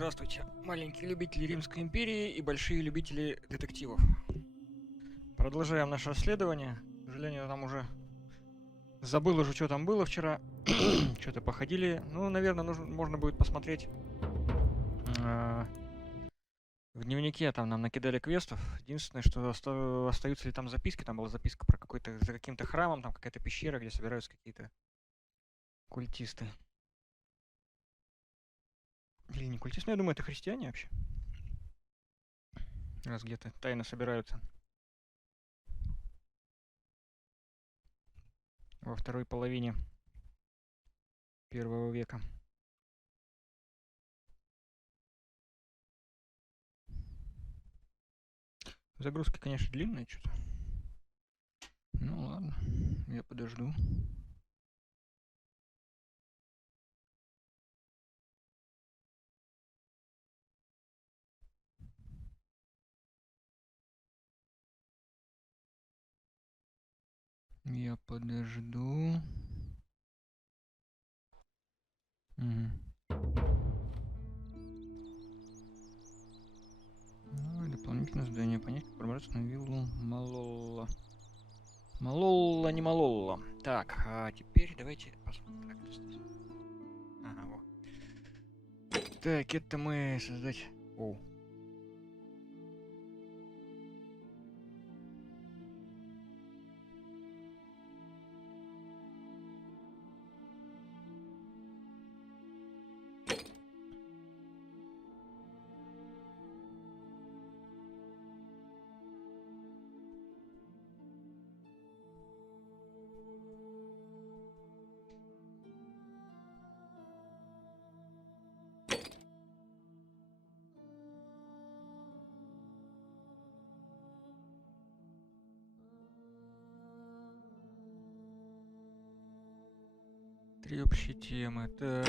Здравствуйте, маленькие любители Римской империи и большие любители детективов. Продолжаем наше расследование. К сожалению, там уже забыл уже, что там было вчера. Что-то походили. Ну, наверное, можно будет посмотреть. В дневнике там нам накидали квестов. Единственное, что остаются ли там записки. Там была записка про за каким-то храмом, там какая-то пещера, где собираются какие-то культисты. Или не культисты, но я думаю, это христиане вообще. Раз где-то тайно собираются. Во второй половине 1 века. Загрузки, конечно, длинные что-то. Ну ладно, я подожду. Я подожду. Угу. Ну, дополнительное задание. Понять, как пробраться на виллу Малолла. Малолла, не Малолла. Так, а теперь давайте посмотрим. Так, это здесь. Ага, вот. Так, это мы создать... Оу. Три общие темы. Так.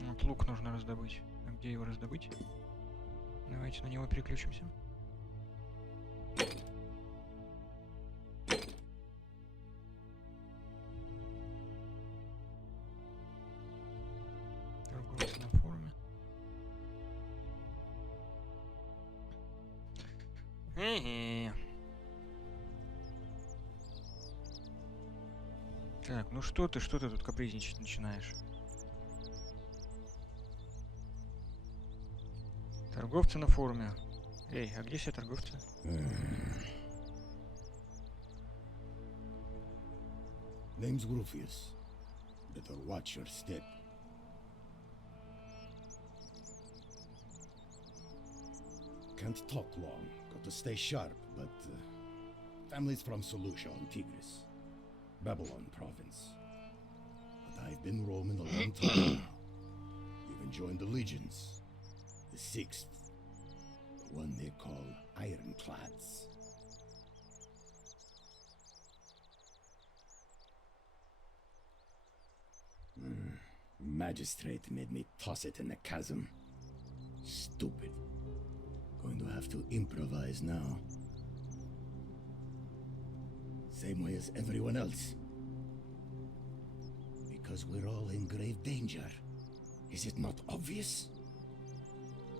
Вот лук нужно раздобыть. А где его раздобыть? Давайте на него переключимся. Торговцы на форуме. Так, ну что ты тут капризничать начинаешь? Торговцы на форуме. Эй, а где все торговцы? Name's Grufius. Better watch your step. Can't talk long. Got to stay sharp, but family's from Seleucia on Tigris, Babylon province. But I've been roaming a long time now. Even joined the legions. The 6th. The one they call Ironclads. Magistrate made me toss it in the chasm. Stupid. Going to have to improvise now. Same way as everyone else. Because we're all in grave danger. Is it not obvious?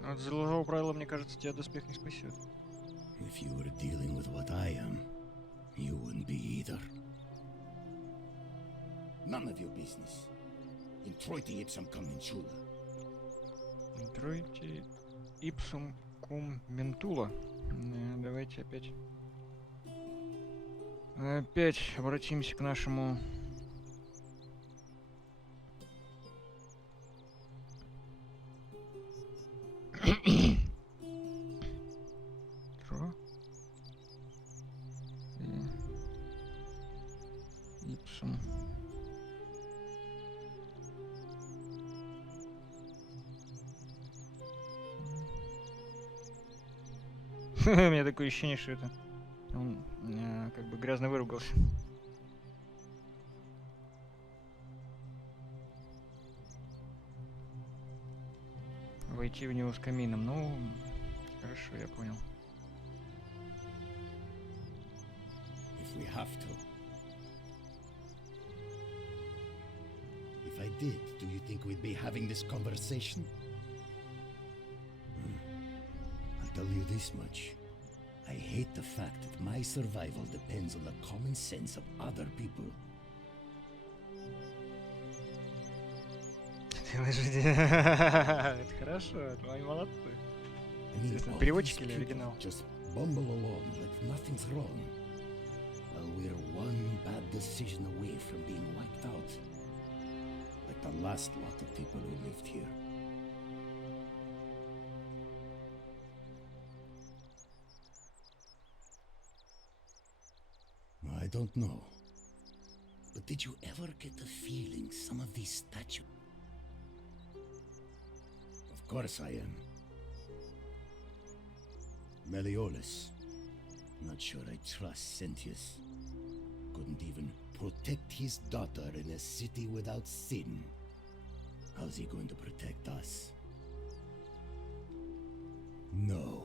От злого правила, мне кажется, тебя доспех не спасет. If you were dealing with what I am, you wouldn't be either. None of your business. Introiti ipsum cum mensula. Introiti ipsum cum mentula. Давайте опять. Опять обратимся к нашему... Что? Ипсум. У меня такое ощущение, что это он как бы грязно выругался. войти в него с камином. Ну, хорошо, я понял. If we have to. If I did, do you think we'd be having this conversation? I'll tell you this much. I hate the fact that my survival depends on the common sense of other people. Это хорошо, это мои молодцы. I mean, Интересно, all переводчик these или people оригинал? just bumble along like nothing's wrong. While we're one bad decision away from being wiped out. Like the last lot of people who lived here. I don't know. But did you ever get the feeling some of these statues... Of course I am. Meliodas. Not sure I trust Sentius. Couldn't even protect his daughter in a city without sin. How's he going to protect us? No.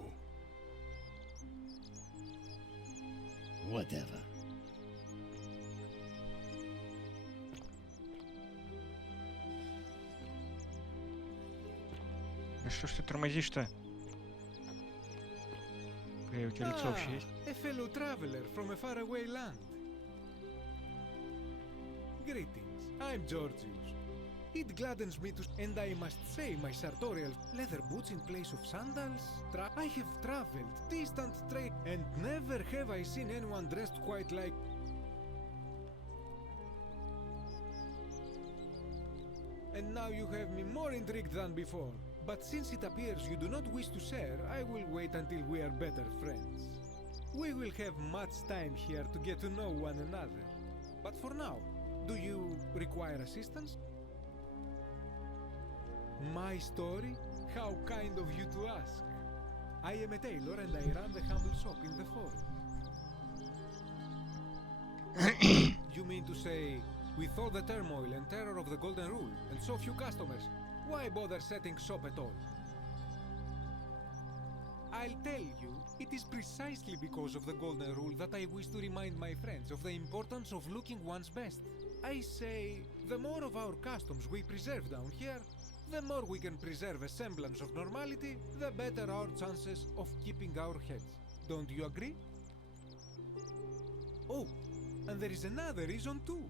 Whatever. Да что ж ты тормозишь-то? У тебя лицо вообще есть? A fellow traveler from a faraway land. Greetings, I'm Georgius. It gladdens me to... And I must say, my sartorial leather boots in place of sandals. I have traveled distant trade, and never have I seen anyone dressed quite like... And now you have me more intrigued than before. But since it appears you do not wish to share, I will wait until we are better friends. We will have much time here to get to know one another. But for now, do you require assistance? My story? How kind of you to ask. I am a tailor and I run the humble shop in the forest. You mean to say, with all the turmoil and terror of the Golden Rule and so few customers, why bother setting shop at all? I'll tell you, it is precisely because of the Golden Rule that I wish to remind my friends of the importance of looking one's best. I say, the more of our customs we preserve down here, the more we can preserve a semblance of normality, the better our chances of keeping our heads. Don't you agree? Oh, and there is another reason too.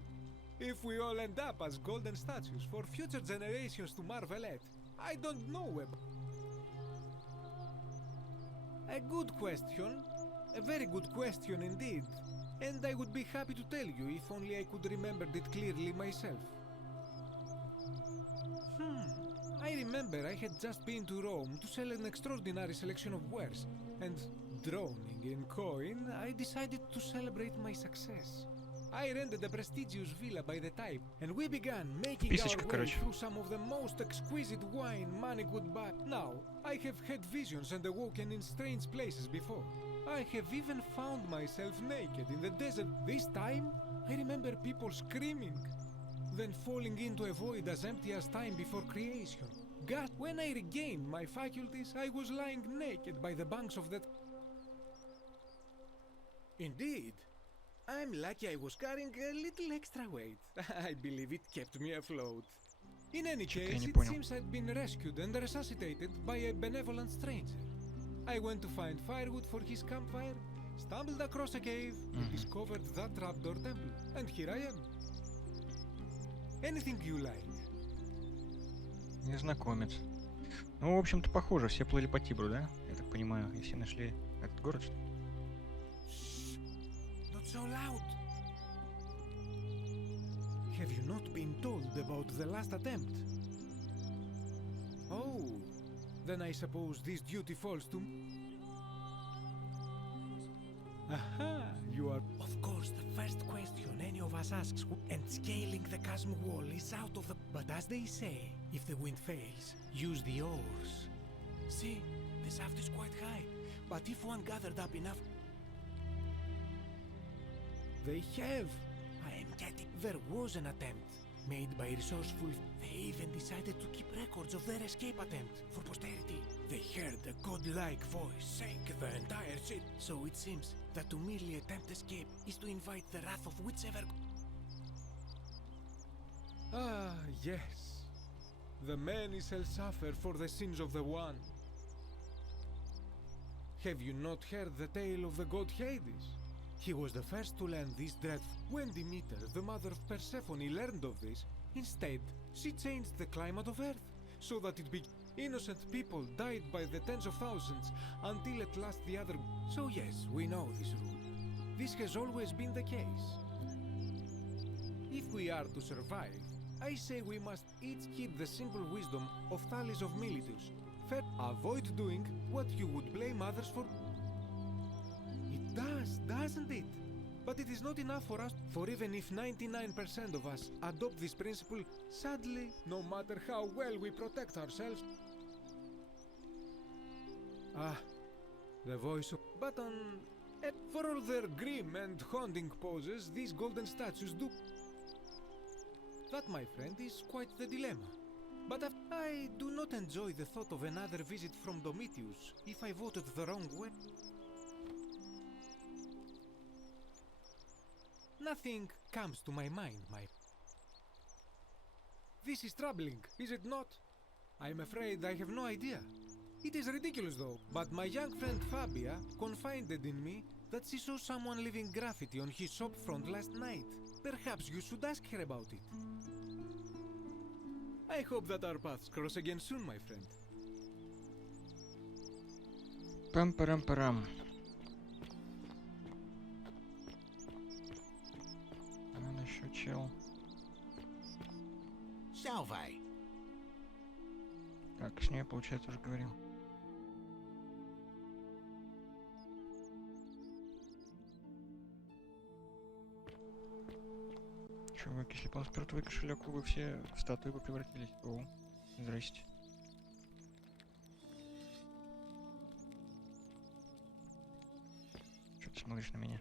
If we all end up as golden statues for future generations to marvel at, I don't know about. A good question. A very good question indeed. And I would be happy to tell you if only I could remember it clearly myself. I remember I had just been to Rome to sell an extraordinary selection of wares, and drowning in coin, I decided to celebrate my success. I rented a prestigious villa by the Type, and we began making Писочка, our way короче. through some of the most exquisite wine money could buy. Now, I have had visions and awoken in strange places before. I have even found myself naked in the desert. This time, I remember people screaming, then falling into a void as empty as time before creation. God, when I regained my faculties, I was lying naked by the banks of that... Indeed. I'm lucky I was carrying a little extra weight. I believe it kept me afloat. In any Что-то я case, не it понял. seems I'd been rescued and resuscitated by a benevolent stranger. I went to find firewood for his campfire, stumbled across a cave, and discovered that trapdoor temple. And here I am. Anything you like. Незнакомец. Ну, в общем-то, похоже, все плыли по Тибру, да? Я так понимаю, и все нашли этот город, что ли? Not so loud. Have you not been told about the last attempt? Oh, then I suppose this duty falls to... Aha, you are... Of course, the first question any of us asks, and scaling the chasm wall is out of the... But as they say, if the wind fails, use the oars. See, the shaft is quite high, but if one gathered up enough... They have. I am getting... There was an attempt. made by resourceful. They even decided to keep records of their escape attempt for posterity. They heard a godlike voice shake the entire city. So it seems that to merely attempt escape is to invite the wrath of whichever. Ah, yes. The many shall suffer for the sins of the one. Have you not heard the tale of the god Hades? He was the first to learn this dreadful. When Demeter, the mother of Persephone, learned of this, instead, she changed the climate of Earth, so that it be innocent people died by the tens of thousands, until at last the other... So yes, we know this rule. This has always been the case. If we are to survive, I say we must each heed the simple wisdom of Thales of Miletus. First, avoid doing what you would blame others for. It does, doesn't it? But it is not enough for us, for even if 99% of us adopt this principle, sadly, no matter how well we protect ourselves... Ah, the voice of... But for all their grim and haunting poses, these golden statues do... That, my friend, is quite the dilemma. But I do not enjoy the thought of another visit from Domitius if I voted the wrong way. Nothing comes to my mind, This is troubling, is it not? I'm afraid I have no idea. It is ridiculous though, but my young friend Fabia confided in me that she saw someone leaving graffiti on his shop front last night. Perhaps you should ask her about it. I hope that our paths cross again soon, my friend. Пам-парам-парам. Надо еще чел. Salve. Так, с ней, получается, уже говорил. Чувак, если бы он спер твой кошелек, вы все в статуи бы превратились. О, здрасте. Что ты смотришь на меня?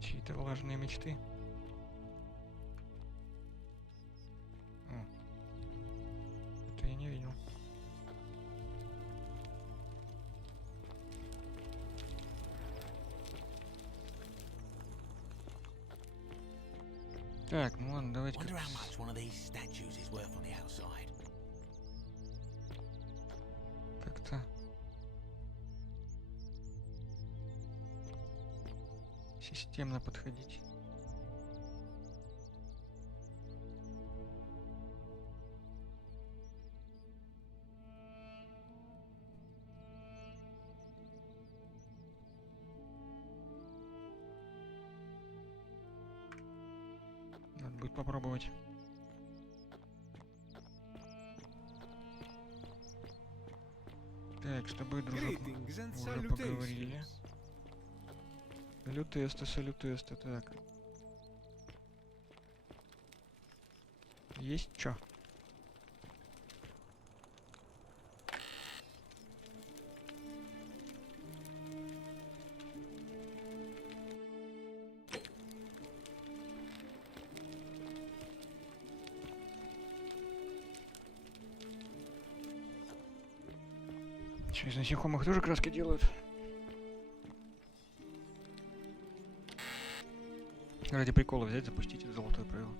Чьи-то влажные мечты. О, это я не видел. Так, ну ладно, давайте Wonder how much one of these statues is worth on the outside. как-то системно подходить. Надо будет попробовать. Так, с тобой, дружок, Greetings and уже поговорили. salutations. Салютесты, так. Есть чё? Чё, из насекомых тоже краски делают? Ради прикола взять, запустить это золотое правило.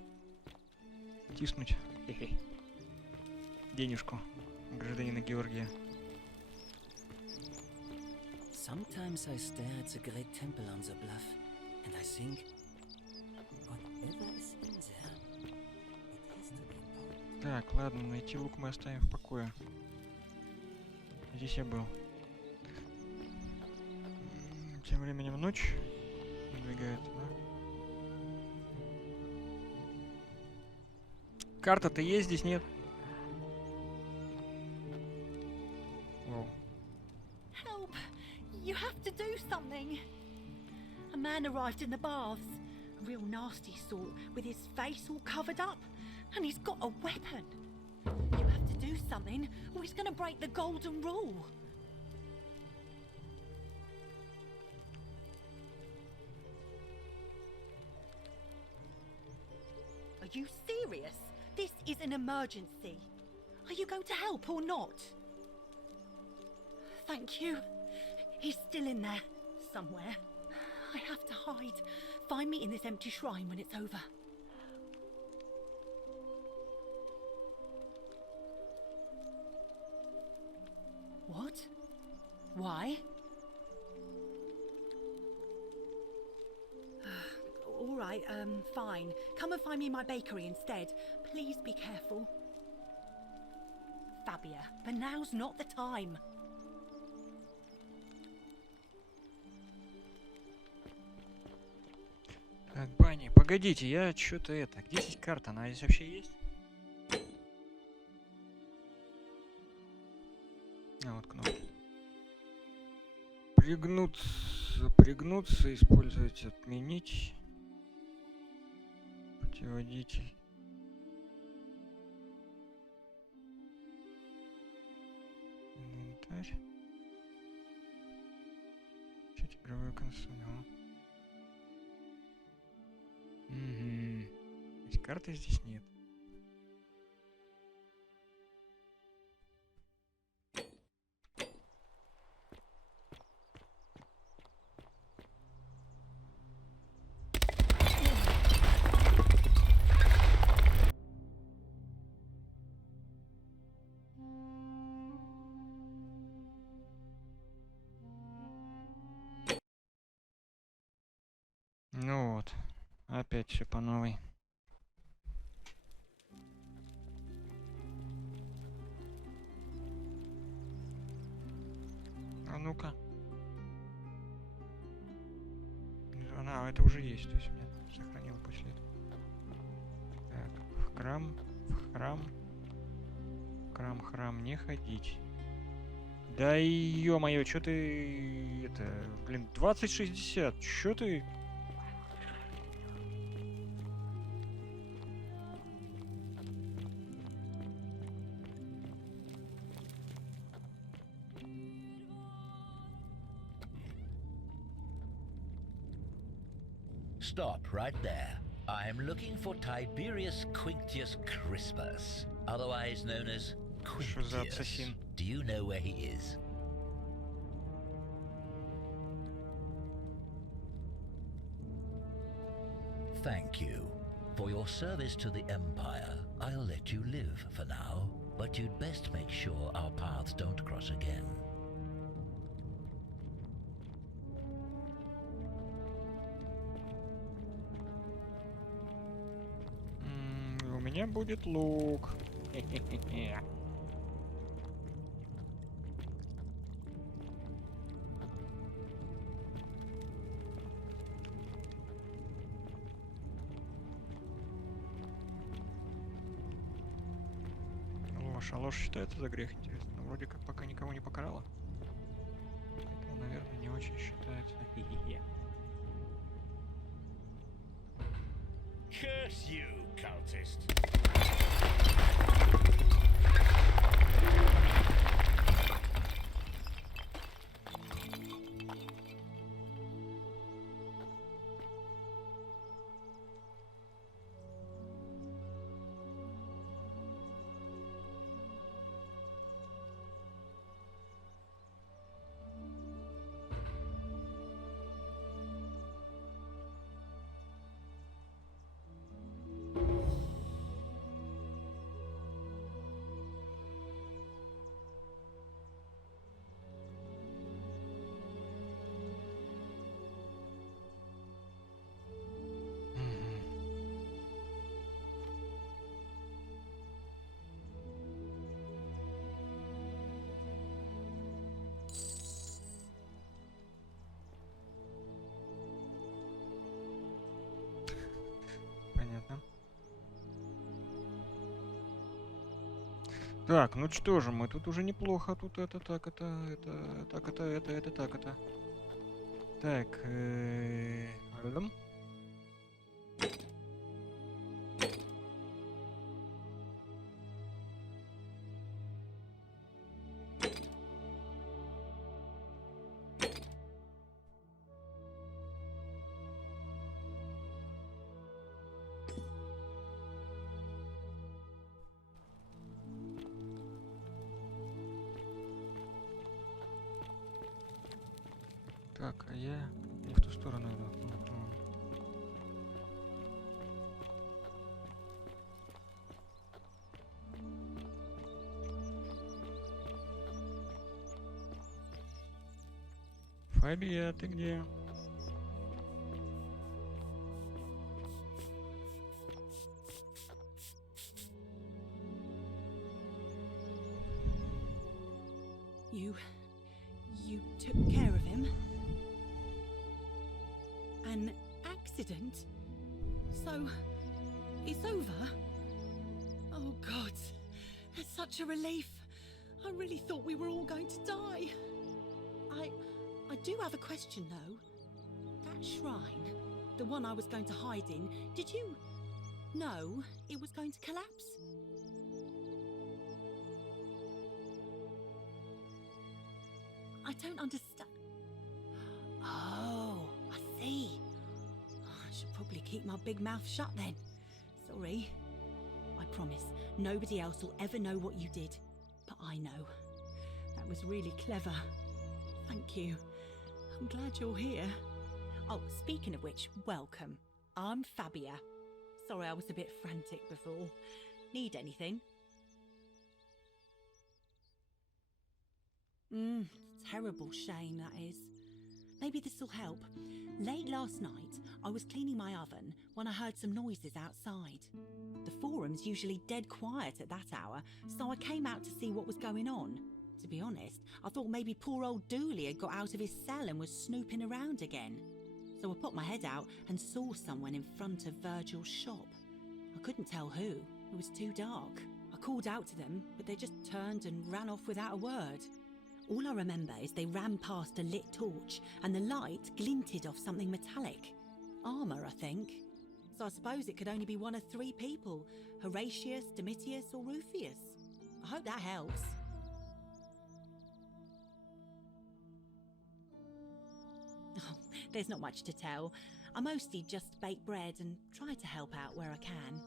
Тиснуть. Хе-хе. Денежку гражданина Георгия. Sometimes I stare at the great temple on the bluff, and I think, whatever is in there, it has to be gold. Так, ладно, найти лук мы оставим в покое. Здесь я был. Тем временем ночь надвигается, да? Карта-то есть, здесь нет. do something. A man arrived in the baths, a real nasty sort, with his face all covered up, and he's got a weapon. You have to do something, or he's gonna break the golden rule. Are you serious? This is an emergency. Are you going to help or not? Thank you. He's still in there, somewhere. I have to hide. Find me in this empty shrine when it's over. What? Why? All right, fine. Come and find me in my bakery instead. Please be careful. Fabia, but now's not the time. Так, Банни, погодите, я что-то это... Где здесь карта? Она здесь вообще есть? А, вот кнопка. Пригнуться, использовать, отменить. Путеводитель. Инвентарь. Чуть игровую консоль. Угу. Ведь карты здесь нет. Ну вот, опять все по новой. А ну-ка. Она, это уже есть, то есть у меня сохранил после этого. Так, в храм не ходить. Да ё-моё, чё ты... Это, блин, 2060, чё ты... Stop right there. I'm looking for Tiberius Quinctius Crispus, otherwise known as Что за Quinctius. ассасин? Do you know where he is? Thank you. For your service to the Empire, I'll let you live for now, but you'd best make sure our paths don't cross again. У меня будет лук. Хе-хе-хе-хе. Ложь, а ложь считается за грех, интересно? Ну, вроде как пока никого не покарала. Поэтому, наверное, не очень считается. Хе-хе-хе. Curse you, cultist. Понятно. Так, ну что же, мы тут уже неплохо. Тут это, так это, так это. Так, так, а я не в ту сторону иду. Мгм. Фабия, ты где? You took care of him? An accident? So, it's over? Oh God, it's such a relief. I really thought we were all going to die. I do have a question though. That shrine, the one I was going to hide in, did you know it was going to collapse? I don't understand. Oh, I see. I should probably keep my big mouth shut then. Sorry. I promise, nobody else will ever know what you did. But I know. That was really clever. Thank you. I'm glad you're here. Oh, speaking of which, welcome. I'm Fabia. Sorry I was a bit frantic before. Need anything? Terrible shame, that is. Maybe this'll help. Late last night, I was cleaning my oven when I heard some noises outside. The forum's usually dead quiet at that hour, so I came out to see what was going on. To be honest, I thought maybe poor old Dooley had got out of his cell and was snooping around again. So I put my head out and saw someone in front of Virgil's shop. I couldn't tell who, it was too dark. I called out to them, but they just turned and ran off without a word. All I remember is they ran past a lit torch and the light glinted off something metallic. Armour, I think. So I suppose it could only be one of three people. Horatius, Domitius or Rufius. I hope that helps. Oh, there's not much to tell. I mostly just bake bread and try to help out where I can.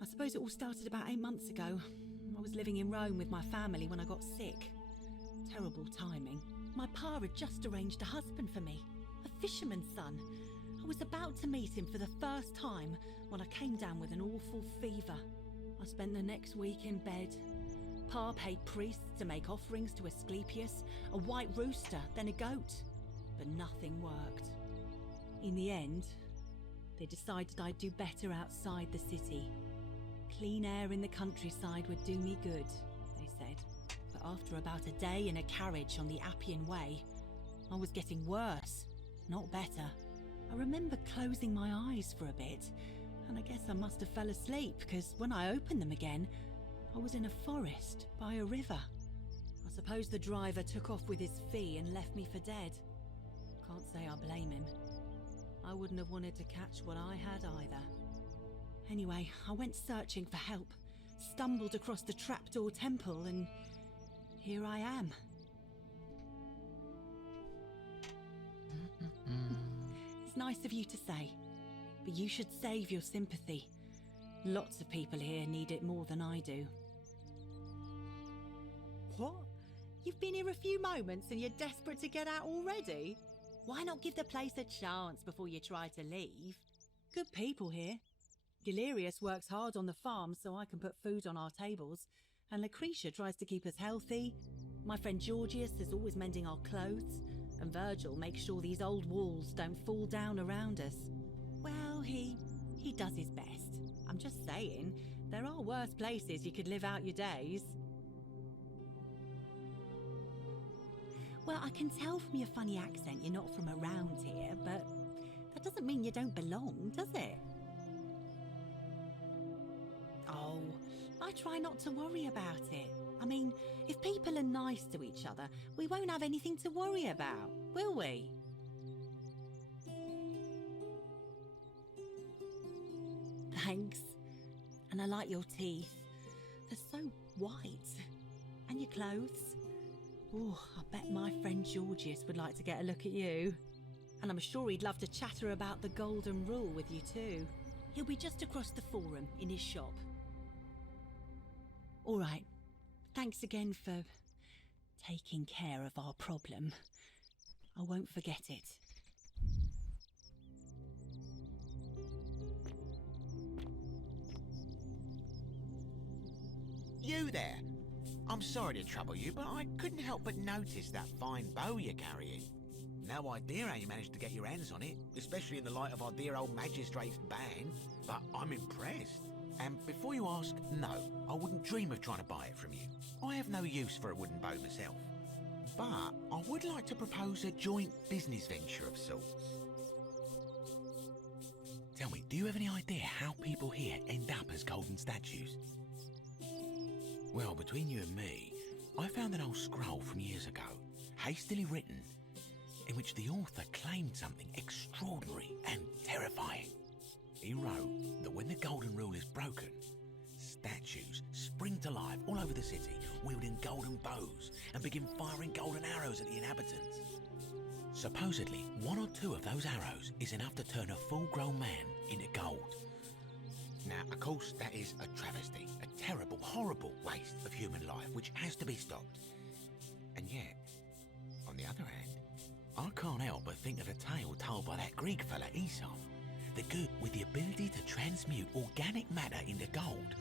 I suppose it all started about 8 months ago. I was living in Rome with my family when I got sick. Terrible timing. My pa had just arranged a husband for me, a fisherman's son. I was about to meet him for the first time when I came down with an awful fever. I spent the next week in bed. Pa paid priests to make offerings to Asclepius, a white rooster, then a goat. But nothing worked. In the end, they decided I'd do better outside the city. Clean air in the countryside would do me good, they said. But after about a day in a carriage on the Appian Way, I was getting worse, not better. I remember closing my eyes for a bit, and I guess I must have fell asleep, because when I opened them again, I was in a forest by a river. I suppose the driver took off with his fee and left me for dead. Can't say I blame him. I wouldn't have wanted to catch what I had either. Anyway, I went searching for help, stumbled across the trapdoor temple, and here I am. It's nice of you to say, but you should save your sympathy. Lots of people here need it more than I do. What? You've been here a few moments and you're desperate to get out already? Why not give the place a chance before you try to leave? Good people here. Galerius works hard on the farm so I can put food on our tables, and Lucretia tries to keep us healthy. My friend Georgius is always mending our clothes, and Virgil makes sure these old walls don't fall down around us. Well, he does his best. I'm just saying, there are worse places you could live out your days. Well, I can tell from your funny accent you're not from around here, but that doesn't mean you don't belong, does it? Oh, I try not to worry about it. I mean, if people are nice to each other, we won't have anything to worry about, will we? Thanks. And I like your teeth. They're so white. And your clothes. Oh, I bet my friend Georgius would like to get a look at you. And I'm sure he'd love to chatter about the golden rule with you too. He'll be just across the forum in his shop. All right. Thanks again for taking care of our problem. I won't forget it. You there? I'm sorry to trouble you, but I couldn't help but notice that fine bow you're carrying. No idea how you managed to get your hands on it, especially in the light of our dear old magistrate's ban, but I'm impressed. And before you ask, no, I wouldn't dream of trying to buy it from you. I have no use for a wooden bow myself. But I would like to propose a joint business venture of sorts. Tell me, do you have any idea how people here end up as golden statues? Well, between you and me, I found an old scroll from years ago, hastily written, in which the author claimed something extraordinary and terrifying. He wrote that when the golden rule is broken, statues spring to life all over the city, wielding golden bows, and begin firing golden arrows at the inhabitants. Supposedly, one or two of those arrows is enough to turn a full-grown man into gold. Now, of course, that is a travesty, a terrible, horrible waste of human life, which has to be stopped. And yet, on the other hand, I can't help but think of a tale told by that Greek fella Aesop. The good with the ability to transmute organic matter into gold.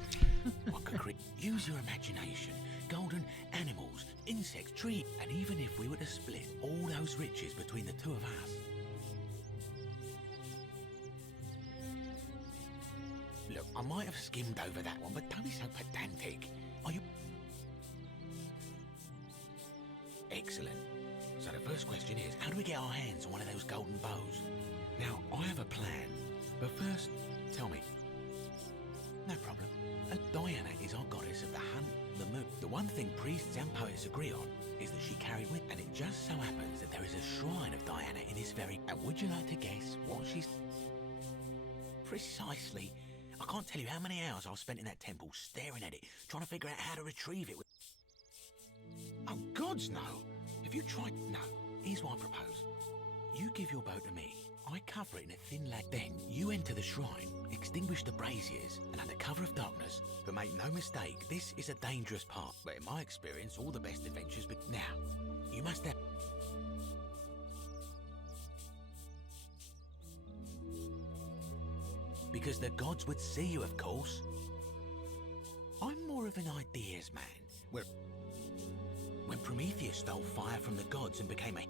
One could use your imagination, golden animals, insects, trees, and even if we were to split all those riches between the two of us. Look, I might have skimmed over that one, but don't be so pedantic. Are you... Excellent. So the first question is, how do we get our hands on one of those golden bows? Now, I have a plan, but first, tell me. No problem. Diana is our goddess of the hunt, the moon. The one thing priests and poets agree on is that she carried with, and it just so happens that there is a shrine of Diana in this very... And would you like to guess what she's... Precisely. I can't tell you how many hours I've spent in that temple staring at it, trying to figure out how to retrieve it. Oh, gods, no. Have you tried... No. Here's what I propose. You give your bow to me. I cover it in a thin lag. Then you enter the shrine, extinguish the braziers, and under cover of darkness, but make no mistake, this is a dangerous part. But in my experience, all the best adventures... But now, you must have... Because the gods would see you, of course. I'm more of an ideas man. When Prometheus stole fire from the gods and became a...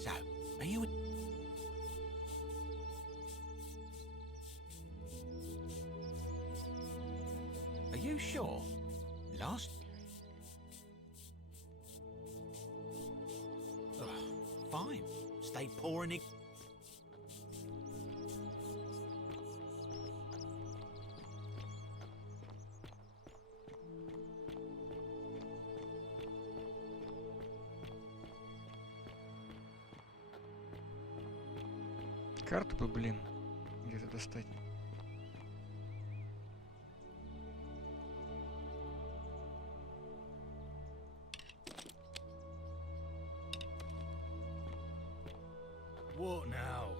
So, are you... Are you sure? Last... Ugh, fine. Stay poor and... Карту бы, блин, где-то достать. What now?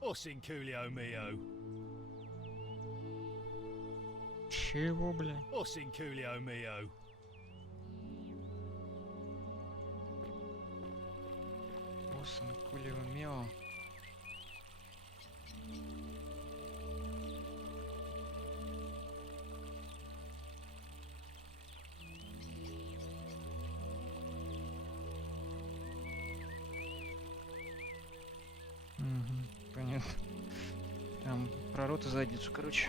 Os in Coolio mio. Чего, бля? Os in Coolio mio. Осен, Кулева, Мео. Понятно. Там про рот и задницу, короче.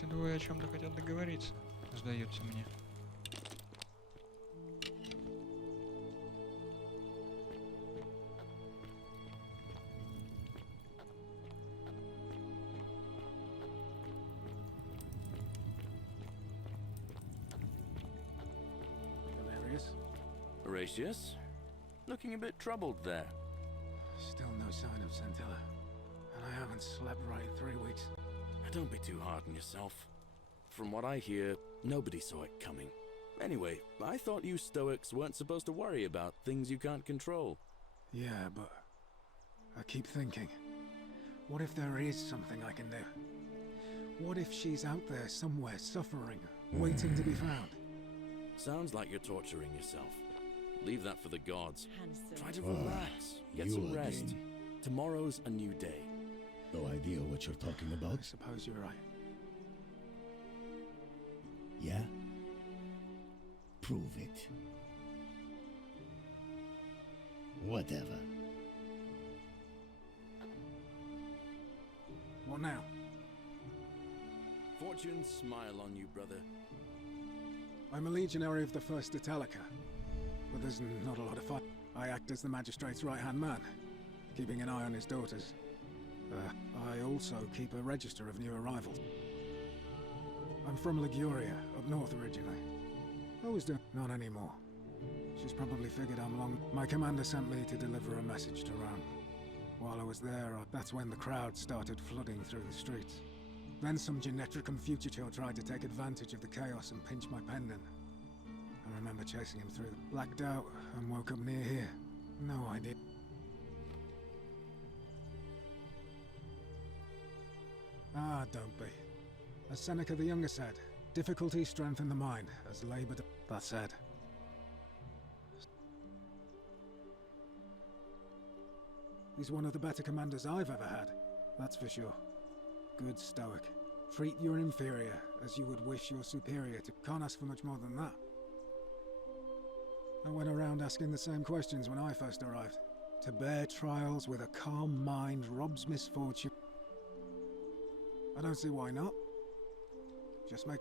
Эти двое о чем-то хотят договориться, сдается мне. Hilarious. Horatius? Looking a bit troubled there. Still no sign of Centilla. And I haven't slept right in 3 weeks. Don't be too hard on yourself. From what I hear, nobody saw it coming. Anyway, I thought you Stoics weren't supposed to worry about things you can't control. Yeah, but I keep thinking, what if there is something I can do? What if she's out there somewhere suffering, waiting to be found? Sounds like you're torturing yourself. Leave that for the gods. Handsome. Try to Ah, relax. Get you some rest. again. Tomorrow's a new day. No idea what you're talking I about? suppose you're right. Yeah? Prove it. Whatever. What now? Fortune smile on you, brother. I'm a legionary of the First Italica, but there's not a lot of fun. I act as the magistrate's right-hand man, keeping an eye on his daughters. I also keep a register of new arrivals. I'm from Liguria, up north originally. Always do. Not anymore. She's probably figured I'm long. My commander sent me to deliver a message to Rome. While I was there, that's when the crowd started flooding through the streets. Then some Genetricum fugitive tried to take advantage of the chaos and pinch my pendant. I remember chasing him through, blacked out, and woke up near here. No idea. Ah, don't be. As Seneca the Younger said, difficulty strengthen the mind, as labor... That said. He's one of the better commanders I've ever had, that's for sure. Good stoic. Treat your inferior as you would wish your superior to. Can't ask for much more than that. I went around asking the same questions when I first arrived. To bear trials with a calm mind robs misfortune. I don't see why not. Just make...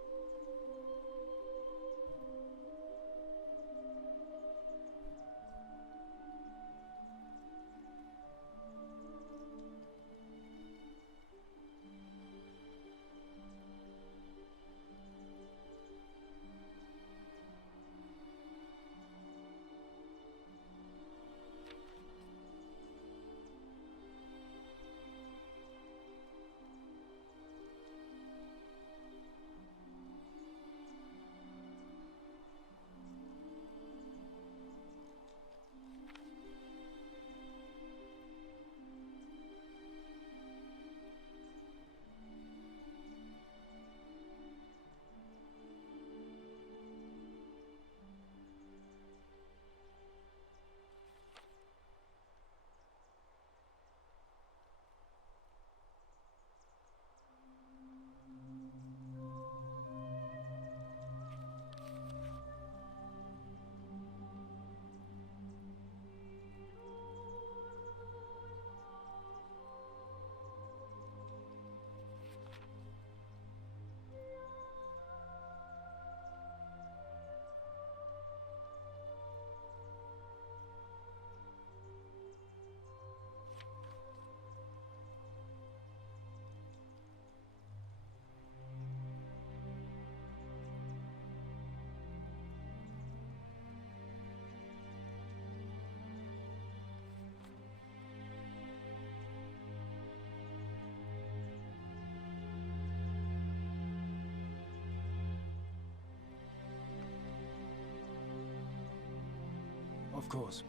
Of course.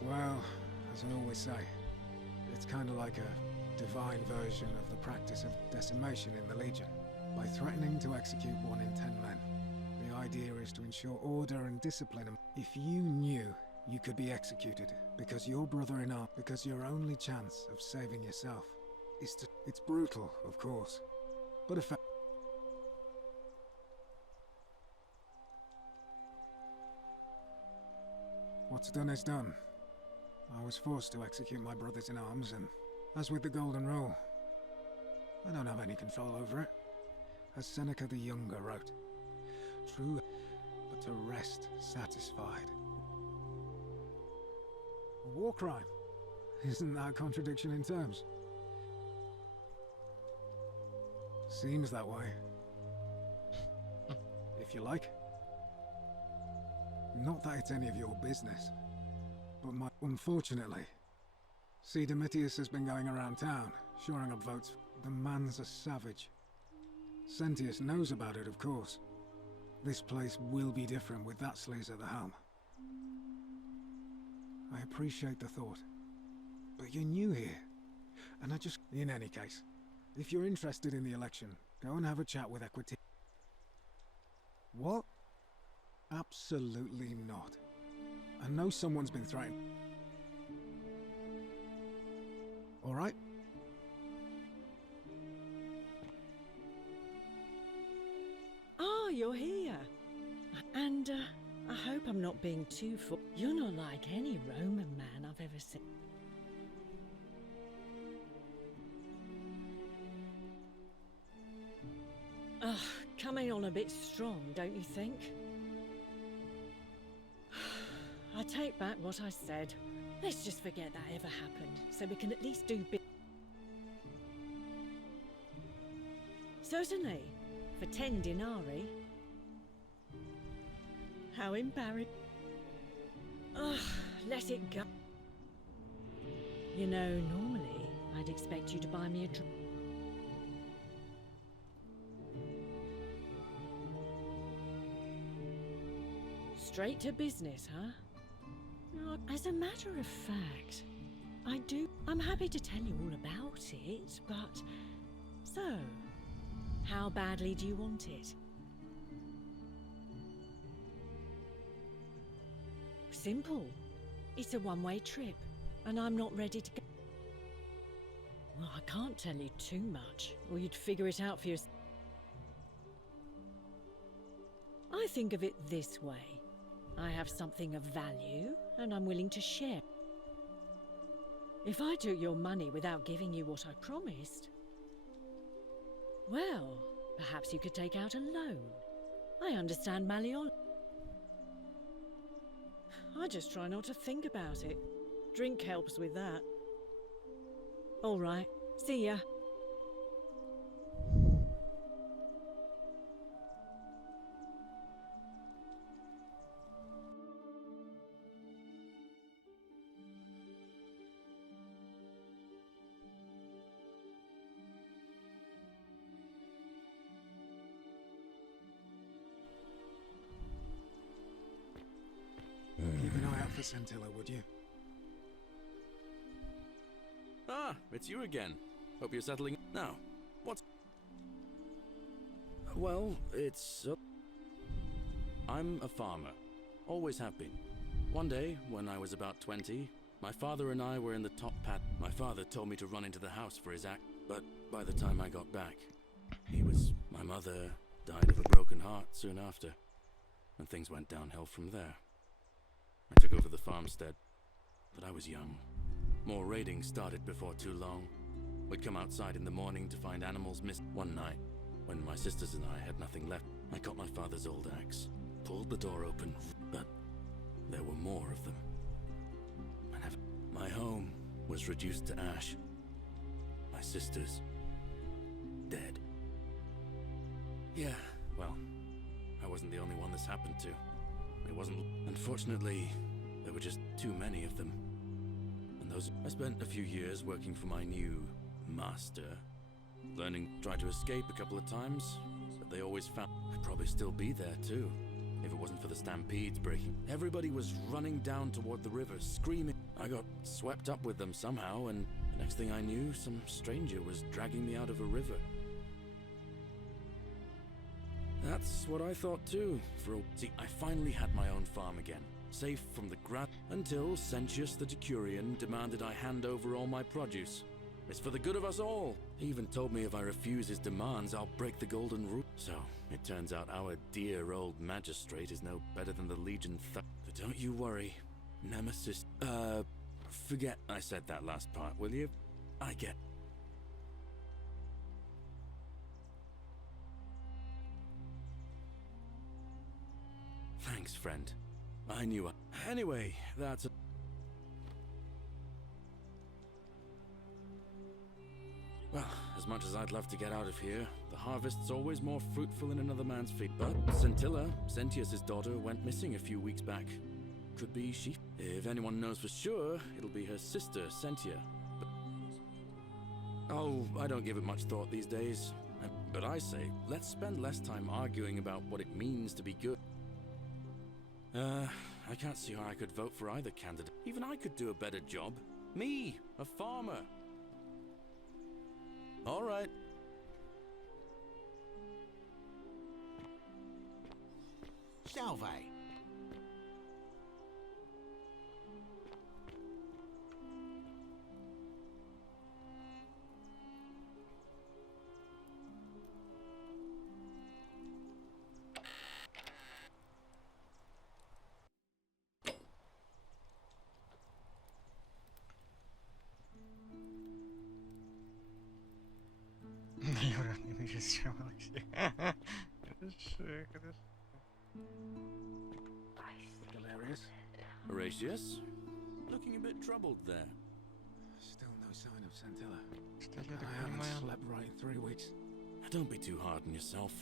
Well, as I always say, it's kind of like a divine version of the practice of decimation in the Legion. By threatening to execute 1 in 10 men, the idea is to ensure order and discipline. If you knew you could be executed because your brother in arms, because your only chance of saving yourself is to... It's brutal, of course, but effective. What's done is done. I was forced to execute my brothers in arms, and as with the Golden Rule, I don't have any control over it. As Seneca the Younger wrote, true, but to rest satisfied. A war crime? Isn't that a contradiction in terms? Seems that way. If you like. Not that it's any of your business, but unfortunately, see, Domitius has been going around town, shoring up votes. The man's a savage. Sentius knows about it, of course. This place will be different with that sleaze at the helm. I appreciate the thought, but you're new here, and I just... In any case, if you're interested in the election, go and have a chat with Equity. What? Absolutely not. I know someone's been threatened. All right? Ah, you're here. And, I hope I'm not being too full. You're not like any Roman man I've ever seen. Ugh, coming on a bit strong, don't you think? I take back what I said. Let's just forget that ever happened, so we can at least do Certainly, for 10 denarii. How embarrassing. Ugh, let it go. You know, normally, I'd expect you to buy me a drink. Straight to business, huh? As a matter of fact, I'm happy to tell you all about it, but... So, how badly do you want it? Simple. It's a one-way trip, and I'm not ready to go. Well, I can't tell you too much, or you'd figure it out for yourself. I think of it this way. I have something of value, and I'm willing to share. If I took your money without giving you what I promised, well, perhaps you could take out a loan. I understand Malleol. I just try not to think about it. Drink helps with that. All right, see ya. Keep an eye out for Scintilla, would you? Ah, it's you again. Hope you're settling... Now, what's... Well, it's... I'm a farmer. Always have been. One day, when I was about 20, my father and I were in the top pat. My father told me to run into the house for his act, but by the time I got back, my mother died of a broken heart soon after, and things went downhill from there. I took over the farmstead, but I was young. More raiding started before too long. We'd come outside in the morning to find animals missed. One night, when my sisters and I had nothing left, I got my father's old axe, pulled the door open, but there were more of them. My home was reduced to ash. My sisters, dead. Yeah, well, I wasn't the only one this happened to. It wasn't... Unfortunately, there were just too many of them. And I spent a few years working for my new master. Tried to escape a couple of times, but they always found... I'd probably still be there too, if it wasn't for the stampedes breaking. Everybody was running down toward the river, screaming. I got swept up with them somehow, and the next thing I knew, some stranger was dragging me out of a river. That's what I thought too. See, I finally had my own farm again, safe from the until Sentius the Decurion demanded I hand over all my produce. It's for the good of us all. He even told me if I refuse his demands, I'll break the golden rule. So, it turns out our dear old magistrate is no better than the Legion But don't you worry, Nemesis... forget I said that last part, will you? Thanks, friend. I knew it. Anyway, that's... Well, as much as I'd love to get out of here, the harvest's always more fruitful in another man's field. But Scintilla, Sentius's daughter, went missing a few weeks back. Could be she. If anyone knows for sure, it'll be her sister, Sentia. But... Oh, I don't give it much thought these days. But I say, let's spend less time arguing about what it means to be good. I can't see how I could vote for either candidate. Even I could do a better job. Me, a farmer. All right. Salve. Невероятно, мы сейчас сжималась. Хорошо, хорошо. Galerius? Horatius? Looking a bit troubled there. Still no sign of Scintilla. Кстати, я так I haven't понимаю, slept right in 3 weeks. Don't be too hard on yourself.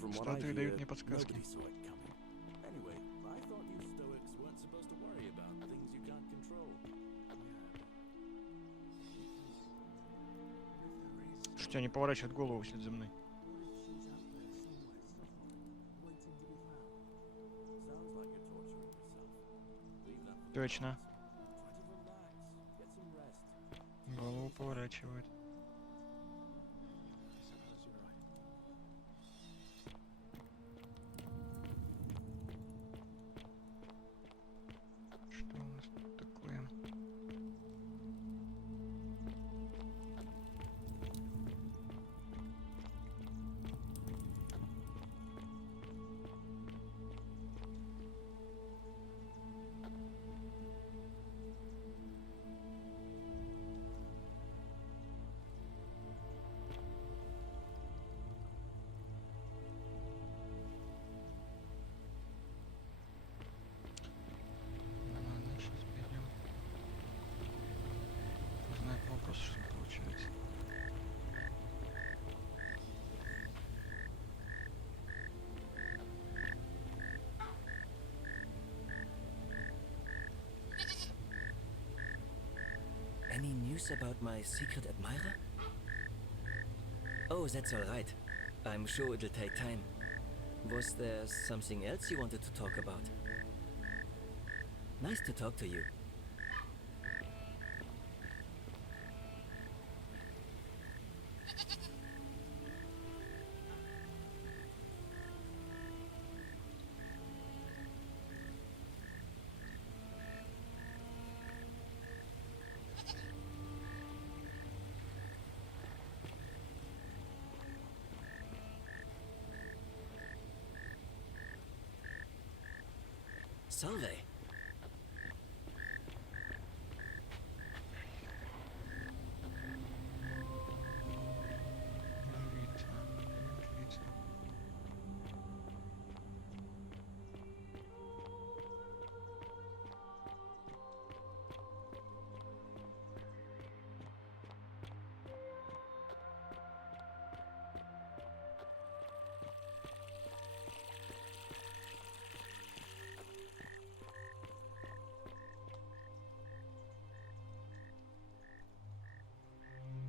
From what I Статуи hear, дают мне подсказки. nobody saw it coming. Anyway, I thought you Stoics weren't supposed to worry about things you can't control. Слушайте, они поворачивают голову вслед за мной. Sounds like you're torturing yourself. Leave that. Точно. Try to relax. Get some rest. Голову поворачивают. Что у нас тут такое? Ладно, сейчас пойдем. Узнать вопрос, что получается. Any news about my secret admirer? Oh, that's all right. I'm sure it'll take time. Was there something else you wanted to talk about? Nice to talk to you. Salve. Жрица. Жрица.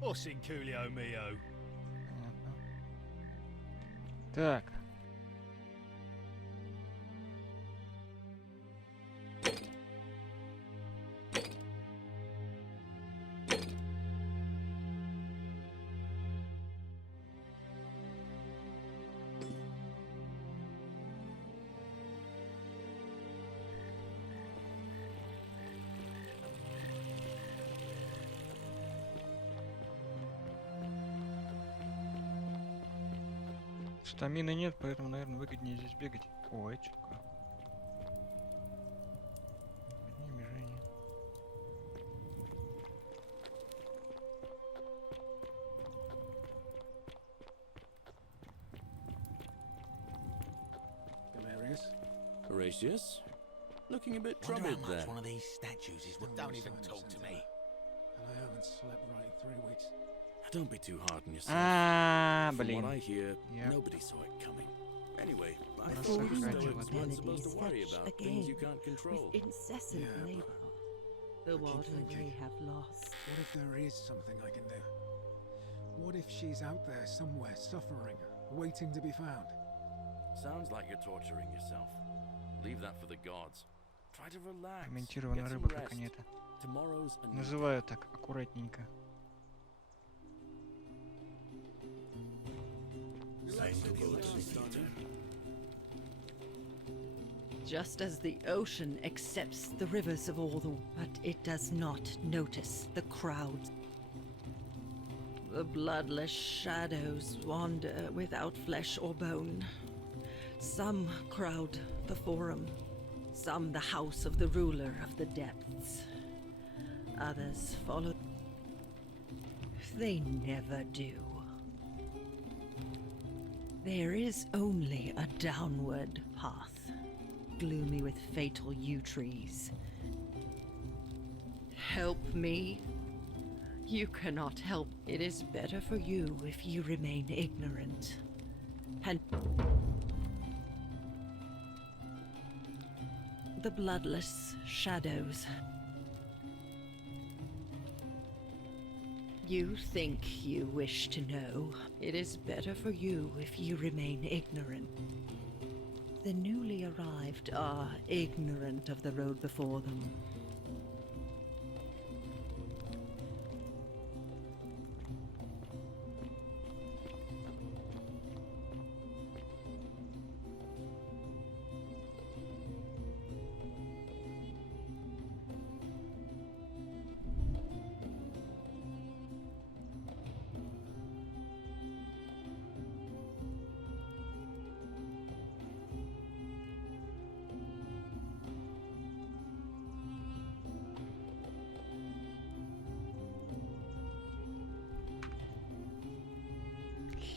What's in Coolio Mio? Понятно. Так. Стамины нет, поэтому, наверное, выгоднее здесь бегать. О, это что такое? Выгоднее бежание. Galerius? Gracious. Looking a bit Wonder how troubled much there. one of these statues is worth. Don't even talk to me. And I haven't slept right in 3 weeks. Don't be too hard on yourself. А, From what блин. I hear, Yep. nobody saw it coming. Anyway, I That's thought so you fragile. stoics weren't supposed to worry Melodies about fetch things you again can't control. with incessant Yeah, labour. The keep water thinking. they have lost. What if there is something I can do? What if she's out there somewhere suffering, waiting to be found? Sounds like you're torturing yourself. Leave that for the gods. Try to relax. Комментированная Get some рыба, как rest. они это Tomorrow's a new называют так, аккуратненько. Just as the ocean accepts the rivers of all the... But it does not notice the crowds. The bloodless shadows wander without flesh or bone. Some crowd the forum, some the house of the ruler of the depths. Others follow. They never do. There is only a downward path, gloomy with fatal yew trees. Help me. You cannot help. It is better for you if you remain ignorant. And the bloodless shadows. You think you wish to know. It is better for you if you remain ignorant. The newly arrived are ignorant of the road before them.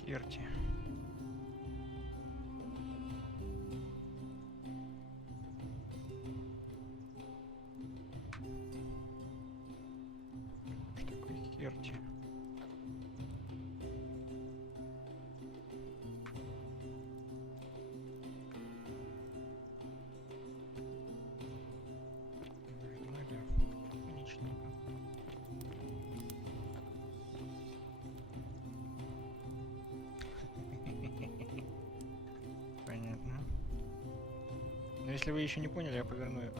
Херти. Что такое херти? Конечненько. Понятно. Но если вы еще не поняли, я поверну его.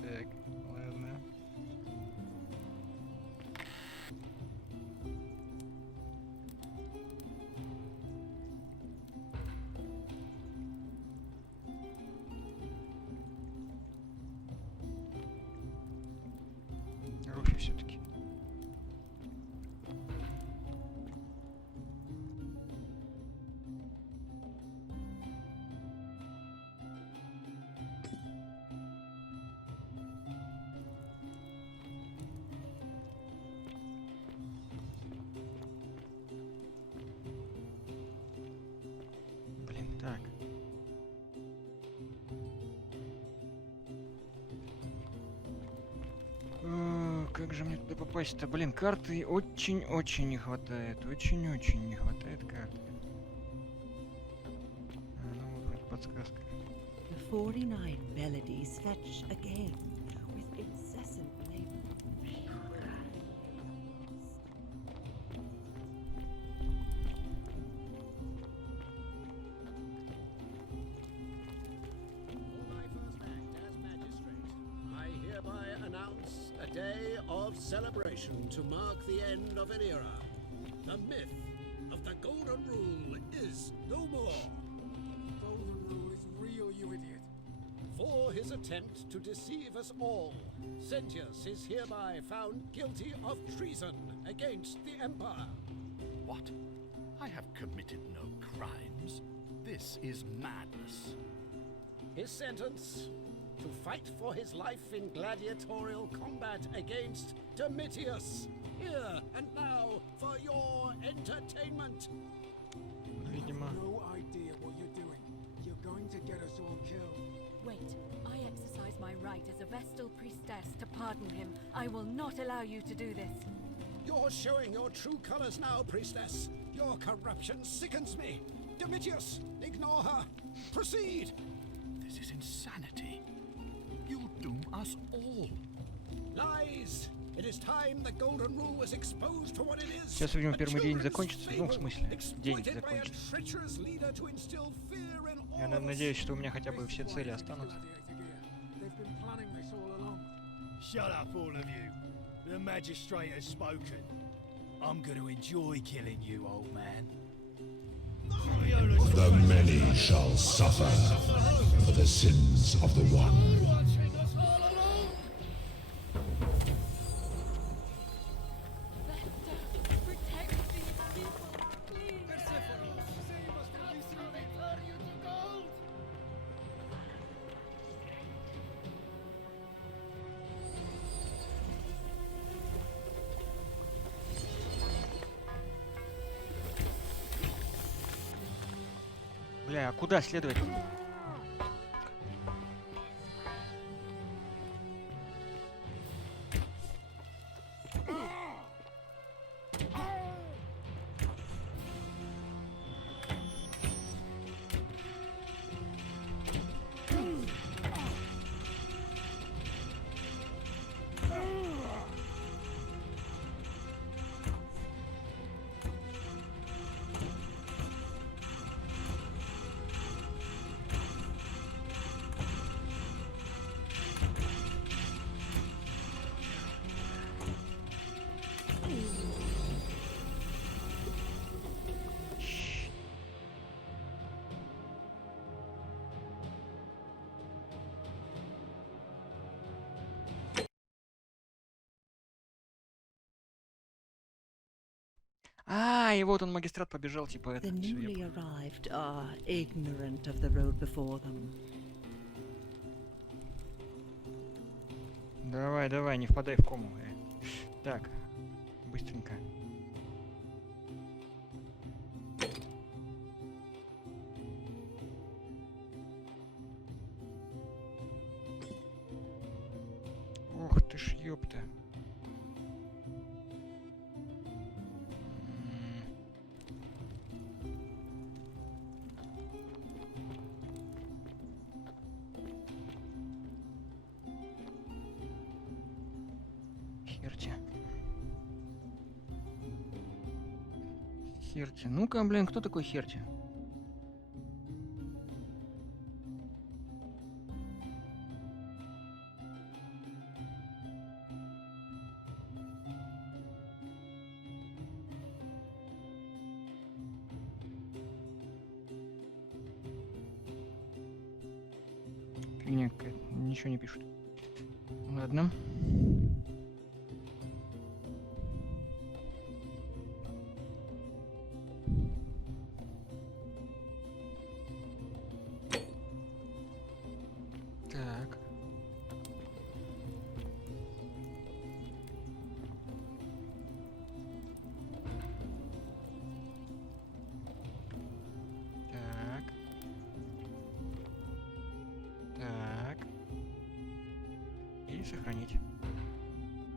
Так, ладно. Руфи все-таки. Блин, так. Как же мне туда попасть-то? Блин, карты очень-очень не хватает. Очень-очень не хватает карты. Ну, вот вроде подсказка. The 49 melodies fetch again with incessant labor. For my first act as magistrate, I hereby announce a day of celebration to mark the end of an era. The myth of the Golden Rule is no more. Golden Rule is real, you idiot. For his attempt to deceive us all, Sentius is hereby found guilty of treason against the Empire. What? I have committed no crimes. This is madness. His sentence: to fight for his life in gladiatorial combat against Domitius. Here and now for your entertainment. I have Видимо. no idea what you're doing. You're going to get us all killed. Wait, I exercise my right as a Vestal priestess to pardon him. I will not allow you to do this. You're showing your true colors now, priestess. Your corruption sickens me. Domitius, ignore her. Proceed. This is insanity. You'll doom us all. Lies. It is time the golden rule was exposed for what it is. Сейчас, видимо, первый день закончится. Ну, в смысле, день закончится. Я надеюсь, что у меня хотя бы все цели останутся. Shut up, all of you. The magistrate has spoken. I'm going to enjoy killing you, old man. The many shall suffer for the sins of the one. Бля, а куда следовать? А, и вот он, магистрат, побежал, типа это. The Всё, я newly понял. arrived are ignorant of the road before them. Давай, давай, не впадай в кому. Так, быстренько. Ох ты ж, ёпта. Херти. Херти. Ну-ка, блин, кто такой Херти? Фигня какая-то, ничего не пишут. Ладно. Так. Так. Так. И сохранить.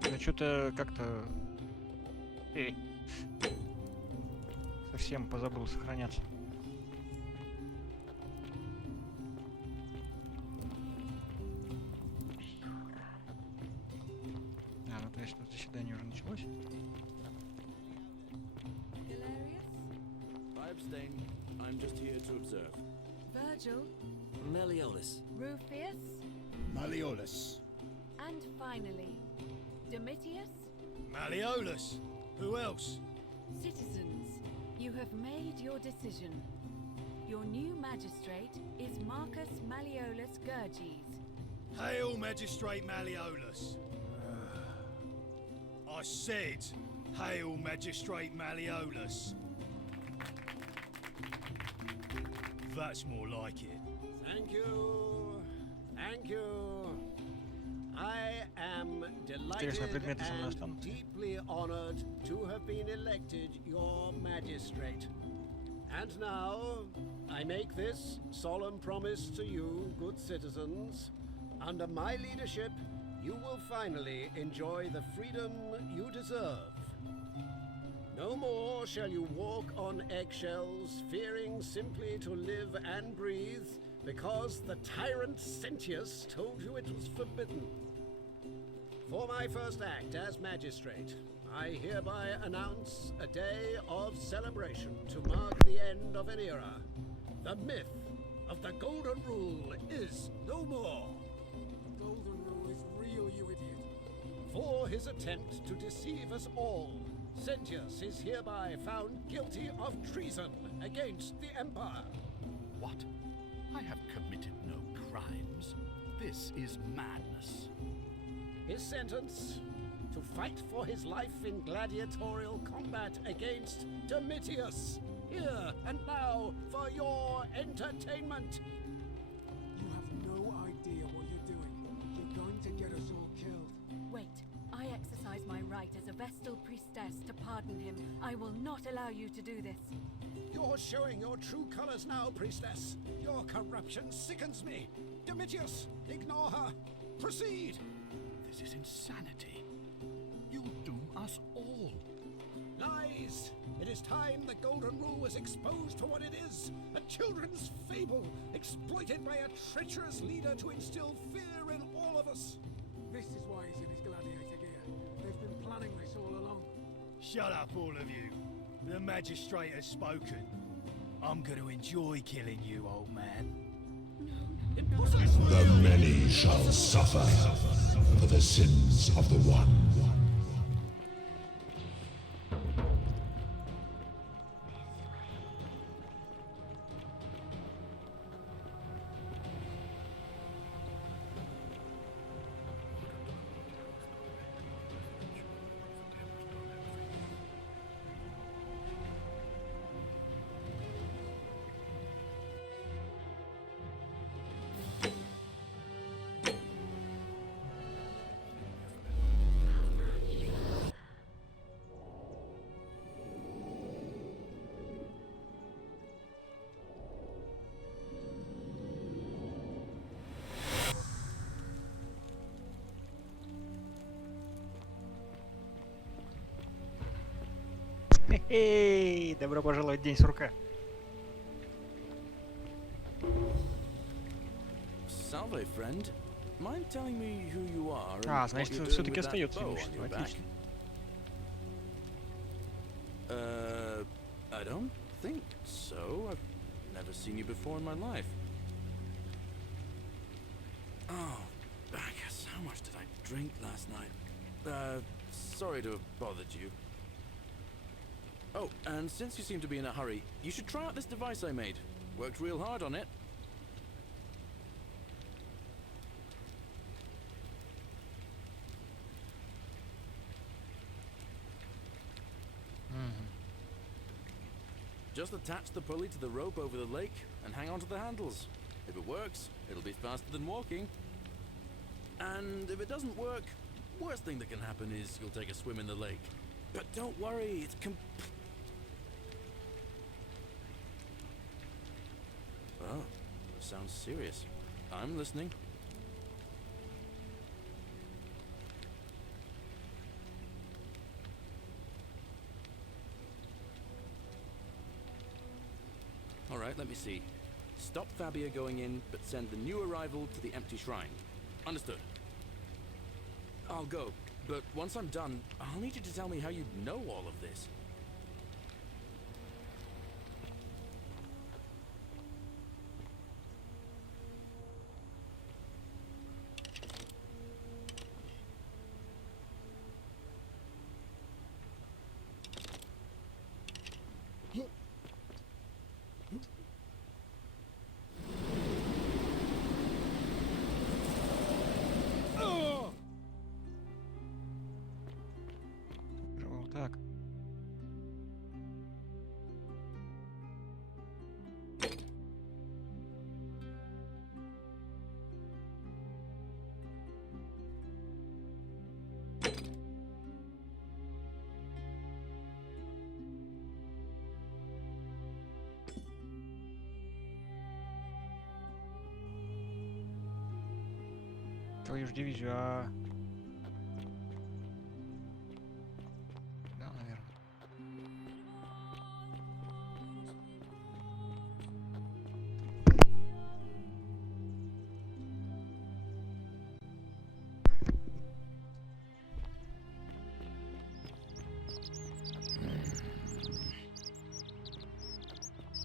Я что-то как-то... совсем позабыл сохраняться. А, ну то есть тут заседание уже началось. I abstain. I'm just here to observe. Virgil, Malleolus. Rufius, Malleolus. and finally, Domitius. Malleolus. Who else? Citizens, you have made your decision. Your new magistrate is Marcus Malleolus Gurges. Hail, Magistrate Malleolus. I said, hail, Magistrate Malleolus. That's more like it. Thank you. Thank you. I am Интересно, delighted предметы со мной and останутся? deeply honored to have been elected your magistrate. And now, I make this solemn promise to you, good citizens. Under my leadership, you will finally enjoy the freedom you deserve. No more shall you walk on eggshells, fearing simply to live and breathe, because the tyrant Sentius told you it was forbidden. For my first act as magistrate, I hereby announce a day of celebration to mark the end of an era. The myth of the Golden Rule is no more. The Golden Rule is real, you idiot. For his attempt to deceive us all, Sentius is hereby found guilty of treason against the Empire. What? I have committed no crimes. This is madness. His sentence: to fight for his life in gladiatorial combat against Domitius. Here and now for your entertainment. You have no idea what you're doing. You're going to get us all killed. Wait, I exercise my right as a Vestal priestess to pardon him. I will not allow you to do this. You're showing your true colors now, priestess. Your corruption sickens me. Domitius, ignore her. Proceed. This is insanity. You'll doom us all. Lies! It is time the Golden Rule was exposed for what it is. A children's fable, exploited by a treacherous leader to instill fear in all of us. This is why he's in his gladiator gear. They've been planning this all along. Shut up, all of you. The magistrate has spoken. I'm going to enjoy killing you, old man. The many shall suffer for the sins of the one. Хе-хей! Добро пожаловать в День сурка. Salve, friend. Mind telling me who you are and А, what значит, you're doing все-таки with that остается bow on имущество. your back? Отлично. I don't think so. I've never seen you before in my life. Oh, I guess how much did I drink last night? Sorry to have bothered you. Oh, and since you seem to be in a hurry, you should try out this device I made. Worked real hard on it. Just attach the pulley to the rope over the lake and hang on to the handles. If it works, it'll be faster than walking. And if it doesn't work, worst thing that can happen is you'll take a swim in the lake. But don't worry, it's Oh, that sounds serious. I'm listening. Alright, let me see. Stop Fabia going in, but send the new arrival to the empty shrine. Understood. I'll go, but once I'm done, I'll need you to tell me how you know all of this. Так. твою же дивизию, а... Да, наверное.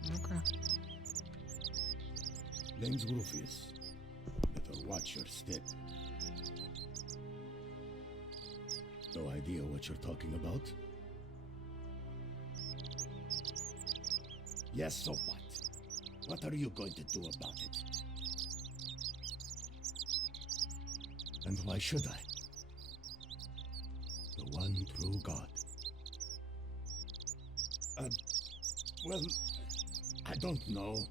Ну-ка. Name's Rufius. Better watch your step. No idea what you're talking about? Yes, so what? What are you going to do about it? And why should I? The one true God. Well, I don't know.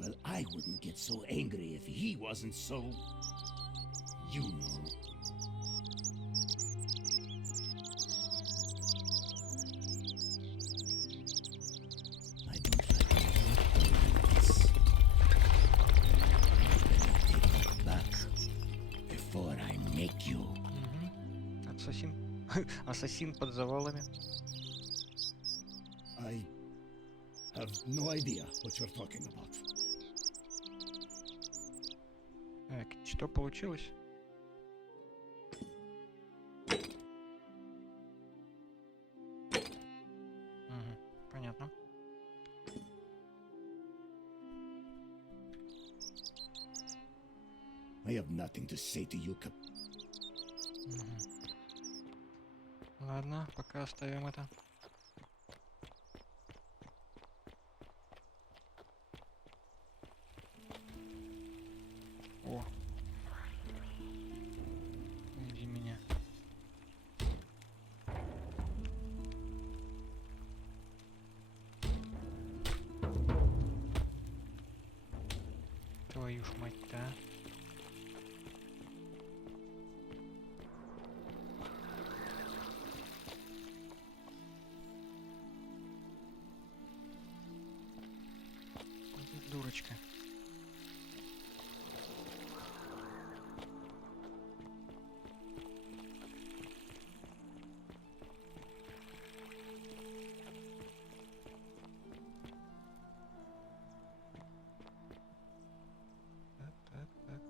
Well, I wouldn't get so angry if he wasn't so... You know. I don't like this. Take it back before I make you. Ассасин. Ассасин под завалами. I have no idea what you're talking about. Так, что получилось? Понятно. I have nothing to say to you, Ладно, пока оставим это. О. Иди меня. Твою ж мать-то, а. Дурочка.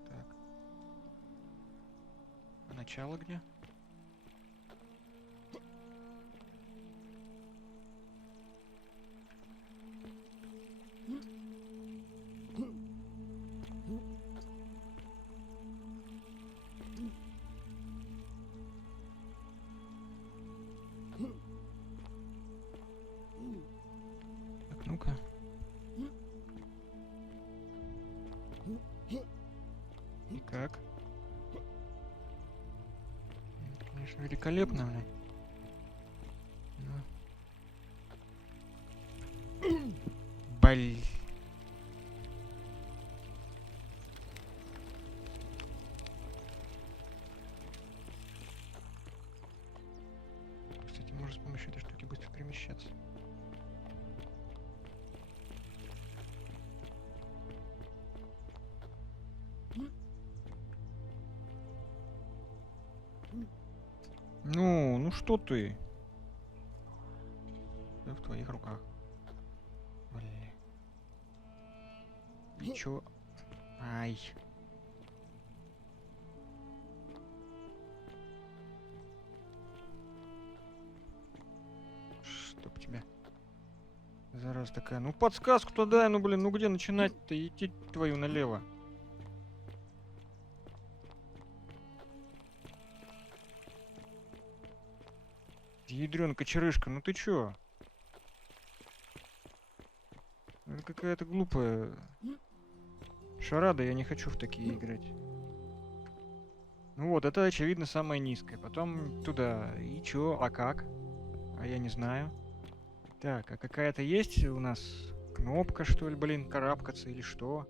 Так. А начало где? Так, ну-ка. И как? Это, конечно, великолепно, блин. Блин. Кстати, можно с помощью этой штуки быстро перемещаться. Ну что ты? Всё в твоих руках. Блин. И чё? Ай. Чтоб тебя. Зараза такая. Ну подсказку-то дай, ну блин, ну где начинать-то? Идти твою налево. Ядрёнка черышка, ну ты чё? Это какая-то глупая шарада, я не хочу в такие играть. Ну вот, это очевидно самое низкое. Потом туда. И чё? А как? А я не знаю. Так, а какая-то есть у нас кнопка, что ли, блин, карабкаться или что?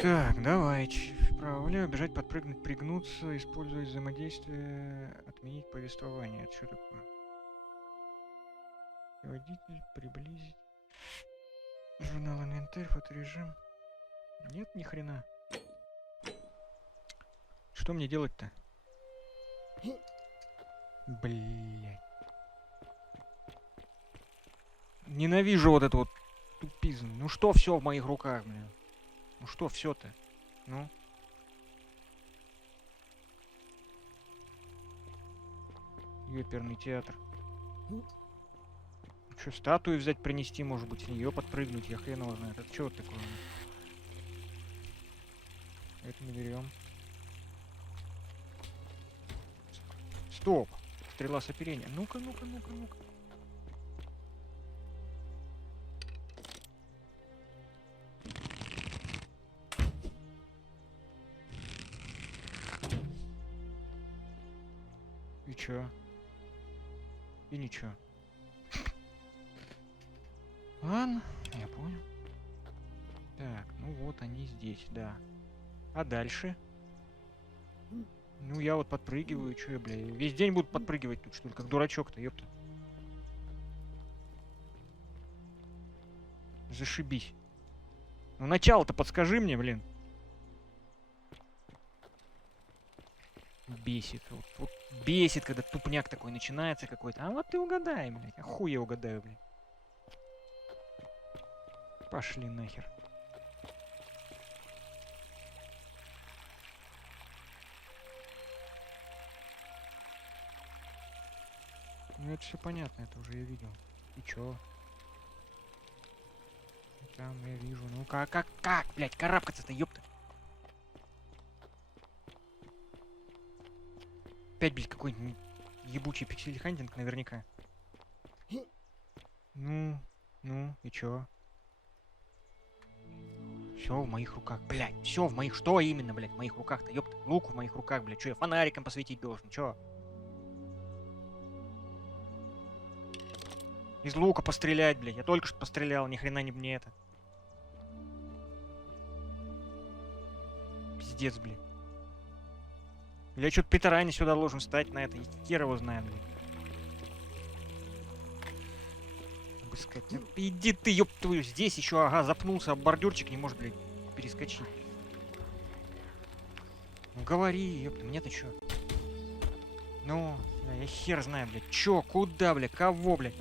Так, давайте. Вправо-влево, бежать, подпрыгнуть, пригнуться, использовать взаимодействие, отменить повествование. Это что такое? Водитель, приблизить. Журнал, инвентарь, фоторежим. Нет, ни хрена. Что мне делать-то? Блять. Ненавижу вот эту вот тупизну. Ну что все в моих руках, блин? Ну что все-то? Ну? Ёперный театр. Что, статую взять, принести, может быть, ее подпрыгнуть, я хрен его знает. Это что вот такое? Это не берем. Стоп! Стрела с оперения. Ну-ка, ну-ка, ну-ка, ну-ка. И чё? И ничего. Ладно, я понял. Так, ну вот они здесь, да. А дальше? Ну я вот подпрыгиваю, чё я, бля, весь день буду подпрыгивать тут, что ли, как дурачок-то, ёпта. Зашибись. Ну начало-то подскажи мне, блин. Бесит. Вот бесит, когда тупняк такой начинается какой-то. А вот ты угадай, блядь. А хуй я угадаю, блядь. Пошли нахер. Ну это все понятно, это уже я видел. И чё? Там я вижу. Ну как, блядь, карабкаться-то, ёпта. Опять, блядь, какой-нибудь ебучий пиксель-хантинг наверняка. Ну, и чё? Все в моих руках, блядь, все в моих... Что именно, блядь, в моих руках-то, ёпта? Лук в моих руках, блядь, чё я фонариком посветить должен, чё? Из лука пострелять, блядь, я только что пострелял, ни хрена не мне это. Пиздец, блядь. Или я что-то Питеране сюда должен стать на это, и хер его знает, блядь. Иди ты, ёб твою, здесь еще, ага, запнулся, а бордюрчик не может, блядь, перескочить. Ну говори, ёпта, мне-то чё? Ну, бля, я хер знаю, блядь, чё, куда, блядь, кого, блядь?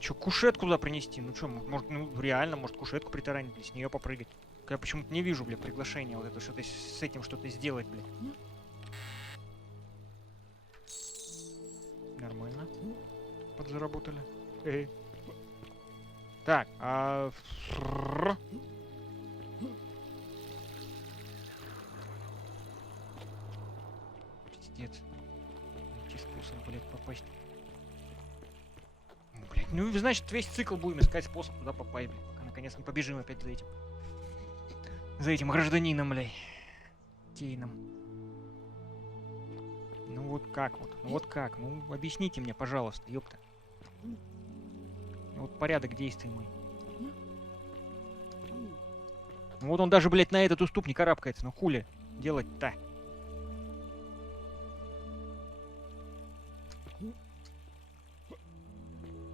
Чё, кушетку туда принести? Ну чё, может, ну реально, может кушетку притаранить, блядь, с нее попрыгать. Я почему-то не вижу, блядь, приглашения вот это, что-то с этим что-то сделать, блядь. Нормально. Подзаработали. Так, пиздец. Найти способ, блядь, попасть. Блядь, ну значит весь цикл будем искать способ туда попасть, блядь. Пока наконец не побежим опять за этим. За этим гражданином, блядь. Кейном. Ну вот как вот? Ну вот как? Ну объясните мне, пожалуйста, ёпта. Вот порядок действий мой. Ну вот он даже, блядь, на этот уступ не карабкается. Ну хули делать-то?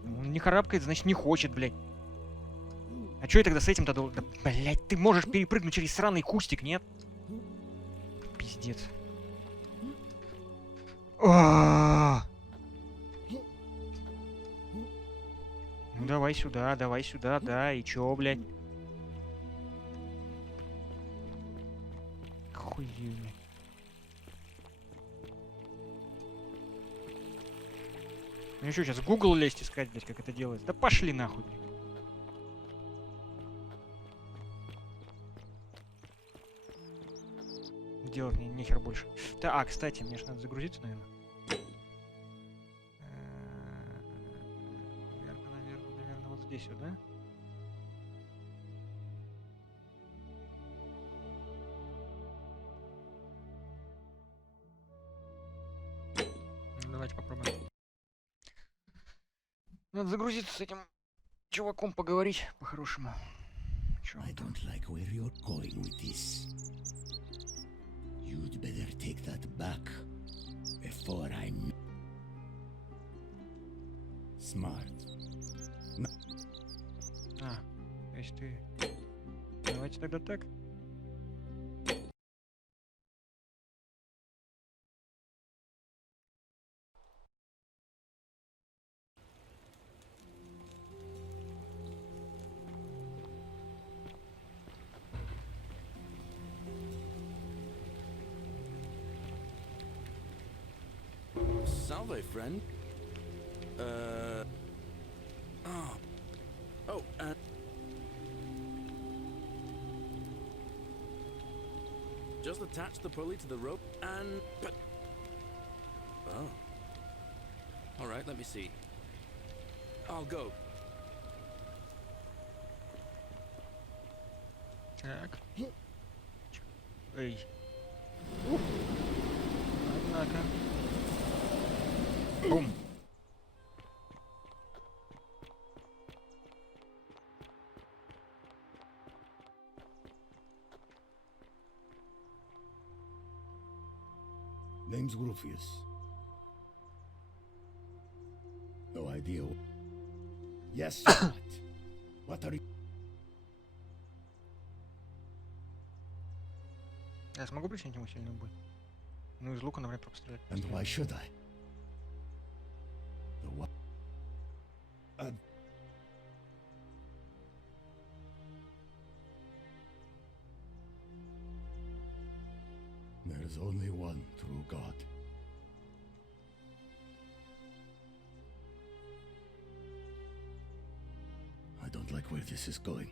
Он не карабкается, значит не хочет, блядь. А чё я тогда с этим-то должен? Да, блядь, ты можешь перепрыгнуть через сраный кустик, нет? Пиздец. Ну давай сюда, да, и чё, блядь? Охуенно. Ну что, сейчас в Google лезть искать, блядь, как это делается? Да пошли нахуй, блядь. Делать мне нехер больше. Да, кстати, мне же надо загрузиться, наверное. Наверное, вот здесь вот, да? Ну, давайте попробуем. Надо загрузиться с этим чуваком, поговорить по-хорошему. I don't like where you're going with this. You'd better take that back before Smart. А, то есть ты... Давайте тогда так. Salve, friend. Oh, and... Just attach the pulley to the rope and... Oh. Alright, let me see. I'll go. Так. Эй. Однако. Бум. Name's Rufius. No idea. Yes, what? What are you? Я смогу причинить ему сильную боль? Ну, из лука, например, пострелять. And why should I? The what? There's only one true God. I don't like where this is going.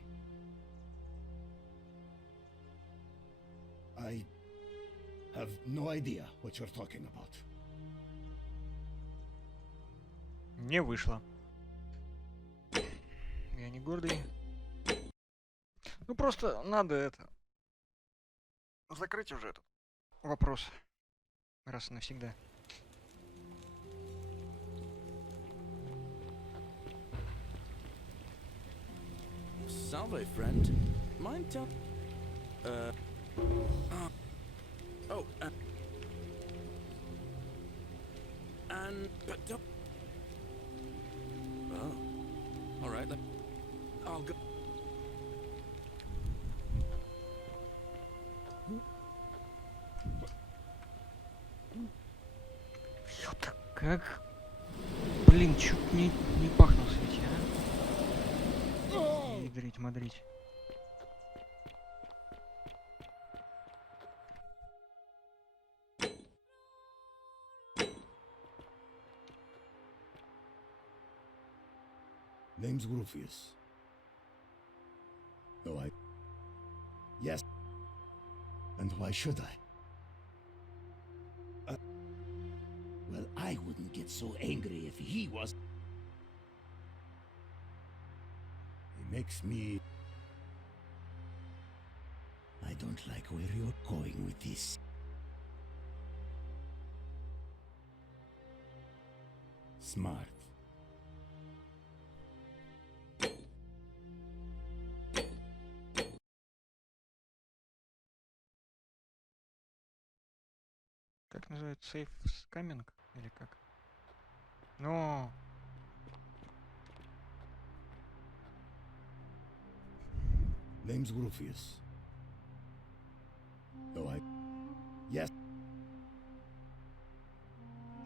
I have no idea what you're talking about. Не вышло. Я не гордый. Ну просто надо это... закрыть уже этот вопрос. Раз и навсегда. Salve, friend. Mind tell... Oh, and... But don't... Oh. Alright, I'll go... Ёпта, как... Блин, чуть не пахнулся ведь, а? Ядрить, мадрить. Name's Rufius. No, I... Yes. And why should I? Well, I wouldn't get so angry if he was... He makes me... I don't like where you're going with this. Smart. Как называется? Сейф скаминг? Или как? Ну... Name's Rufius. No, I... Yes.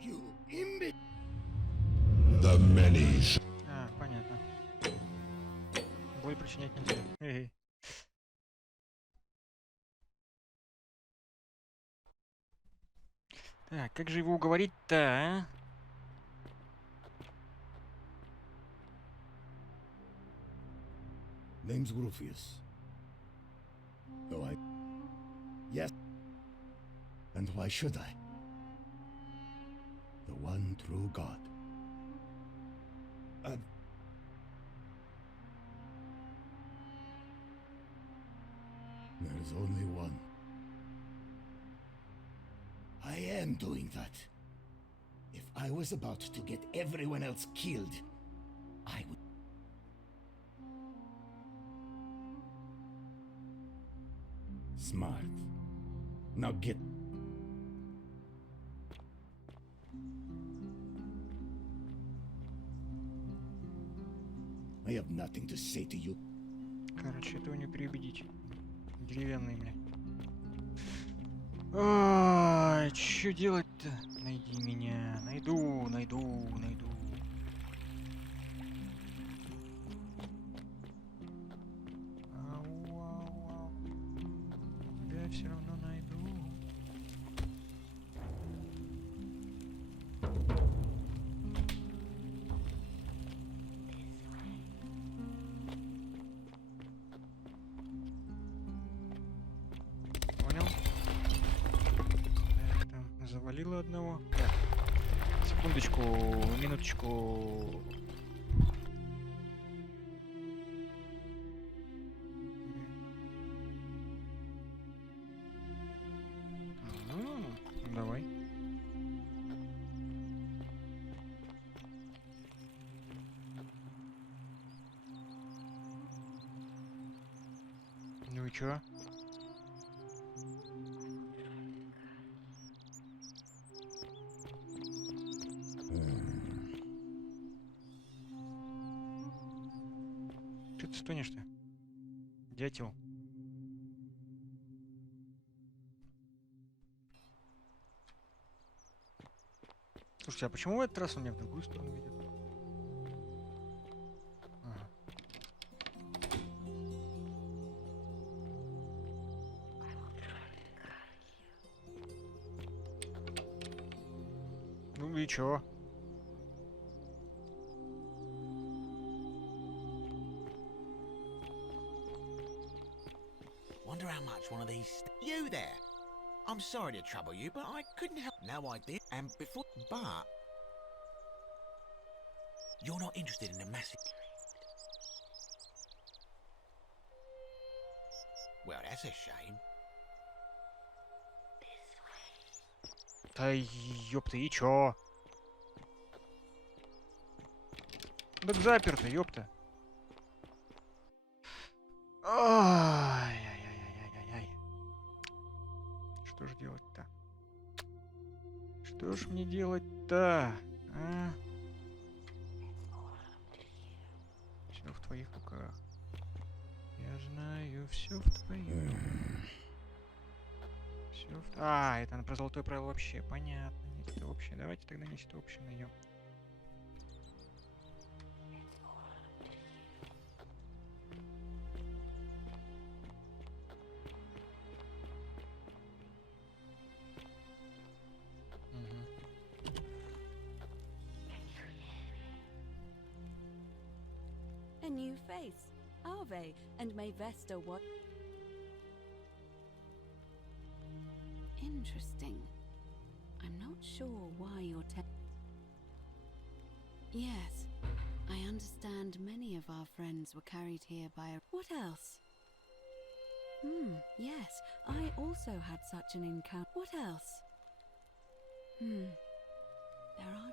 You imbecile! The many... А, понятно. Боль причинять нельзя. Эй. Так, как же его уговорить-то, а? Name's Rufius. No, I... Yes. And why should I? The one true God. There's only one. I am doing that. If I was about to get everyone else killed, I would... Smart. Now get I have nothing to say to you. Короче, этого не переубедить. Деревянный, бля. Ой, чё делать-то? Найди меня. Найду. Ау. Да, все равно найду. Понял? Так, там завалило одного. Так. Секундочку, минуточку. Давай. Ну и чё? Чё ты стонешь-то? Дятел. Слушайте, а почему в этот раз он меня в другую сторону ведет? Ага. Ну и чё? Wonder how much one of these. You there? I'm sorry to trouble you, but I couldn't help. No, I did, and before, but you're not interested in the massive. Well, that's a shame. Да ёпта, и чё? Так заперто, ёпта. Ай-яй-яй-яй-яй-яй. Что ж делать-то? Что ж мне делать-то? А? Все в твоих руках. Я знаю, все в твоих. Все в... А, это про золотое правило вообще. Понятно. Нет, это общее. Давайте тогда не это общее найдем. A new face, Ave, and may Vesta what? Interesting. I'm not sure why you're Yes, I understand many of our friends were carried here by a... What else? Yes, I also had such an encounter. What else? There are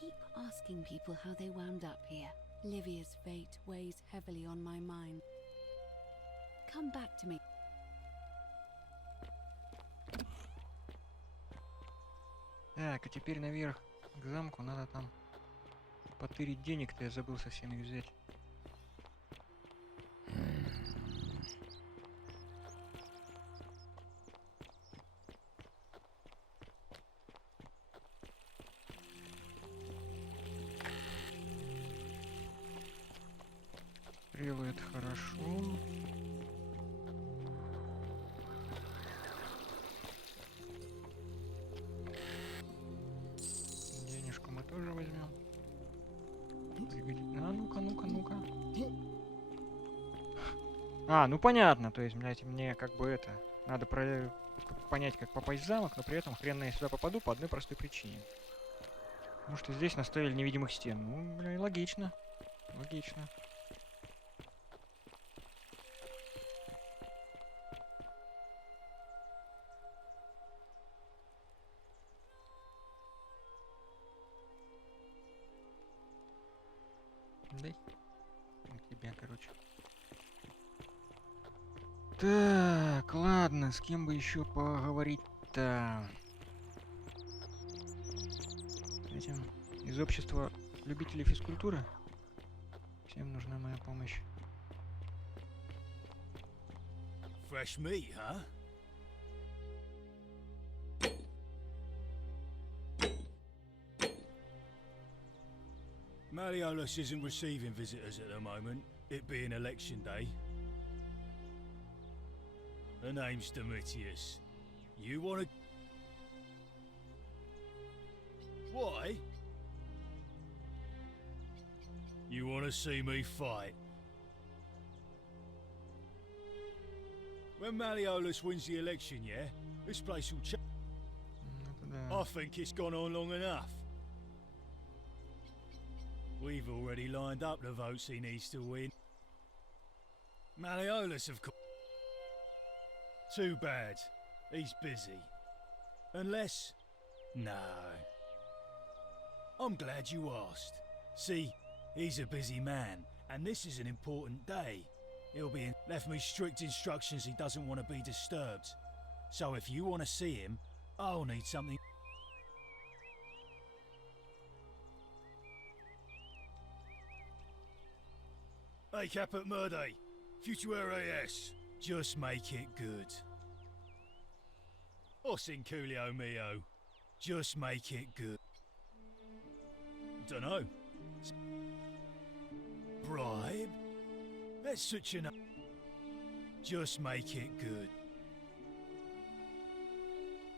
keep asking people how they wound up here. Livia's fate weighs heavily on my mind. Come back to me. Так, а теперь наверх к замку надо там потырить денег-то, я забыл совсем их взять. Стрелы это хорошо. Денежку мы тоже возьмем. А ну-ка. А, ну понятно, то есть, блядь, мне как бы это... Надо понять, как попасть в замок, но при этом хрен я сюда попаду по одной простой причине. Потому что здесь наставили невидимых стен. Ну, бля, логично. Логично. Дай. На тебя, короче. Так, ладно, с кем бы еще поговорить-то? С этим из общества любителей физкультуры? Всем нужна моя помощь. Fresh meat, huh? Malleolus isn't receiving visitors at the moment, it being election day. Her name's Domitius. You wanna... Why? You wanna see me fight? When Malleolus wins the election, yeah? This place will change. I think it's gone on long enough. We've already lined up the votes he needs to win. Malleolus, of course. Too bad. He's busy. Unless... No. I'm glad you asked. See, he's a busy man, and this is an important day. He'll be left me strict instructions he doesn't want to be disturbed. So if you want to see him, I'll need something... Hey, Caput Murde, Futuere S. Just make it good. Os inculio mio. Just make it good. Dunno. Bribe? That's such an... Just make it good.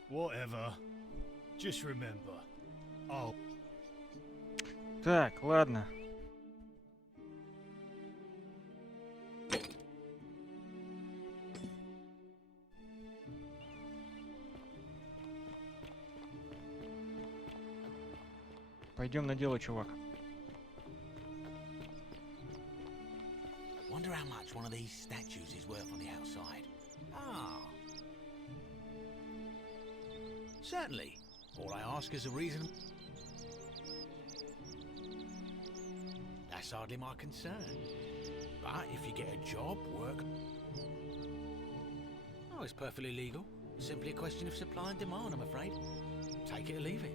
Whatever. Just remember. Oh. Так, ладно. Пойдем на дело, чувак. Wonder how much one of these statues is worth on the outside. Ah. Certainly. All I ask is a reason. That's hardly my concern. But if you get a job, work... Oh, it's perfectly legal. Simply a question of supply and demand, I'm afraid. Take it or leave it.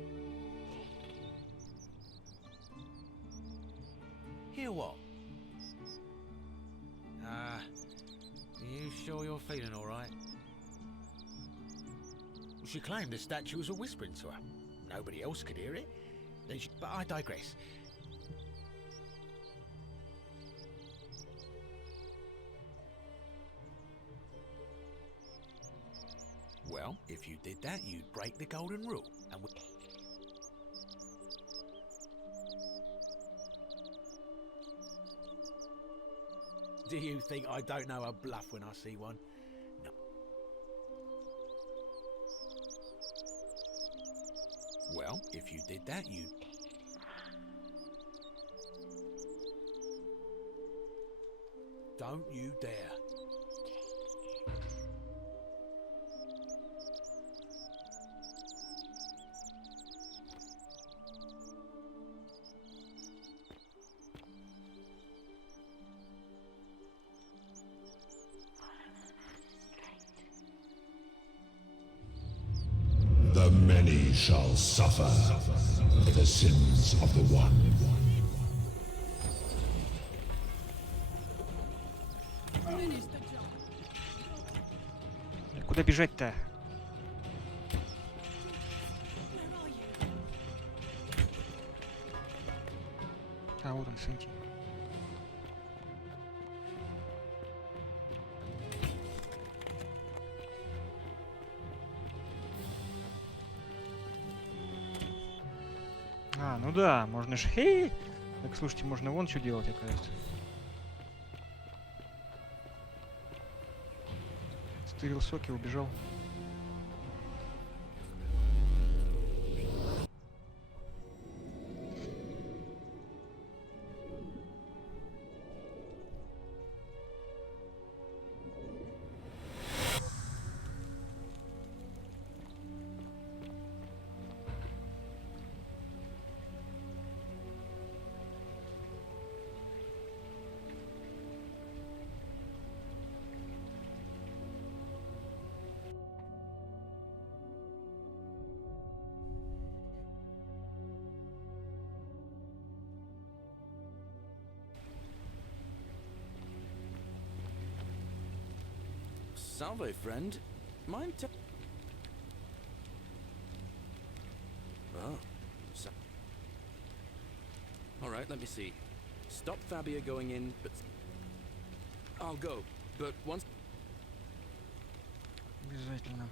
Hear what? You sure you're feeling all right? She claimed the statue was whispering to her. Nobody else could hear it. But I digress. Well, if you did that, you'd break the golden rule. And do you think I don't know a bluff when I see one? No. Well, if you did that, you'd... Don't you dare. The many shall suffer for the sins of the one. Куда бежать-то? А, вот он, Сэнти. А, ну да, можно ж... Хей! Так, слушайте, можно вон что делать, оказывается. Стырил соки, убежал. Salve, friend. Mind Oh. Alright, let me see. Stop Fabia going in, but... I'll go, but once... Обязательно.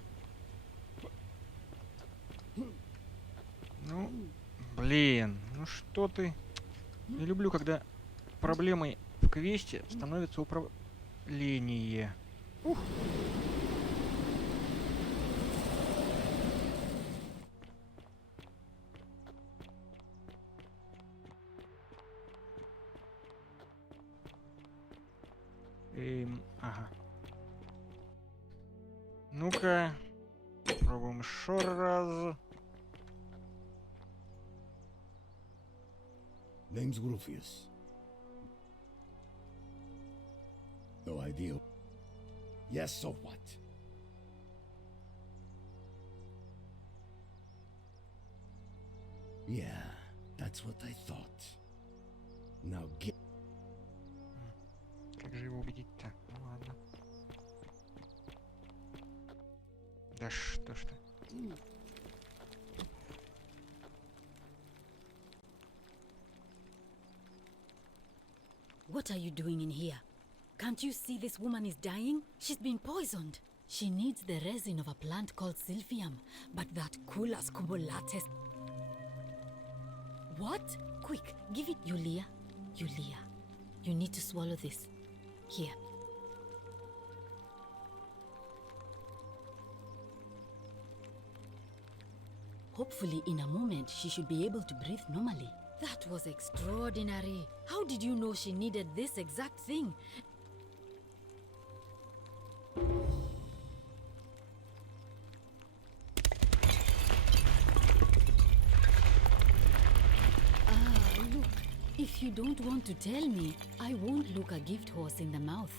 Ну, блин, ну что ты? Не люблю, когда проблемой в квесте становится управление. Ух. Ага. Ну-ка, пробуем еще раз. Name's Rufius. No idea. Yes, so what? Yeah, that's what I thought. Now get... Как же его убедить-то? Ну ладно. Да что ж ты. What are you doing in here? Can't you see this woman is dying? She's been poisoned. She needs the resin of a plant called silphium, but that Culas cubulates... What? Quick, give it... Yulia, you need to swallow this. Here. Hopefully in a moment she should be able to breathe normally. That was extraordinary. How did you know she needed this exact thing? Look, if you don't want to tell me, I won't look a gift horse in the mouth.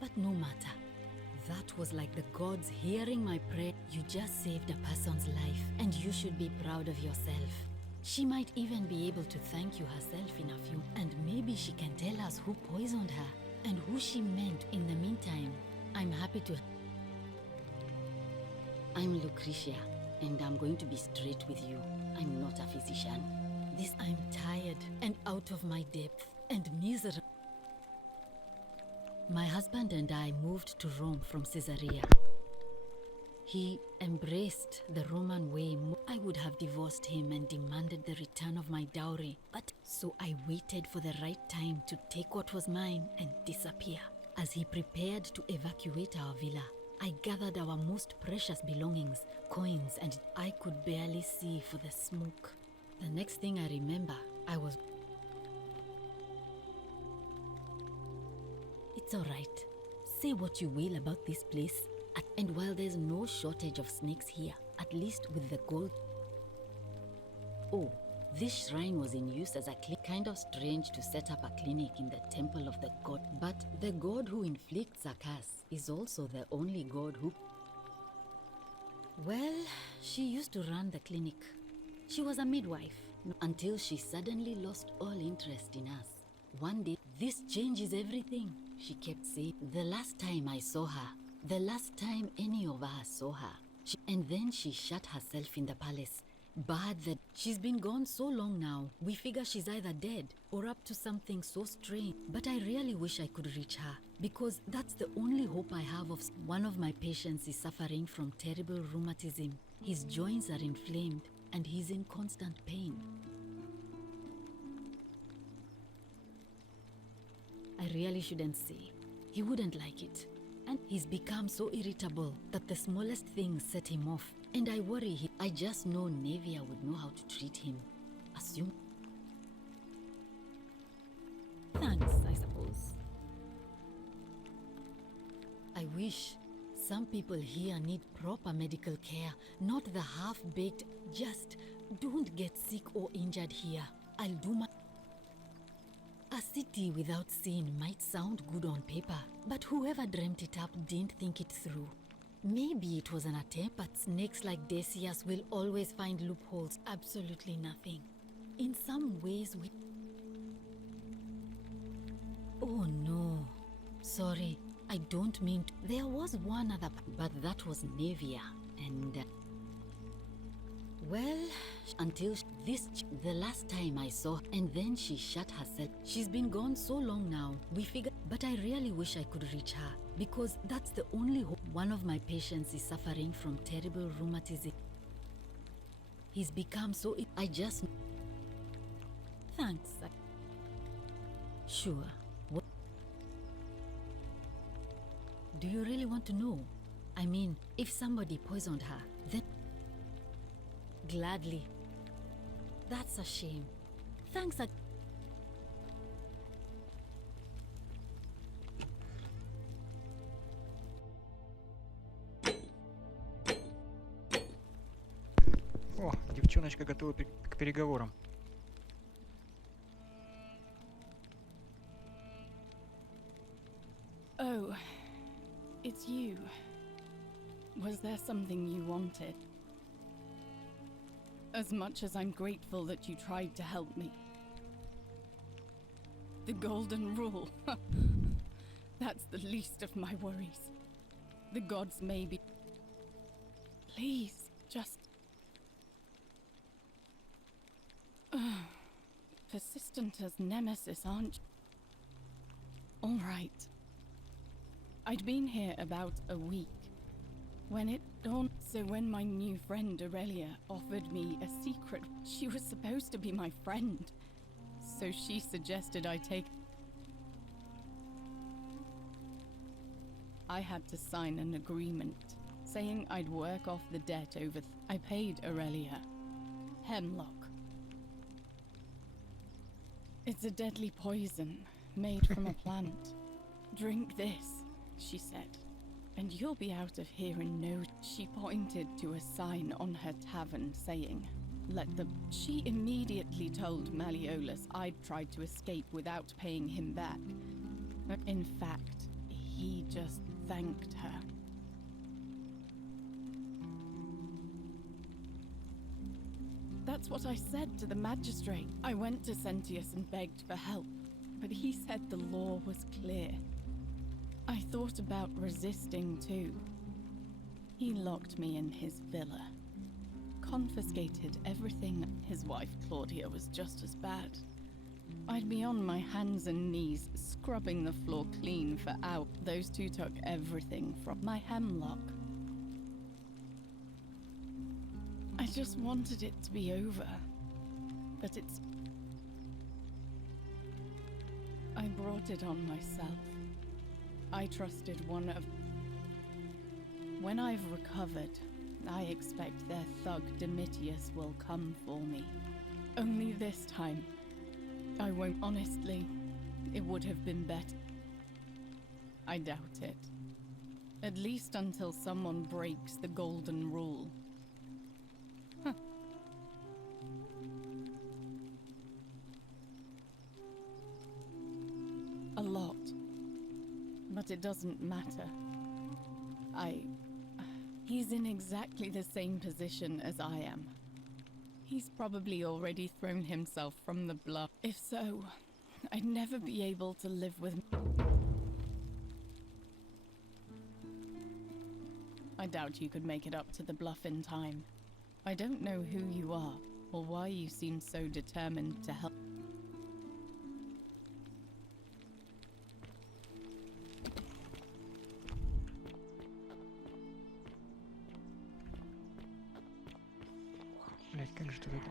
But no matter. That was like the gods hearing my prayer. You just saved a person's life, and you should be proud of yourself. She might even be able to thank you herself in a few, and maybe she can tell us who poisoned her and who she meant. In the meantime, I'm happy to... I'm Lucretia, and I'm going to be straight with you. I'm not a physician. I'm tired and out of my depth and miserable. My husband and I moved to Rome from Caesarea. He embraced the Roman way. I would have divorced him and demanded the return of my dowry, but so I waited for the right time to take what was mine and disappear. As he prepared to evacuate our villa, I gathered our most precious belongings, coins, and I could barely see for the smoke. The next thing I remember, I was... It's all right. Say what you will about this place. And while there's no shortage of snakes here, at least with the gold... Oh, this shrine was in use as a clinic. Kind of strange to set up a clinic in the temple of the god. But the god who inflicts a curse is also the only god who... Well, she used to run the clinic. She was a midwife, until she suddenly lost all interest in us. One day, this changes everything, she kept saying. The last time I saw her, the last time any of us saw her. And then she shut herself in the palace. Barred that she's been gone so long now, we figure she's either dead or up to something so strange. But I really wish I could reach her, because that's the only hope I have of... One of my patients is suffering from terrible rheumatism. His joints are inflamed and he's in constant pain. I really shouldn't say. He wouldn't like it. And he's become so irritable that the smallest things set him off. And I worry I just know Nevia would know how to treat him. Assume... Thanks, I suppose. I wish. Some people here need proper medical care, not the half-baked, just don't get sick or injured here. I'll do my... A city without sin might sound good on paper, but whoever dreamt it up didn't think it through. Maybe it was an attempt, but snakes like Decius will always find loopholes. Absolutely nothing. In some ways we... Oh no. Sorry, I don't mean to. There was one other, but that was Nevia, and well, until the last time I saw her, and then she shut herself. She's been gone so long now. We figured, but I really wish I could reach her because that's the only hope. One of my patients is suffering from terrible rheumatism. He's become so. I just. Thanks. Sure. What? Do you really want to know? I mean, if somebody poisoned her, then. Gladly. That's a shame. Thanks. О, девчоночка готова к переговорам. Oh, it's you. Was there something you wanted? As much as I'm grateful that you tried to help me. The golden rule. That's the least of my worries. The gods may be. Please, just. Persistent as Nemesis, aren't you? All right. I'd been here about a week when it dawned. So when my new friend Aurelia offered me a secret, she was supposed to be my friend. So she suggested I take. I had to sign an agreement saying I'd work off the debt over. I paid Aurelia hemlock. It's a deadly poison made from a plant. Drink this, she said, and you'll be out of here in no. She pointed to a sign on her tavern saying, let the. She immediately told Malleolus I'd tried to escape without paying him back. In fact, he just thanked her. That's what I said to the magistrate. I went to Sentius and begged for help, but he said the law was clear. I thought about resisting too. He locked me in his villa, confiscated everything. His wife Claudia was just as bad. I'd be on my hands and knees, scrubbing the floor clean for hours. Those two took everything from my hemlock. I just wanted it to be over, but it's. I brought it on myself. I trusted one of. When I've recovered, I expect their thug Domitius will come for me. Only this time, I won't. Honestly, it would have been better. I doubt it. At least until someone breaks the golden rule. Huh. A lot. But it doesn't matter. He's in exactly the same position as I am. He's probably already thrown himself from the bluff. If so, I'd never be able to live with. I doubt you could make it up to the bluff in time. I don't know who you are, or why you seem so determined to help. Блять, как же тут это?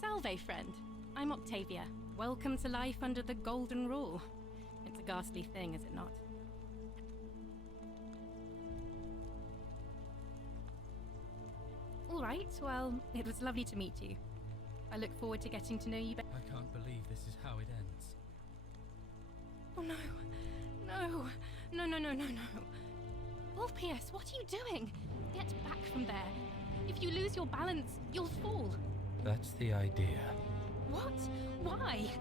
Salve, friend. I'm Octavia. Welcome to life under the Golden Rule. It's a ghastly thing, is it not? All right, well, it was lovely to meet you. I look forward to getting to know you better. I can't believe this is how it ends. Oh no. No. No, no, no, no, no. Orpheus, what are you doing? Get back from there. If you lose your balance, you'll fall. That's the idea. What? Why?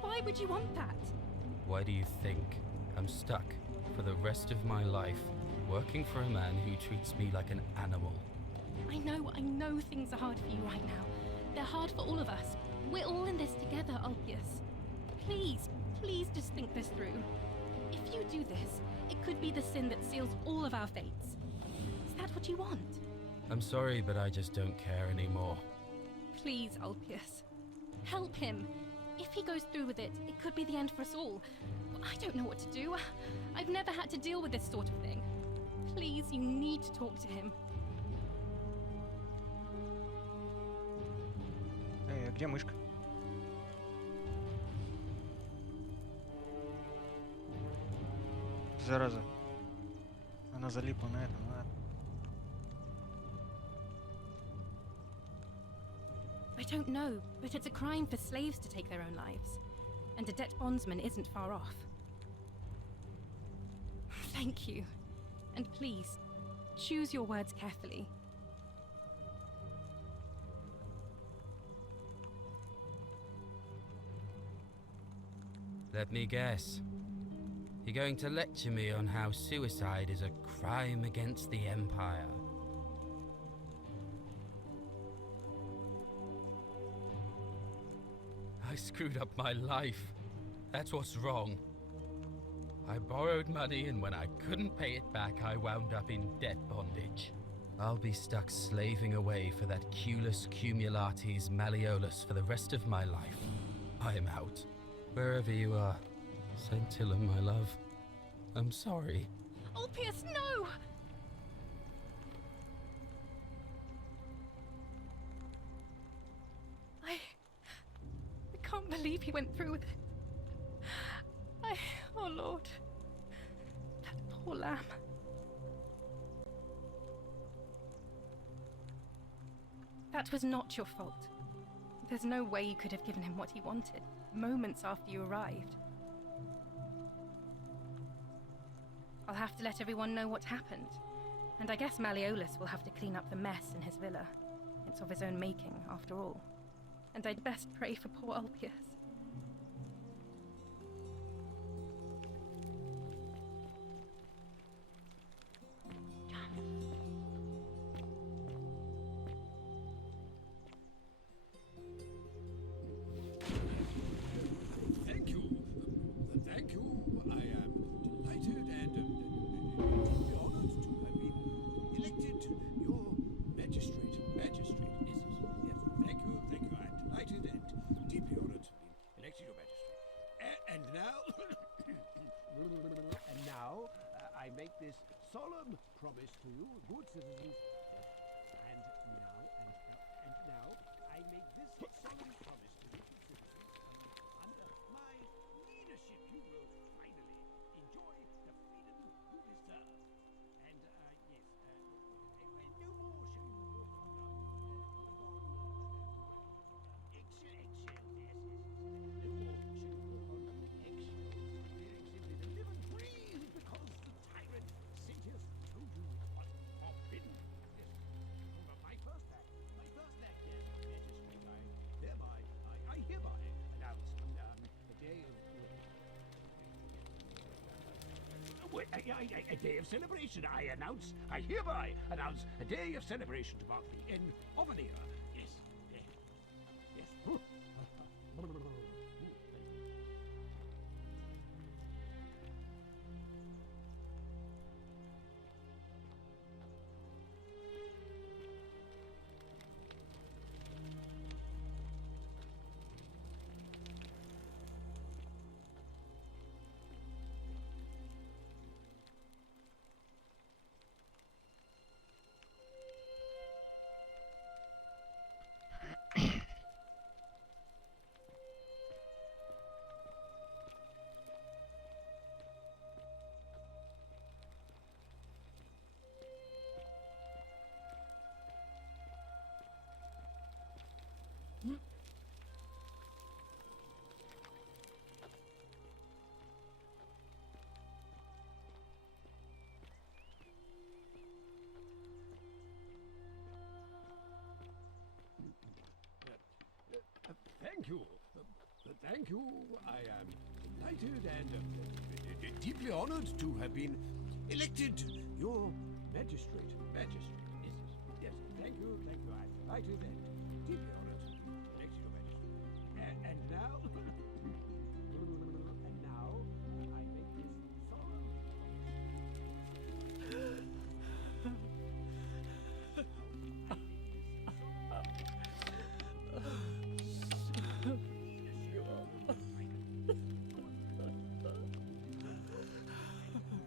Why would you want that? Why do you think I'm stuck for the rest of my life working for a man who treats me like an animal? I know things are hard for you right now. They're hard for all of us. We're all in this together, Ulpius. Please, please just think this through. If you do this, it could be the sin that seals all of our fates. Is that what you want? I'm sorry, but I just don't care anymore. Please, Ulpius. Help him. If he goes through with it, it could be the end for us all. I don't know what to do. I've never had to deal with this sort of thing. Please, you need to talk to him. Где мышка? Зараза. Она залипла на этом, ладно. I don't know, but it's a crime for slaves to take their own lives. And a debt bondsman isn't far off. Thank you. And please, choose your words carefully. Let me guess. You're going to lecture me on how suicide is a crime against the Empire. I screwed up my life. That's what's wrong. I borrowed money, and when I couldn't pay it back, I wound up in debt bondage. I'll be stuck slaving away for that Culus Cumulatis Malleolus for the rest of my life. I am out. Wherever you are, Scintillum, my love, I'm sorry. Ulpius, no! I can't believe he went through with it. Oh Lord. That poor lamb. That was not your fault. There's no way you could have given him what he wanted, moments after you arrived. I'll have to let everyone know what happened. And I guess Malleolus will have to clean up the mess in his villa. It's of his own making, after all. And I'd best pray for poor Ulpius. Thank you. Thank you. I am delighted and deeply honored to have been elected your magistrate. Magistrate, yes. Thank you. I'm delighted and deeply honored to be elected your magistrate. And now, I make this solemn promise to you, good citizens. And now, I make this solemn promise to you, good citizens. Under my leadership, you will finally enjoy the freedom you deserve. And no more shall you walk on eggshells. Yes. No more shall you walk on eggshells. Simply to live and breathe because the tyrant Sentius told you was forbidden. Yes. My first act, yes, magistrate, I hereby announce the day of a day of celebration. I hereby announce a day of celebration to mark the end of an era. Yes. Thank you. I am delighted and deeply honored to have been elected your magistrate. Magistrate. Yes. Thank you. Thank you. I'm delighted and deeply honored to elect your magistrate. And now, I make this solemn.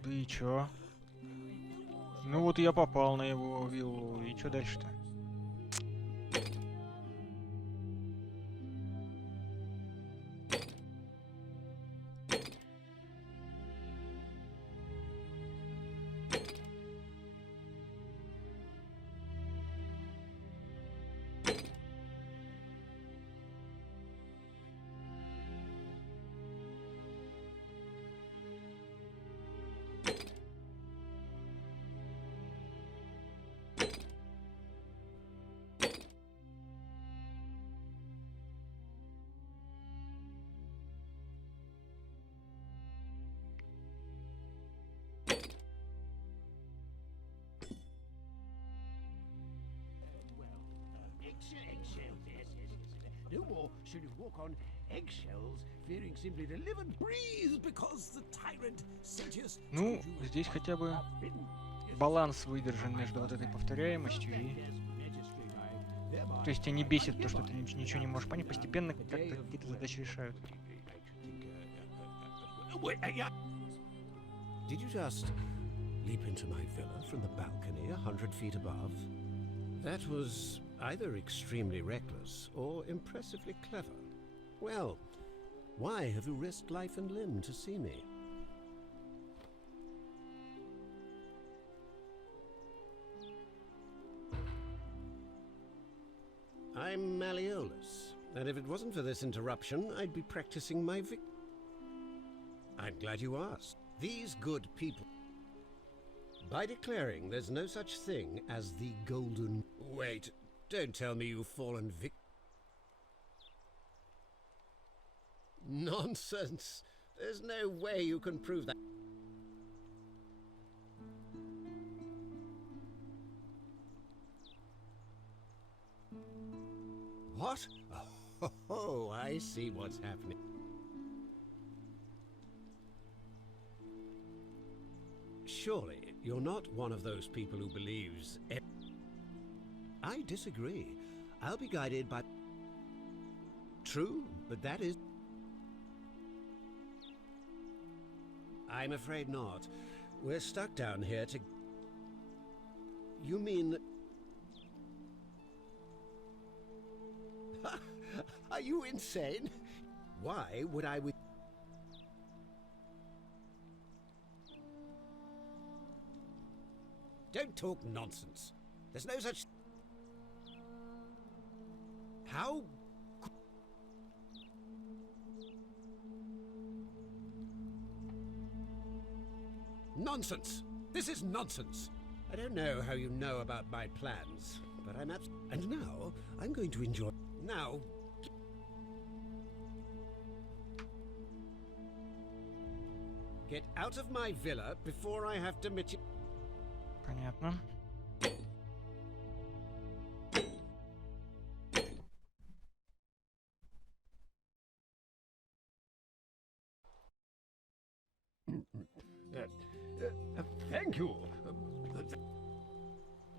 Да и чё? Ну вот я попал на его виллу, и чё дальше-то? Eggshells, yes. No more should you walk on eggshells, fearing simply to live and breathe because the tyrant Sentius. Ну, здесь хотя бы баланс выдержан между вот этой повторяемостью и... То есть тебя не бесит то, что ты ничего не можешь понять, постепенно как-то какие-то задачи решают. Did you just leap into my villa from the balcony 100 feet above? That was either extremely reckless or impressively clever. Well, why have you risked life and limb to see me? I'm Malleolus, and if it wasn't for this interruption, I'd be practicing my I'm glad you asked. These good people... By declaring there's no such thing as the golden... Wait, don't tell me you've fallen Nonsense! There's no way you can prove that. What? Oh, I see what's happening. Surely, you're not one of those people who believes... I disagree. I'll be guided by... True, but that is... I'm afraid not. We're stuck down here to... You mean... Are you insane? Why would I with... Don't talk nonsense. There's no such... How... Nonsense! This is nonsense! I don't know how you know about my plans, but I'm And now, I'm going to enjoy... Now... Get out of my villa before I have to meet you... Понятно. Thank you.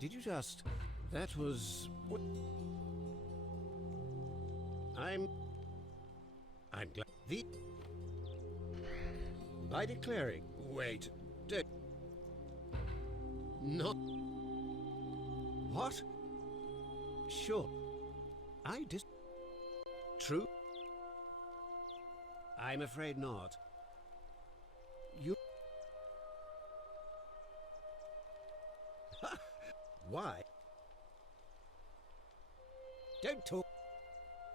Did you just... That was... I'm glad... By declaring... Wait... Not... What? Sure. True? I'm afraid not. You... Why? Don't talk...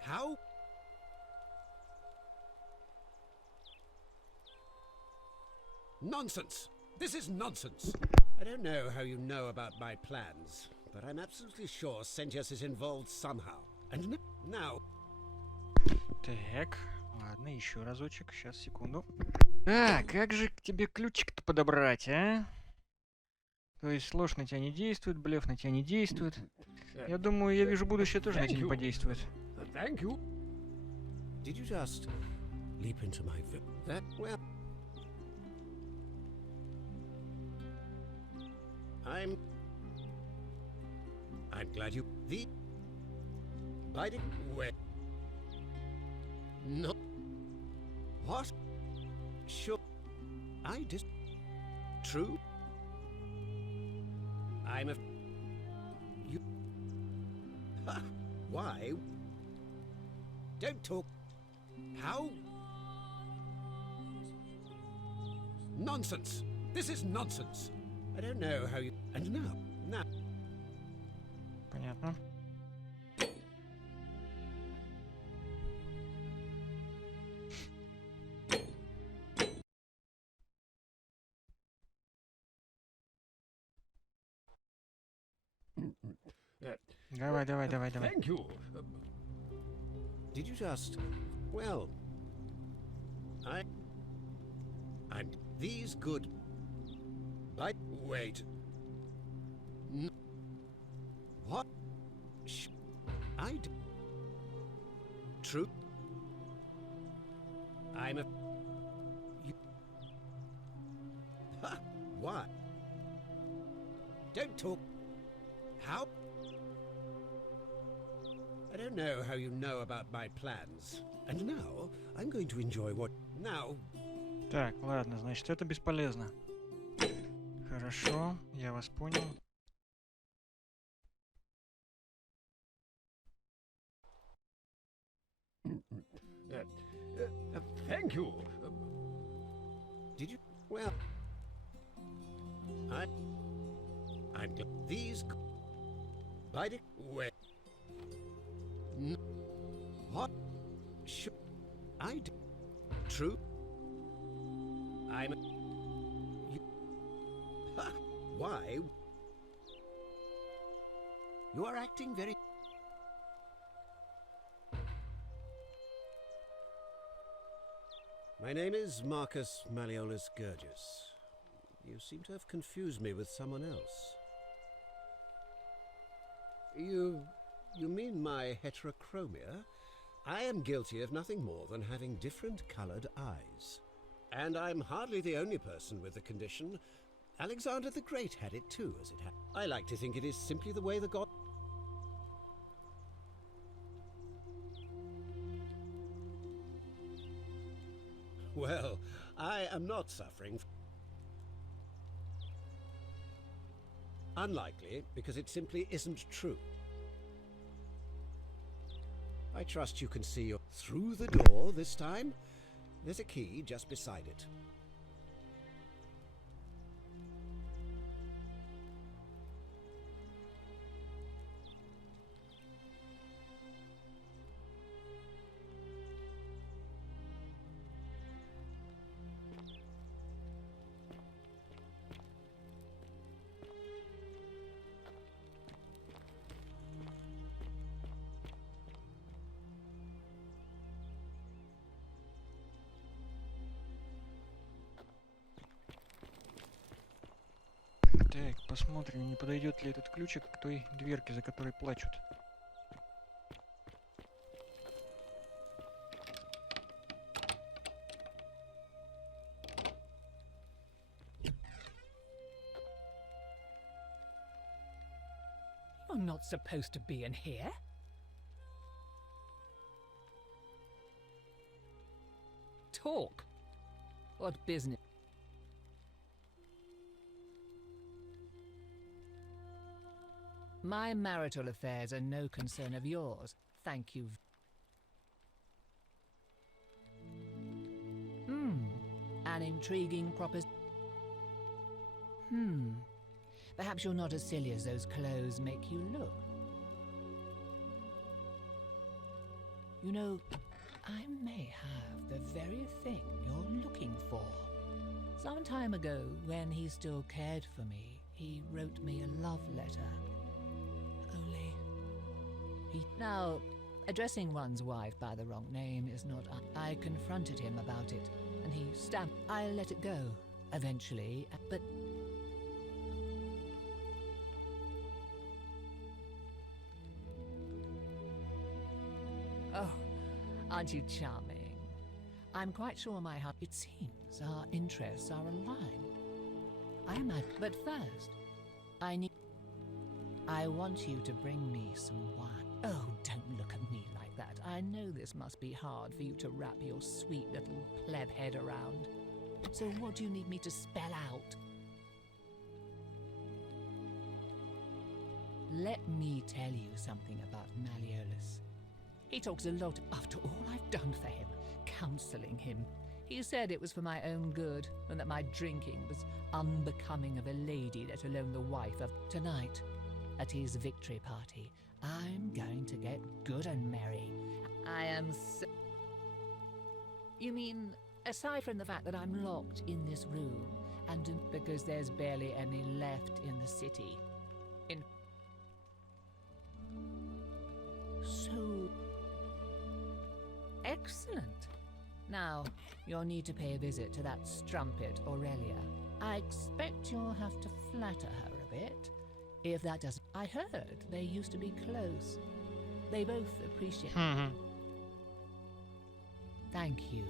How? Nonsense! This is nonsense! I don't know how you know about my plans, but I'm absolutely sure Sentius is involved somehow. And now... Так, ладно. Ладно, еще разочек. Сейчас, секунду. Как же к тебе ключик-то подобрать, а? То есть ложь на тебя не действует, блеф на тебя не действует. Я думаю, я вижу будущее тоже на тебя не подействует. Thank you. Did you just leap into my that well? I'm glad you the biting way. No. What? Sure. I did. True. I'm a. You. Why? Don't talk. How? Nonsense. This is nonsense. I don't know how you. And now. Понятно. Давай. Thank you. Did you just? Well, I'm these good. Wait. What? True. I'm a. You. Why? Don't talk. How? I don't know how you know about my plans. And now I'm going to enjoy what now. Так, ладно, значит, это бесполезно. Хорошо, я вас понял. Thank you. Did you? Well, I'm glad these. Biting way. What? Should I do? True. I'm. You. Why? You are acting very. My name is Marcus Malleolus Gurgis. You seem to have confused me with someone else. You mean my heterochromia? I am guilty of nothing more than having different coloured eyes. And I'm hardly the only person with the condition. Alexander the Great had it too, as it happened. I like to think it is simply the way the god... Well, I am not suffering. Unlikely, because it simply isn't true. I trust you can see your... Through the door this time? There's a key just beside it. Так, посмотрим, не подойдет ли этот ключик к той дверке, за которой плачут. You're not supposed to be in here. Talk. What business? My marital affairs are no concern of yours. Thank you. An intriguing proposition. Perhaps you're not as silly as those clothes make you look. You know, I may have the very thing you're looking for. Some time ago, when he still cared for me, he wrote me a love letter. Now, Addressing one's wife by the wrong name is not. I confronted him about it, and he stamped. I let it go, eventually, but. Oh, aren't you charming? I'm quite sure my heart. It seems our interests are aligned. I am. But first, I want you to bring me some wine. Oh, don't look at me like that. I know this must be hard for you to wrap your sweet little pleb head around. So what do you need me to spell out? Let me tell you something about Malleolus. He talks a lot after all I've done for him, counseling him. He said it was for my own good, and that my drinking was unbecoming of a lady, let alone the wife of. Tonight, at his victory party, I'm going to get good and merry. I am so... You mean, aside from the fact that I'm locked in this room, and because there's barely any left in the city. So... Excellent. Now, you'll need to pay a visit to that strumpet, Aurelia. I expect you'll have to flatter her a bit. If that doesn't... I heard they used to be close. They both appreciate... Thank you.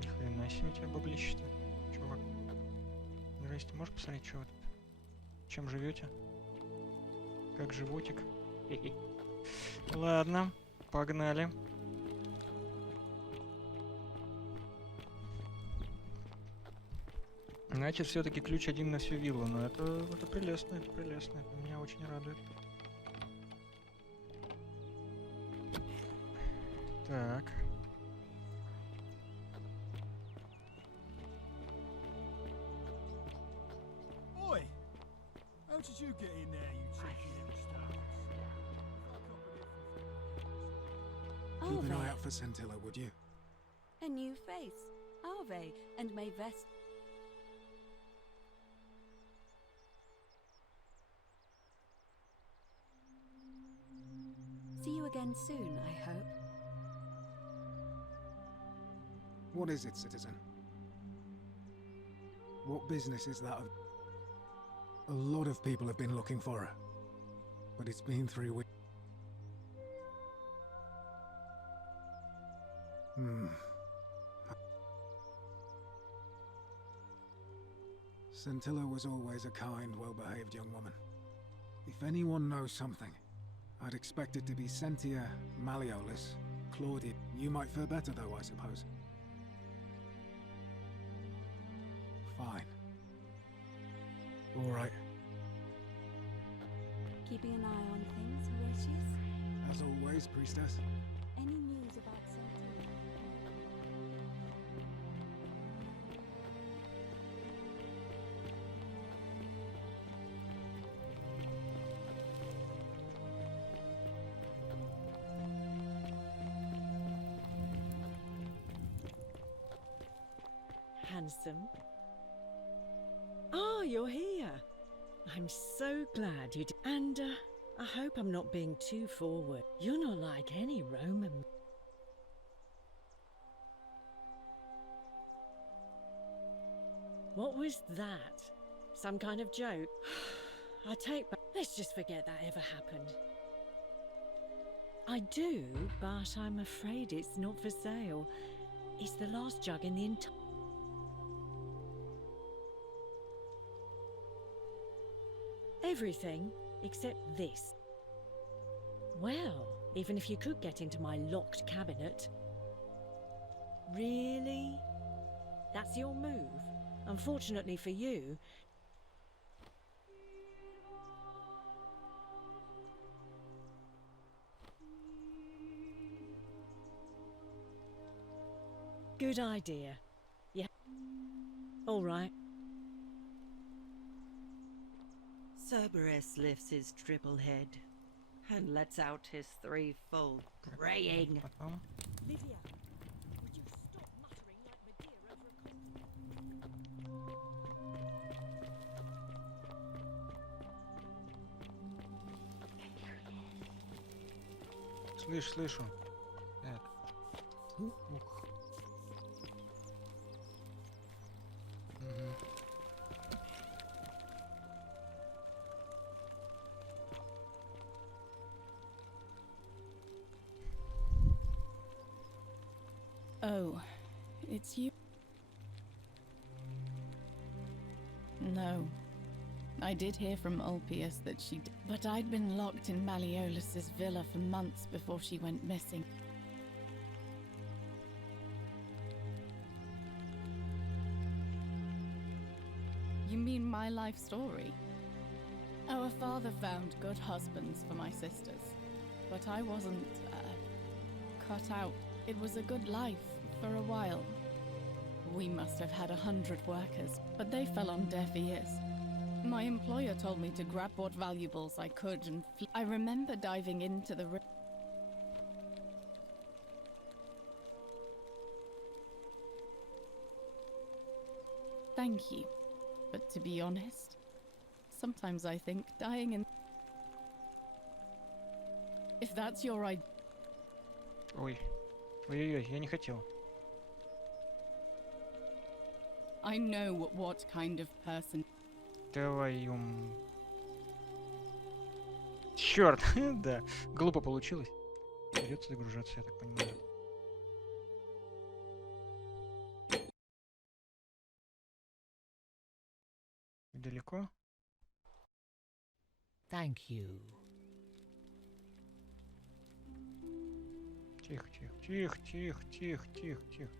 Ни хрена себе у тебя баблище-то, чувак. Здрасте, можешь посмотреть, что вы тут? Чем живете? Как животик? Ладно, погнали. Значит, все-таки ключ один на всю виллу, но это прелестно, это меня очень радует. Так. Oi! How did you get in there, you cheeky little Keep an eye out for Scintilla, would you? A new face, Ave, and may vest. See you again soon, I hope. What is it, citizen? What business is that of... A lot of people have been looking for her. But it's been 3 weeks. Scintilla was always a kind, well-behaved young woman. If anyone knows something, I'd expect it to be Sentia, Malleolus, Claudia. You might fare better though, I suppose. Fine. All right. Keeping an eye on things, Horatius? As always, priestess. Any news about Sentia? Handsome. Oh, you're here. I'm so glad you did. And I hope I'm not being too forward. You're not like any Roman. What was that? Some kind of joke? I take back. Let's just forget that ever happened. I do, but I'm afraid it's not for sale. It's the last jug in the entire... Everything except this. Well, even if you could get into my locked cabinet. Really? That's your move? Unfortunately for you. Good idea. Yeah. All right. Cerberus lifts his triple head and lets out his threefold braying. Lydia, would you stop muttering like Medea over a слышу. Так. Ух. Мгм. Oh, it's you? No. I did hear from Ulpius that but I'd been locked in Malleolus's villa for months before she went missing. You mean my life story? Our father found good husbands for my sisters, but I wasn't, cut out. It was a good life for a while. We must have had 100 workers, but they fell on deaf ears. My employer told me to grab what valuables I could and I remember diving into the Thank you. But to be honest, sometimes I think dying in... If that's your idea... Ой. Ой-ой-ой, я не хотел. I know what kind of person... Твою... Черт, да, глупо получилось. Придется загружаться, я так понимаю. Далеко? Thank you. Тихо, тихо, тихо, тихо, тихо, тихо, тихо.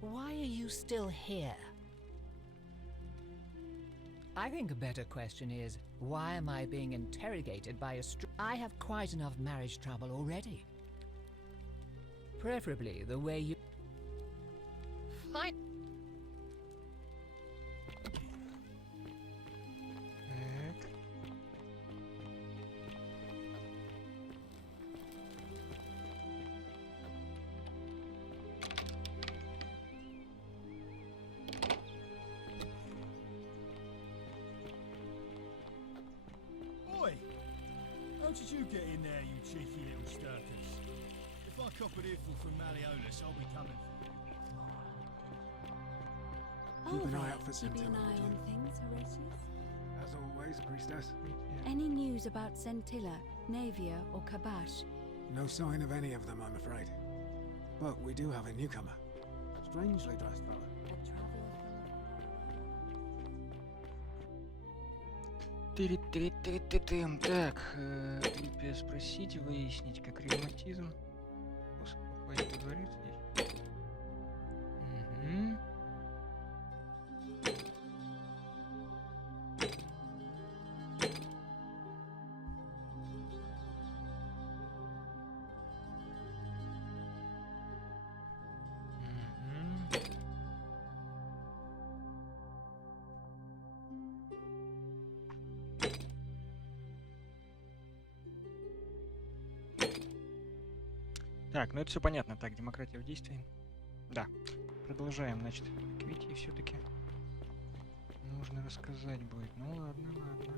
Why are you still here? I think a better question is, why am I being interrogated by a I have quite enough marriage trouble already. Preferably the way you... Fine. Так. Oi! How did you get in there, you cheeky little sturkers? If I cop an earful from Malleolus, I'll be coming for you. Keep an eye out for Keeping an Scintilla, eye would on you? things, Horatius? As always, priestess. Any news about Scintilla, Navia, or Kabash? No sign of any of them, I'm afraid. But we do have a newcomer. Strangely dressed fella. A traveler Тыры-тыры-тыры-тыры-тым. Так, тебе спросить, выяснить, как ревматизм. Способ попасть во дворец здесь. Мгм. Мгм. Так, ну это все понятно. Так, демократия в действии. Да. Продолжаем, значит, к Вите все-таки нужно рассказать будет. Ну ладно, ладно.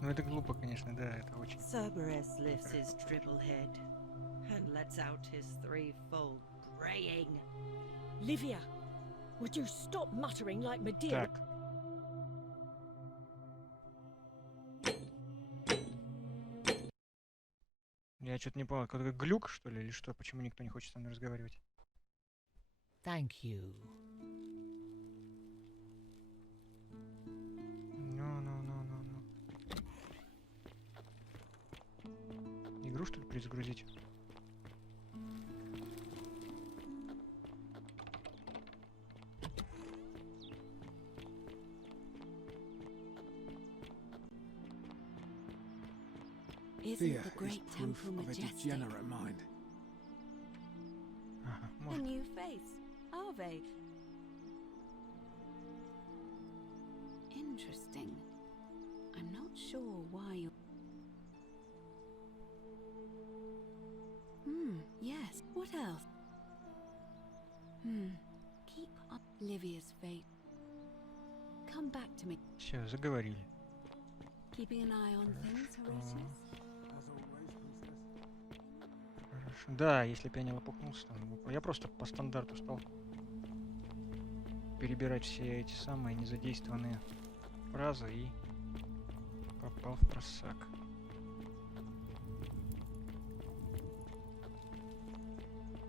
Ну это глупо, конечно, да, это очень. Cerberus lifts his triple head and lets out his threefold braying. Livia, would you stop muttering like Medea? Так. Я что-то не понял, какой-то глюк, что ли, или что? Почему никто не хочет со мной разговаривать? Thank you. Ну. Игру, что ли, перезагрузить? Fear Isn't the is great proof temple of a majestic? degenerate mind. Ага, A может. new face, Ave. Interesting. I'm not sure why you're... yes. What else? Keep up. Livia's fate. Come back to me. Все, заговорили. Keeping an eye on things, Horatius? Хорошо. Да, если бы я не лопухнулся, там, я просто по стандарту стал перебирать все эти самые незадействованные фразы и попал в просак.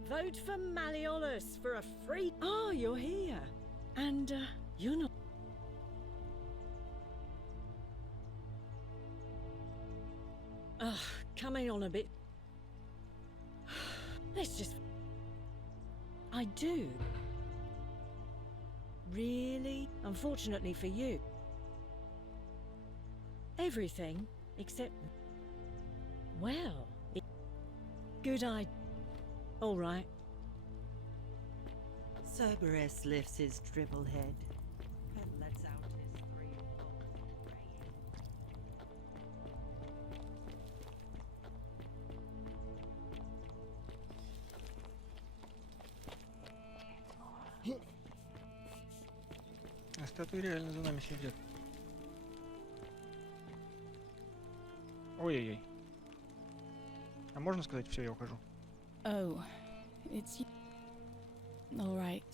Vote for Malleolus for a free. Oh, you're here. And, you're not. Ugh, coming on a bit. Let's just. I do. Really? Unfortunately for you. Everything except. Well, good idea. All right. Cerberus lifts his dribble head and lets out his threefold braying. А статуи реально за нами сидят. Ой-ой-ой. А можно сказать, все, я ухожу? Oh, it's you. All right.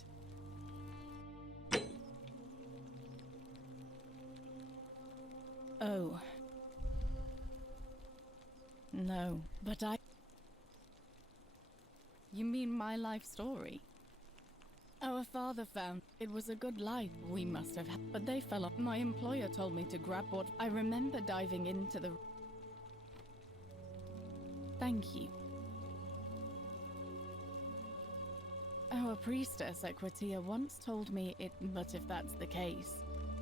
Oh. No, but I... You mean my life story? Our father found it was a good life we must have had, but they fell off. My employer told me to grab what... I remember diving into the... Thank you. Our priestess, Equitia, once told me it, but if that's the case,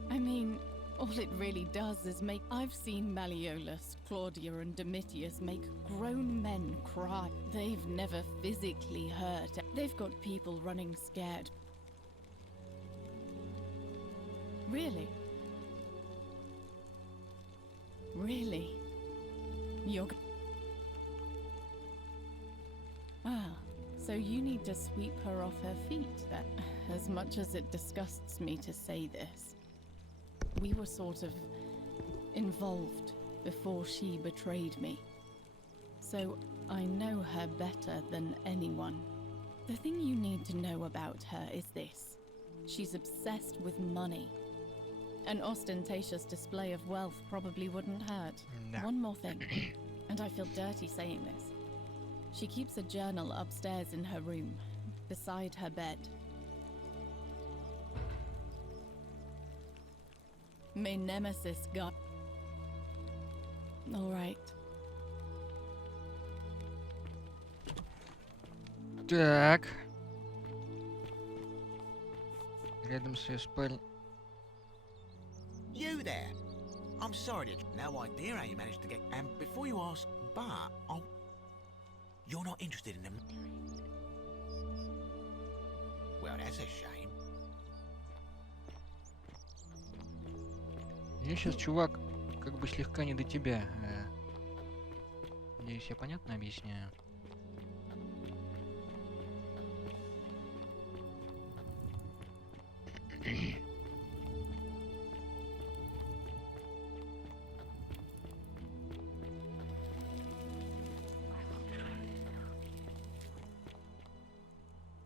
I mean, all it really does is make... I've seen Malleolus, Claudia and Domitius make grown men cry. They've never physically hurt. They've got people running scared. Really? Really? You're... Ah. So you need to sweep her off her feet, then. As much as it disgusts me to say this, we were sort of involved before she betrayed me. So I know her better than anyone. The thing you need to know about her is this. She's obsessed with money. An ostentatious display of wealth probably wouldn't hurt. No. One more thing, and I feel dirty saying this. She keeps a journal upstairs in her room, beside her bed. May Nemesis got... All right. Так. Рядом с ее спальней. You there? I'm sorry, no idea how you managed to get... And before you ask, but I'll... You're not interested in them? Well, that's a shame. Мне сейчас, чувак, как бы слегка не до тебя. Надеюсь, я понятно объясняю.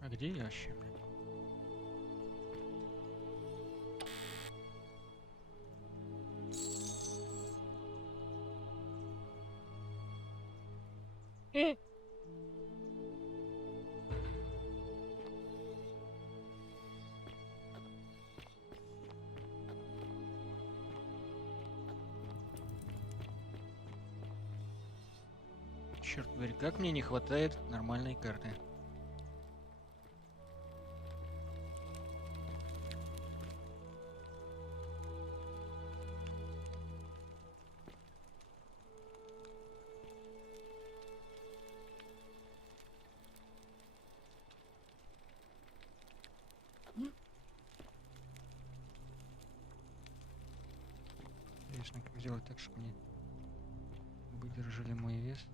А где я вообще, блин? Черт побери, как мне не хватает нормальной карты. Интересно, как сделать так, чтобы они выдержали мой вес.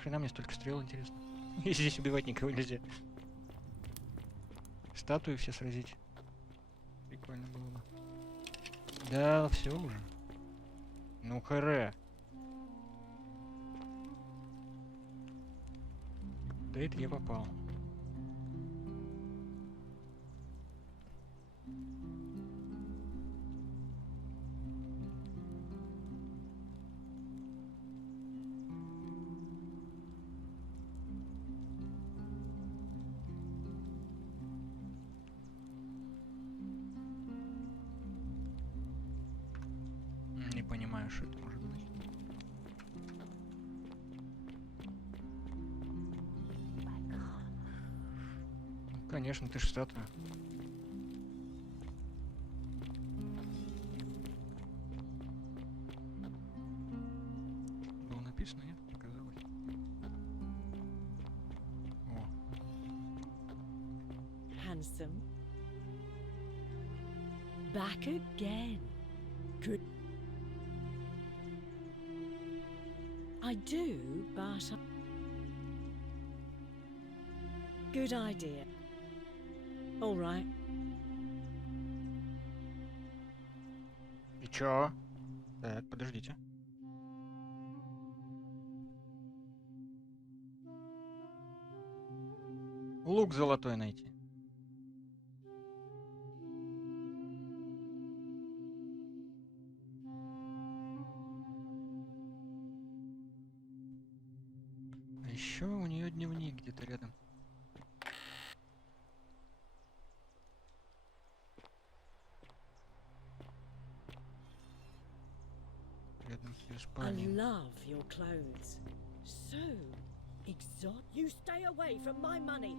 Нахрена мне столько стрел, интересно? И здесь убивать никого нельзя. Статуи все сразить. Прикольно было бы. Да, все уже. Ну хэре. Да это я попал. Не понимаю, что это может быть. Ну, конечно, ты ж статуя. Было написано, нет? Показалось. О. Handsome. Back again. Good. I do, but good idea. All right. И чё? Так, подождите. Лук золотой найти. А еще у нее дневник где-то рядом. Рядом с ее I спальней. love your clothes. So exotic. You stay away from my money.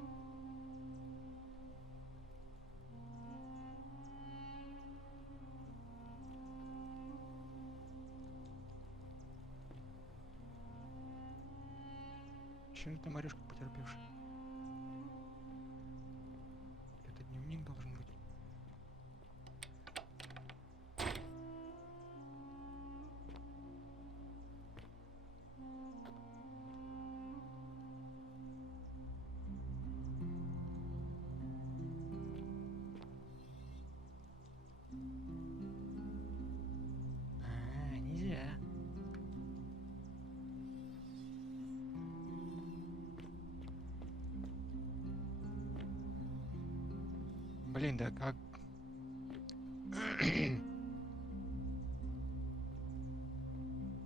Че там орешка потерпевший? Это дневник должен быть. А, нельзя. Блин, да как?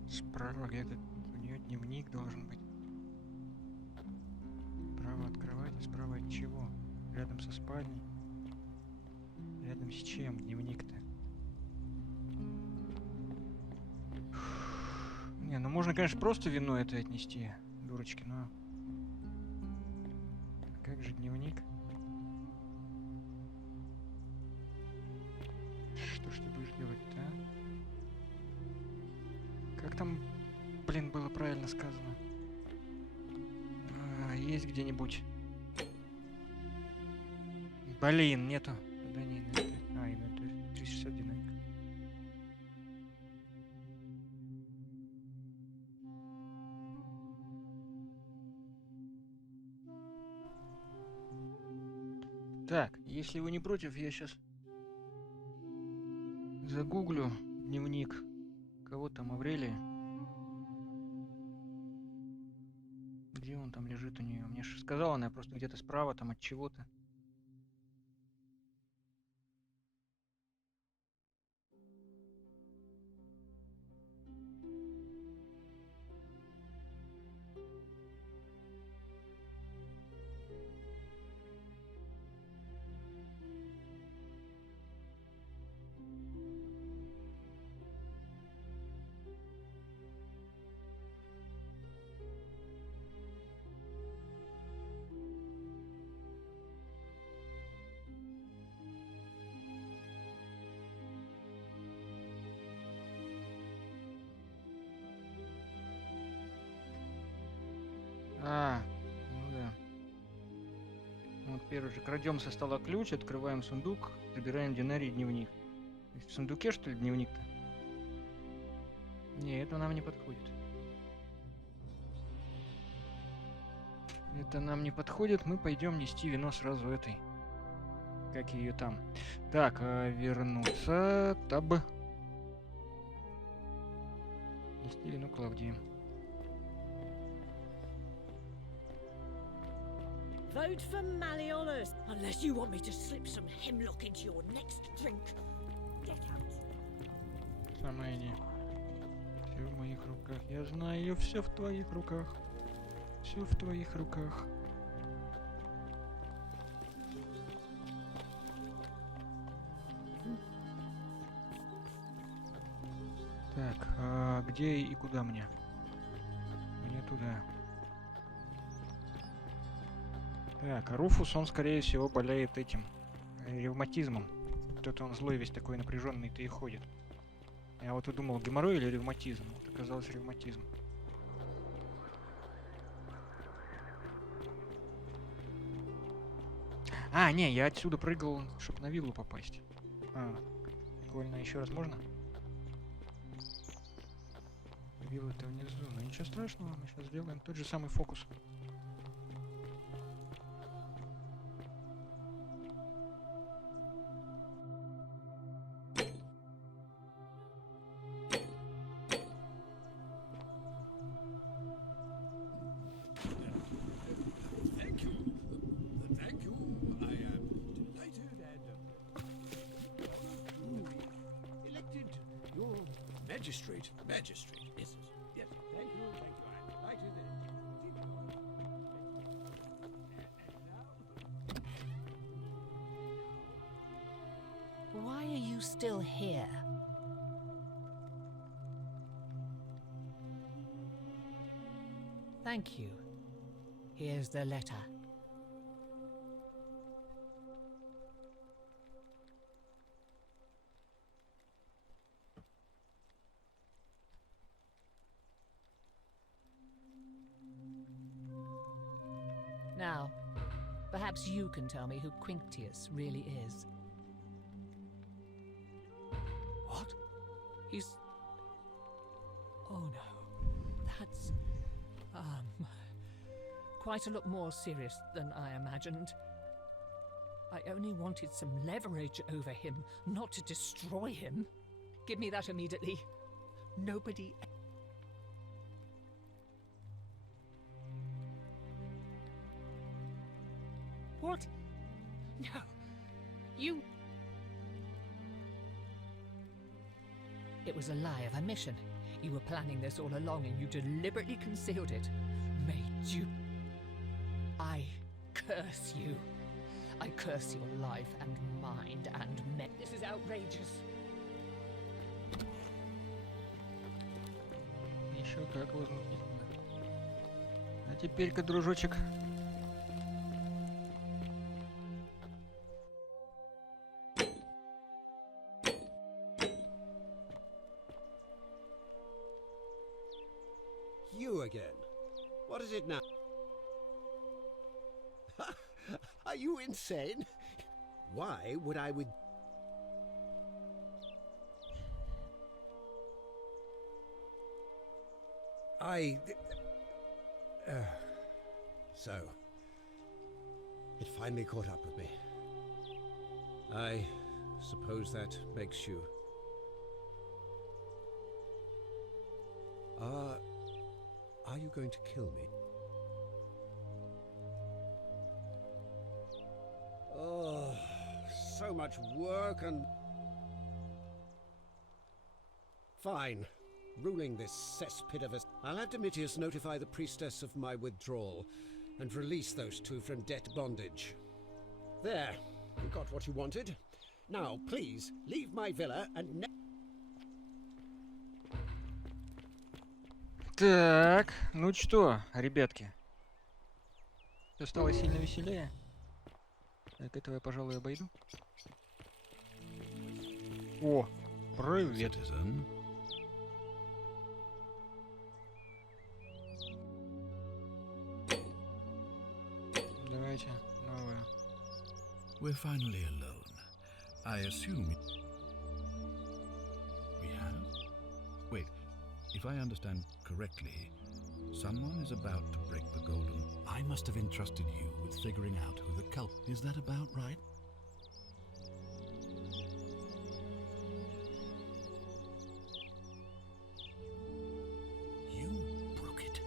Справа где-то у нее дневник должен быть. Справа от кровати, справа от чего? Рядом со спальней. Рядом с чем дневник-то? Не, ну можно, конечно, просто вино это отнести, дурочки, но... Как же дневник? Что ж ты будешь делать-то, а? Как там, блин, было правильно сказано? Есть где-нибудь? Блин, нету. Да не, это 360 динамик. Так, если вы не против, я сейчас загуглю дневник. Кого там, Аврелия? Где он там лежит у нее? Мне же сказала она просто где-то справа, там от чего-то. Ну да. Вот первый же. Крадем со стола ключ, открываем сундук, забираем динарий и дневник. То есть в сундуке, что ли, дневник-то? Не, это нам не подходит. Это нам не подходит, мы пойдем нести вино сразу этой. Как ее там. Так, вернуться. Таб. Нести вино Клавдии. Vote for Malleolus, unless you want me to slip some hemlock into your next drink. Get out. Сама иди. Все в моих руках. Я знаю, все в твоих руках. Все в твоих руках. Так, а где и куда мне? Мне туда. Так, а Руфус, он, скорее всего, болеет этим ревматизмом. Кто-то он злой весь такой напряженный-то и ходит. Я вот и думал, геморрой или ревматизм. Вот оказалось ревматизм. А, не, я отсюда прыгал, чтобы на виллу попасть. Прикольно, еще раз можно? Вилла-то внизу. Но ничего страшного, мы сейчас сделаем тот же самый фокус. Thank you. Thank you. I am delighted and elected your magistrate. Magistrate, yes. Yes. Thank you. Thank you. I am delighted Why are you still here? Thank you. Here's the letter. Now, perhaps you can tell me who Quinctius really is. What? He's... Oh no. That's... quite a lot more serious than I imagined. I only wanted some leverage over him, not to destroy him. Give me that immediately. Nobody... What? No. You... It was a lie of a mission. You were planning this all along and you deliberately concealed it. Made you... I curse you. I curse your life and mind and This is outrageous. Еще как возмутительно. А теперь-ка, дружочек. You again. What is it now? Are you insane? Why would I with... So... It finally caught up with me. I suppose that makes you... Are you going to kill me? Oh, so much work and... Fine. Ruling this cesspit of a... I'll have Domitius notify the priestess of my withdrawal and release those two from debt bondage. There. You got what you wanted. Now, please, leave my villa and... Так, ну что, ребятки. Все стало сильно веселее. Так, этого я, пожалуй, обойду. О, привет. Давайте, новое. We're finally alone. I assume... We have? Wait, if I understand correctly, Someone is about to break the golden. I must have entrusted you with figuring out who the culprit. Is that about right? You broke it.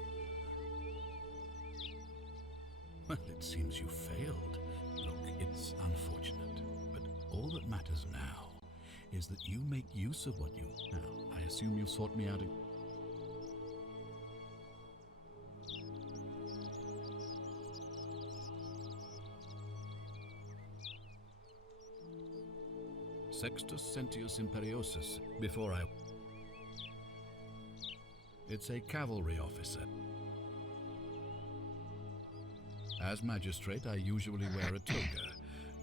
Well, it seems you failed. Look, it's unfortunate, but all that matters now is that you make use of what you... Now, I assume you've sought me out... Sextus Sentius Imperiosus, before I... It's a cavalry officer. As magistrate, I usually wear a toga,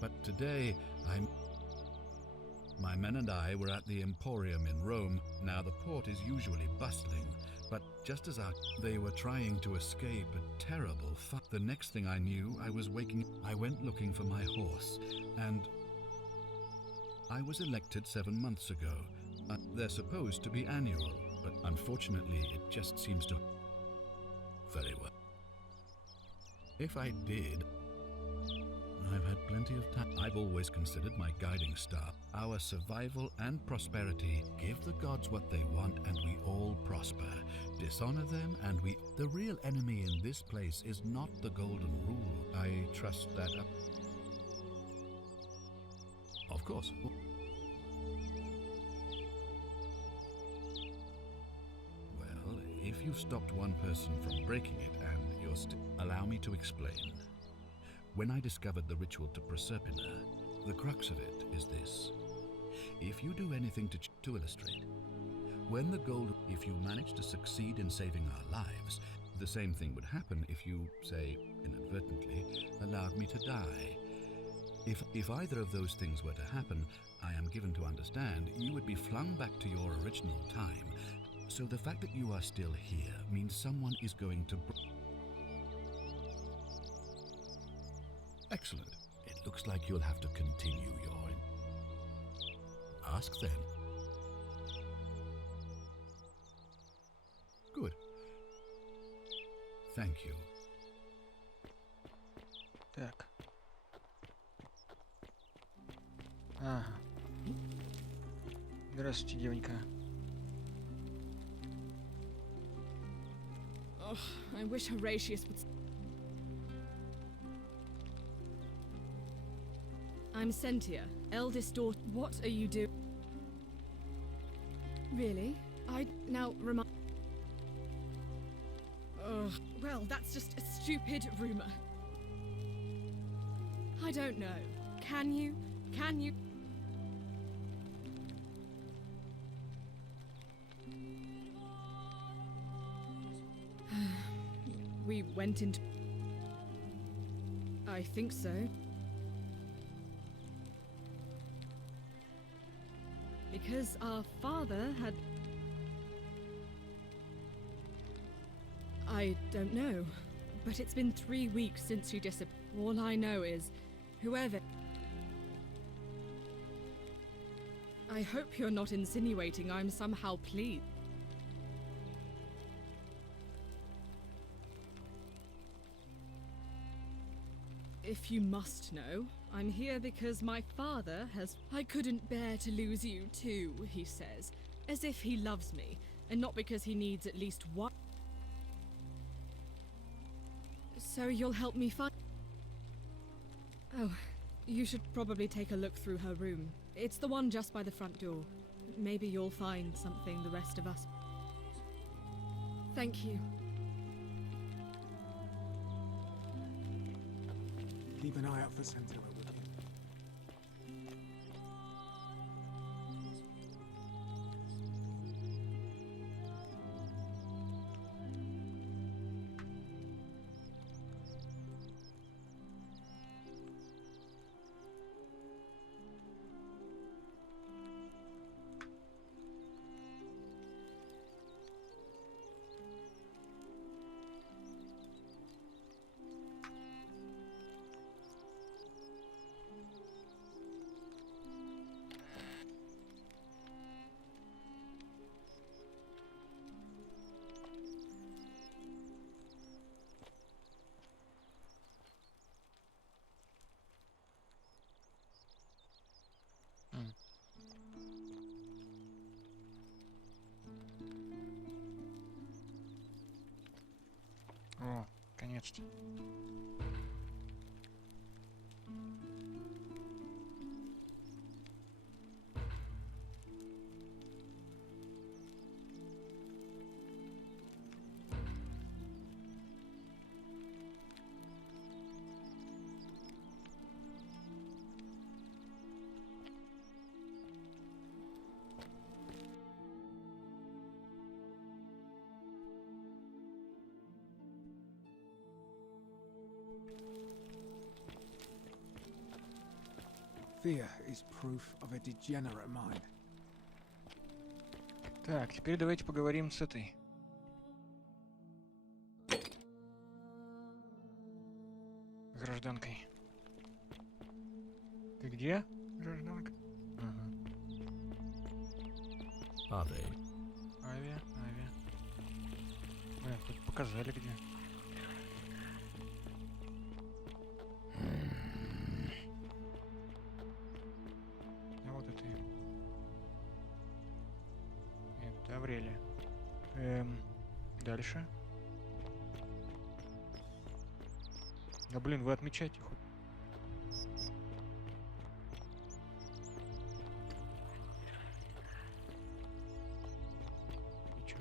but today I'm... My men and I were at the Emporium in Rome. Now the port is usually bustling, but just as they were trying to escape a terrible fight, the next thing I knew, I was waking... I went looking for my horse, and... I was elected 7 months ago. They're supposed to be annual, but unfortunately it just seems to... Very well. If I did, I've had plenty of time. I've always considered my guiding star our survival and prosperity. Give the gods what they want and we all prosper. Dishonor them and we... The real enemy in this place is not the golden rule. I trust that up. Of course. Well, if you stopped one person from breaking it and you're still... Allow me to explain. When I discovered the ritual to Proserpina, the crux of it is this. If you do anything to illustrate, when the gold... If you manage to succeed in saving our lives, the same thing would happen if you, say, inadvertently, allowed me to die. If either of those things were to happen, I am given to understand, you would be flung back to your original time. So the fact that you are still here means someone is going to... Excellent. It looks like you'll have to continue your... Ask then. Good. Thank you. Так. Ага. Здравствуйте, девонька. Oh, I wish Horatius would... I'm Sentia, eldest daughter. What are you doing? Really? Now remind... Ugh, well, that's just a stupid rumor. I don't know. Can you? We went into... I think so. Because our father had... I don't know. But it's been 3 weeks since she disappeared. All I know is, whoever... I hope you're not insinuating I'm somehow pleased. If you must know, I'm here because my father has... I couldn't bear to lose you too, he says, as if he loves me, and not because he needs at least one... So you'll help me find... Oh, you should probably take a look through her room. It's the one just by the front door. Maybe you'll find something the rest of us... Thank you. Keep an eye out for Sentinel, would you? Наконец-то. Fear is proof of a degenerate mind. Так, теперь давайте поговорим с этой. Гражданкой. Ты где, гражданка? Ага. Аве. Авиа. Блин, хоть показали где. А вот это. Это Аврелия. Дальше. Да блин, вы отмечайте хоть. И чё?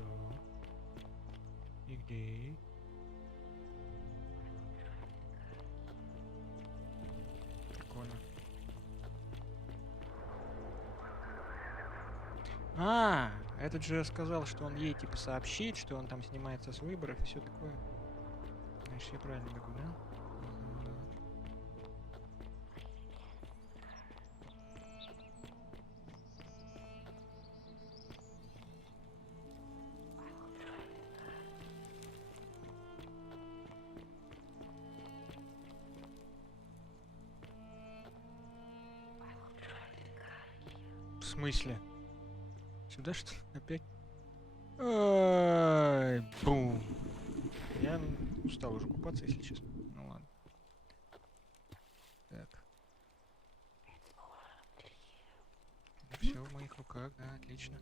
И где? Прикольно. Этот же сказал, что он ей типа сообщит, что он там снимается с выборов и все такое. Значит, я правильно бегу, да? В смысле? Сюда что ли? Опять? Ай, бум. Я устал уже купаться, если честно. Ну ладно. Так. Все в моих руках, да, отлично.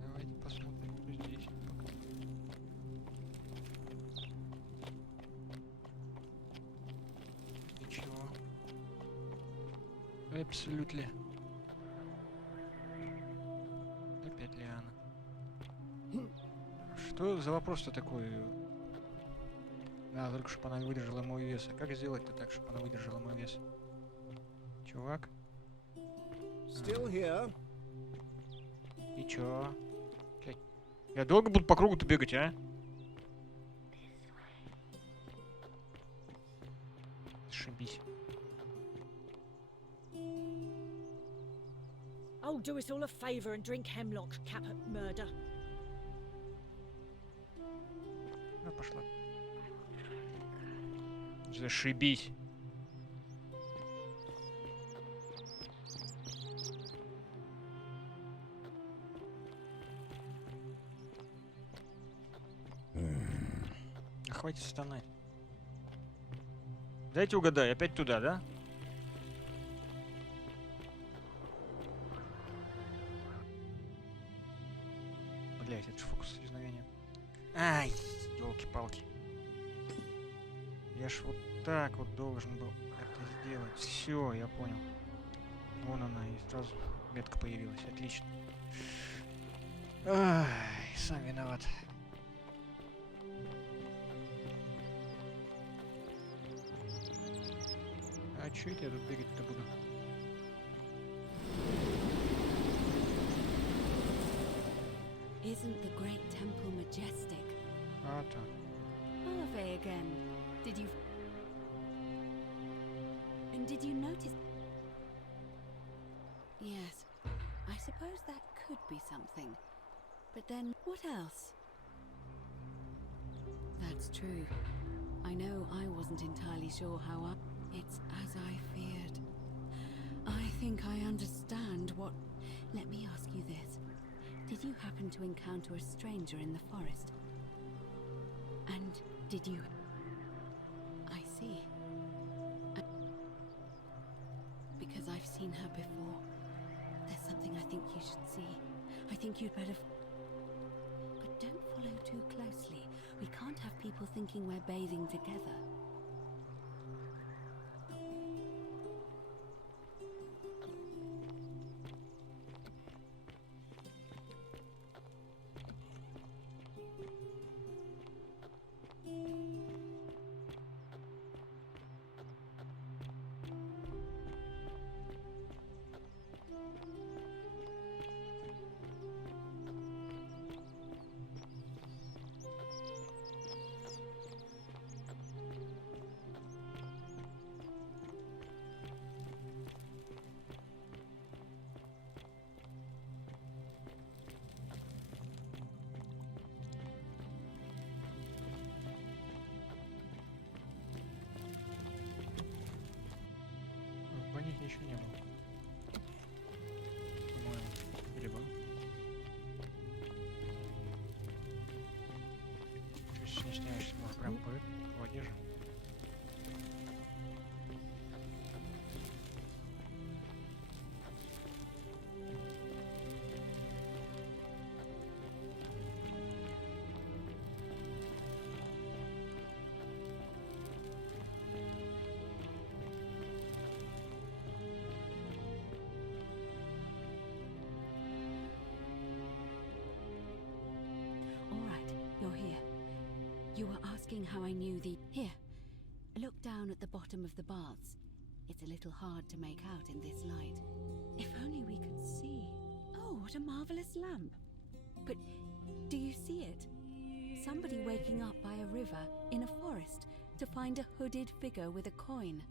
Давайте посмотрим, что здесь. Ничего. Абсолютно. Опять Лиана. Что за вопрос-то такой? Да, только чтобы она выдержала мой вес. А как сделать-то так, чтобы она выдержала мой вес? Чувак? Still here. И чё? Я долго буду по кругу-то бегать, а? Шибись. Oh, do us all a favour and drink hemlock, cap at murder. Ну, пошла. Зашибись. Хватит стонать. Дайте угадай, опять туда, да? Блять, это же фокус исчезновения. Ай, елки-палки. Я ж вот так вот должен был это сделать. Все, я понял. Вон она, и сразу метка появилась. Отлично. Ай, сам виноват. А чё это я тут бегать-то буду? Isn't the great temple majestic? А-то. Harvey again. Did you... And did you notice... Yes, I suppose that could be something. But then, what else? That's true. I know I wasn't entirely sure how I... It's as I feared. I think I understand what... Let me ask you this. Did you happen to encounter a stranger in the forest? And did you... I see. Because I've seen her before. There's something I think you should see. I think you'd better. But don't follow too closely. We can't have people thinking we're bathing together. В бане ничего не было. По-моему, или был? Чуть не снимаешься, может, прям по воде же. All right, you're here. You were asking how I knew the... Here, look down at the bottom of the baths. It's a little hard to make out in this light. If only we could see. Oh, what a marvelous lamp. But do you see it? Somebody waking up by a river in a forest to find a hooded figure with a coin.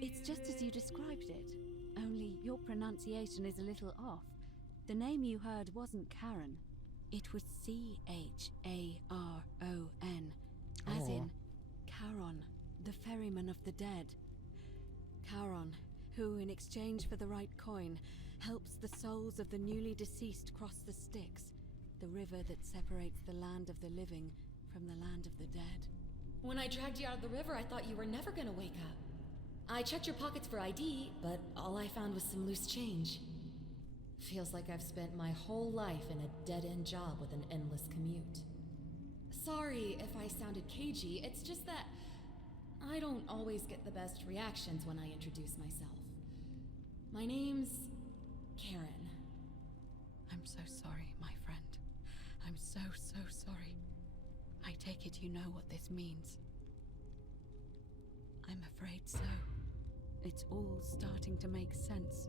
It's just as you described it, only your pronunciation is a little off. The name you heard wasn't Karen. It was C-H-A-R-O-N, as in Charon, the ferryman of the dead. Charon, who, in exchange for the right coin, helps the souls of the newly deceased cross the Styx, the river that separates the land of the living from the land of the dead. When I dragged you out of the river, I thought you were never gonna wake up. I checked your pockets for ID, but all I found was some loose change. Feels like I've spent my whole life in a dead-end job with an endless commute. Sorry if I sounded cagey, it's just that I don't always get the best reactions when I introduce myself. My name's Karen. I'm so sorry, my friend. I'm so sorry. I take it you know what this means. I'm afraid so. It's all starting to make sense.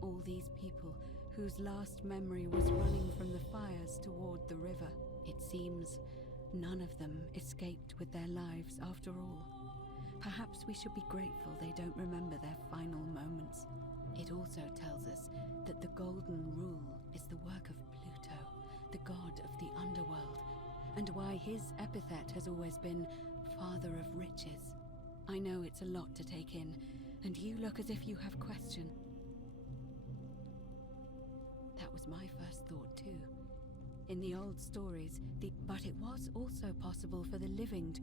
All these people whose last memory was running from the fires toward the river. It seems none of them escaped with their lives after all. Perhaps we should be grateful they don't remember their final moments. It also tells us that the Golden Rule is the work of Pluto, the god of the underworld, and why his epithet has always been Father of Riches. I know it's a lot to take in, and you look as if you have questions. That was my first thought too. In the old stories, but it was also possible for the living to...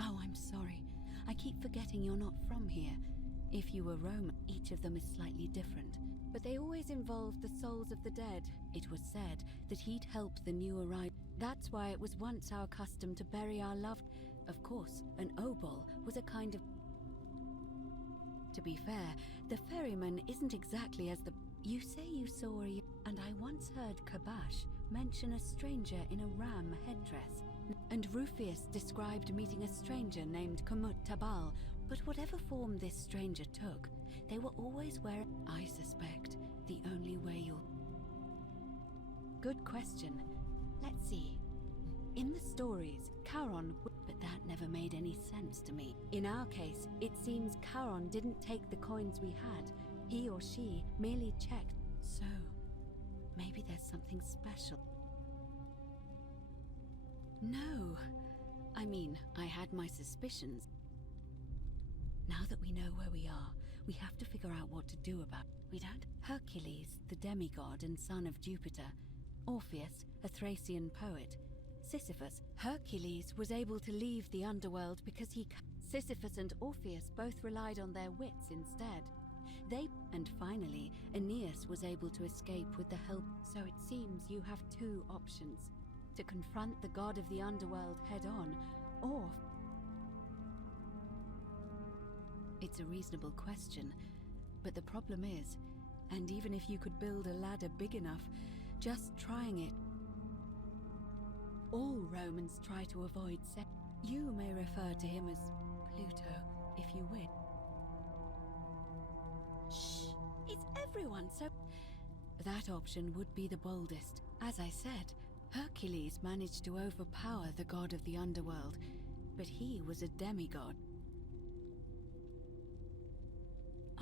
Oh, I'm sorry. I keep forgetting you're not from here. If you were Roman, each of them is slightly different. But they always involved the souls of the dead. It was said that he'd help the new arrival. That's why it was once our custom to bury our loved. Of course, an obol was a kind of... To be fair, the ferryman isn't exactly as the... You say you saw a... And I once heard Kabash mention a stranger in a ram headdress. And Rufius described meeting a stranger named Kamut Tabal. But whatever form this stranger took, they were always wearing... I suspect the only way you'll... Good question. Let's see. In the stories, Charon... But that never made any sense to me. In our case, it seems Charon didn't take the coins we had. He or she merely checked. So, maybe there's something special. No. I mean, I had my suspicions. Now that we know where we are, we have to figure out what to do about it. We don't... Hercules, the demigod and son of Jupiter. Orpheus, a Thracian poet. Sisyphus. Hercules was able to leave the underworld because he... Sisyphus and Orpheus both relied on their wits instead. And finally, Aeneas was able to escape with the help. So it seems you have two options: to confront the god of the underworld head on, or... It's a reasonable question, but the problem is, and even if you could build a ladder big enough, just trying it... All Romans try to avoid sex. You may refer to him as Pluto, if you wish. Shh! It's everyone, so... That option would be the boldest. As I said, Hercules managed to overpower the god of the underworld, but he was a demigod.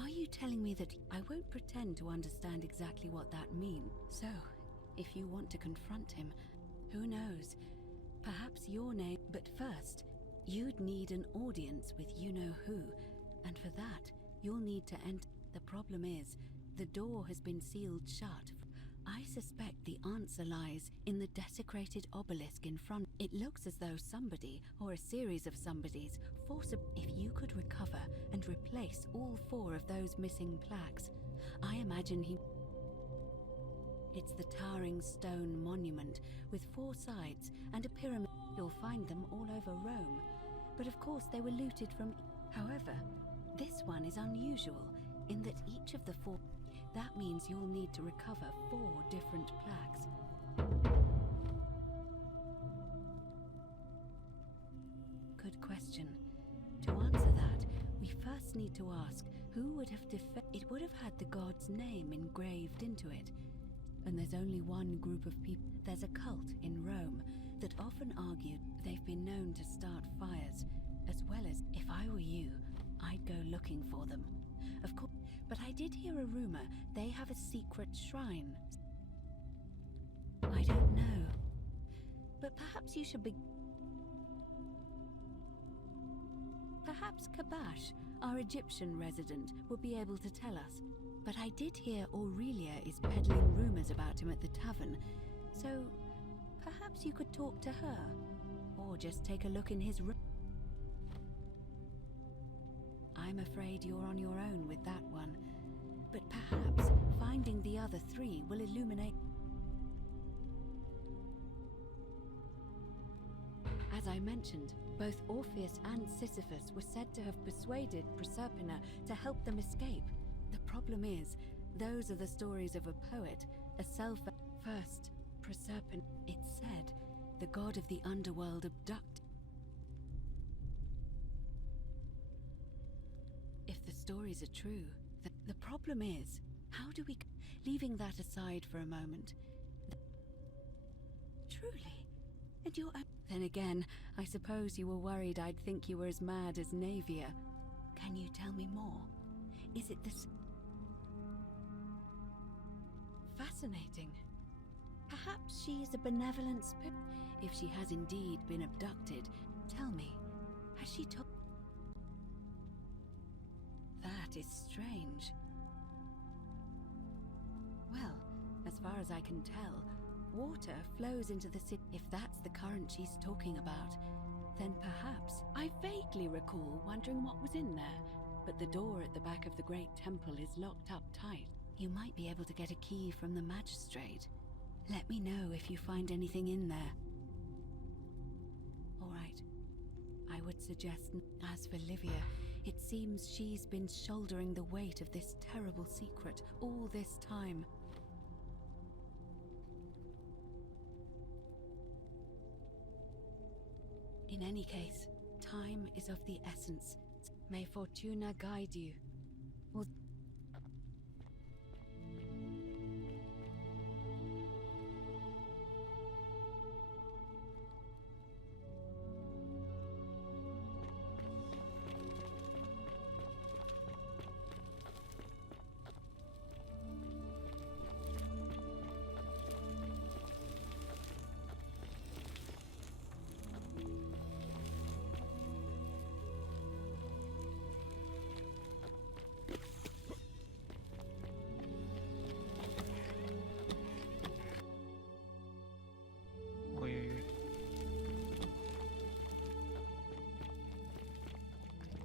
Are you telling me that... I won't pretend to understand exactly what that means. So, if you want to confront him, who knows? Perhaps your name... But first, you'd need an audience with you-know-who, and for that, you'll need to enter... The problem is, the door has been sealed shut. I suspect the answer lies in the desecrated obelisk in front. It looks as though somebody, or a series of somebodies, if you could recover and replace all 4 of those missing plaques, I imagine he... It's the towering stone monument with 4 sides and a pyramid. You'll find them all over Rome, but of course they were looted from... However, this one is unusual in that each of the 4... That means you'll need to recover 4 different plaques. Good question. To answer that, we first need to ask who would have It would have had the god's name engraved into it. And there's only one group of people. There's a cult in Rome that often argued they've been known to start fires, as well as, if I were you, I'd go looking for them. Of course, but I did hear a rumor they have a secret shrine. I don't know. But perhaps you should be... Perhaps Kabash, our Egyptian resident, would be able to tell us. But I did hear Aurelia is peddling rumors about him at the tavern, so perhaps you could talk to her, or just take a look in his room. I'm afraid you're on your own with that one, but perhaps finding the other 3 will illuminate... As I mentioned, both Orpheus and Sisyphus were said to have persuaded Proserpina to help them escape. The problem is, those are the stories of a poet, a self... First, Proserpina, it's said, the god of the underworld abducted... If the stories are true, the problem is, how do we... Leaving that aside for a moment... Truly? And you're... Then again, I suppose you were worried I'd think you were as mad as Navia. Can you tell me more? Is it this... Fascinating. Perhaps she is a benevolent spirit. If she has indeed been abducted, tell me, has she told... That is strange. Well, as far as I can tell, water flows into the city. If that's the current she's talking about, then perhaps... I vaguely recall wondering what was in there, but the door at the back of the great temple is locked up tight. You might be able to get a key from the magistrate. Let me know if you find anything in there. All right. I would suggest... As for Livia, it seems she's been shouldering the weight of this terrible secret all this time. In any case, time is of the essence. May Fortuna guide you. Or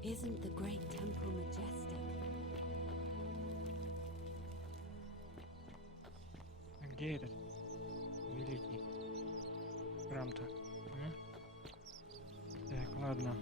isn't the great temple majestic? Где этот великий храм-то? Так, ладно.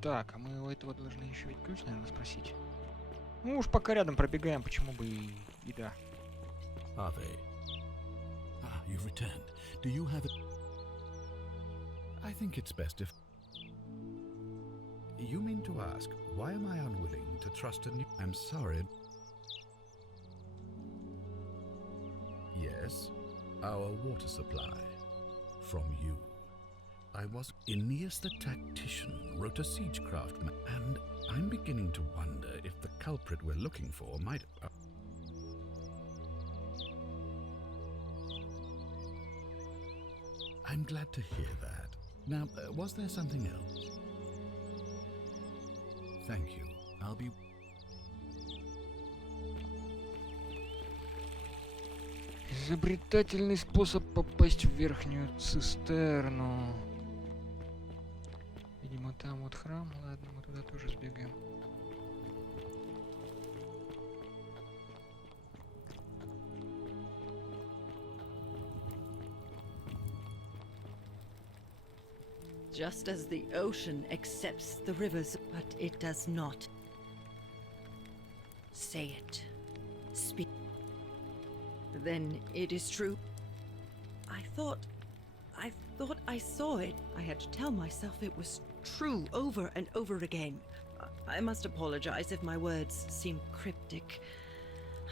Так, а мы у этого должны еще ведь ключ, наверное, спросить. Ну уж пока рядом пробегаем, почему бы и да. Are they? Ah, you've returned. Do you have it? I think it's best if... You mean to ask, why am I unwilling to trust a new... I'm sorry. Yes, our water supply. From you. I was... Aeneas the Tactician wrote a siegecraft and I'm beginning to wonder if the culprit we're looking for might... I'm glad to hear that. Now, was there something else? Thank you. I'll be... Изобретательный способ попасть в верхнюю цистерну. Видимо, там вот храм. Ладно, мы туда тоже сбегаем. Just as the ocean accepts the rivers, but it does not. Say it. Speak. Then it is true. I thought I saw it. I had to tell myself it was true over and over again. I must apologize if my words seem cryptic.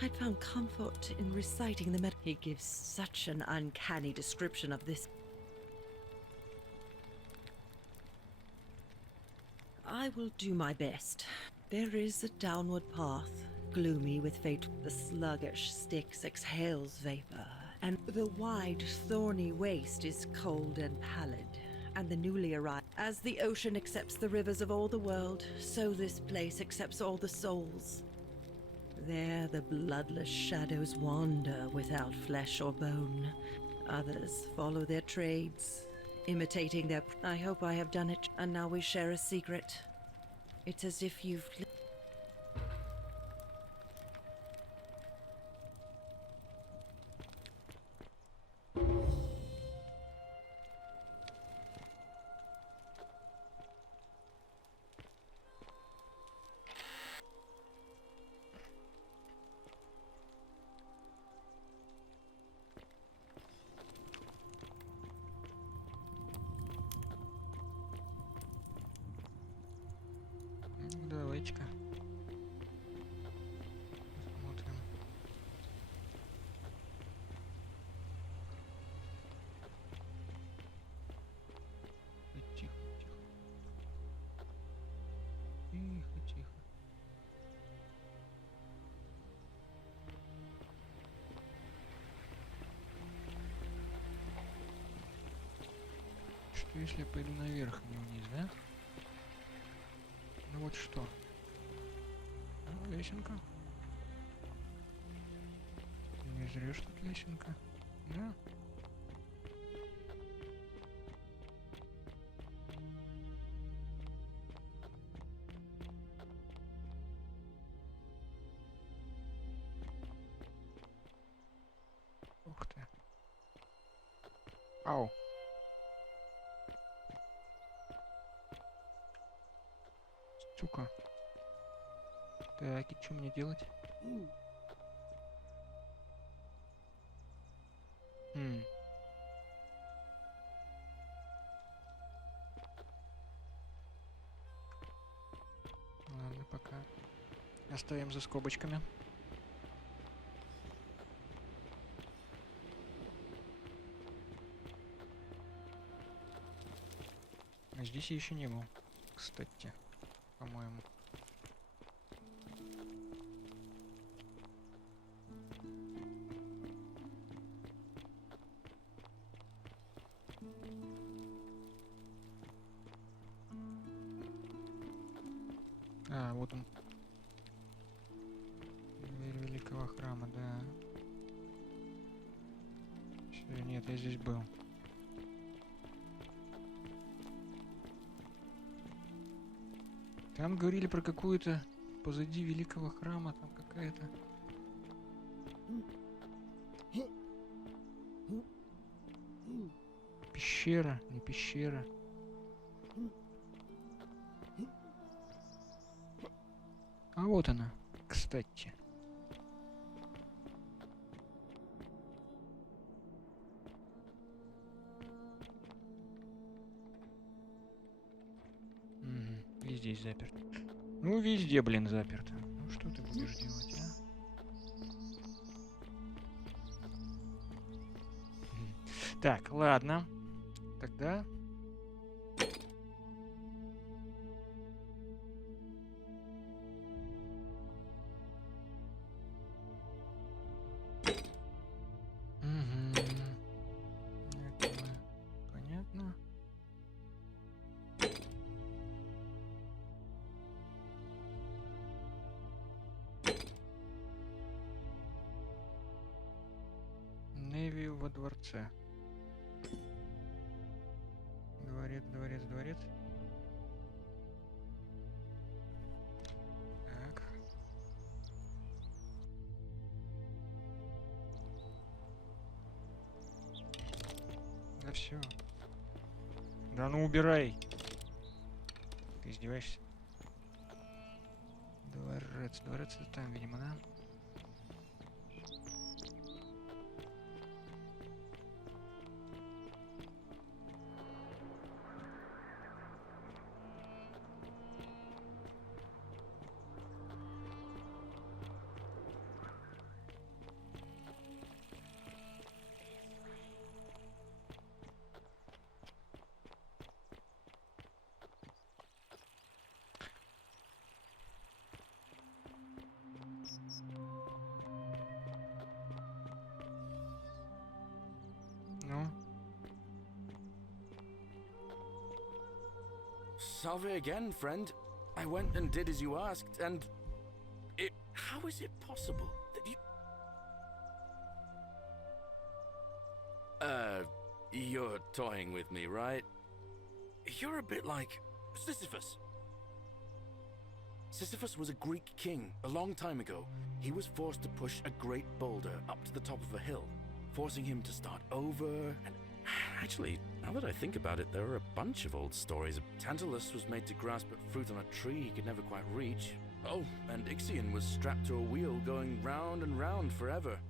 I'd found comfort in reciting the He gives such an uncanny description of this. I will do my best. There is a downward path, gloomy with fate. The sluggish Styx exhales vapor, and the wide, thorny waste is cold and pallid. And the newly arrived. As the ocean accepts the rivers of all the world, so this place accepts all the souls. There the bloodless shadows wander without flesh or bone. Others follow their trades, imitating their... I hope I have done it, and now we share a secret. It's as if you've... Давайте-ка. Посмотрим. Тихо, тихо. Тихо, тихо. Что если я пойду наверх, а не вниз, да? Ну вот что. Ну, лесенка. Не зря ж тут лесенка. Да? Ух ты. Ау. Сука. Так, и что мне делать? Ладно, пока. Оставим за скобочками. А здесь я еще не был, кстати, по-моему. А, вот он. Дверь великого храма, да. Всё, нет, я здесь был. Там говорили про какую-то позади великого храма, там какая-то... Пещера, не пещера. А вот она, кстати. И здесь заперт. Ну, везде, блин, заперто. Ну, что ты будешь делать, а? Так, ладно. Тогда... Понятно. Неви во дворце. Дворец, дворец, дворец. Так. Да все. Да ну убирай. Ты издеваешься? Дворец, дворец это там, видимо, да? Ну? Salve again, friend. I went and did as you asked, and how is it possible that you... You're toying with me, right? You're a bit like Sisyphus. Sisyphus was a Greek king a long time ago. He was forced to push a great boulder up to the top of a hill, forcing him to start over and... Actually, now that I think about it, there are a bunch of old stories. Tantalus was made to grasp at fruit on a tree he could never quite reach. Oh, and Ixion was strapped to a wheel going round and round forever.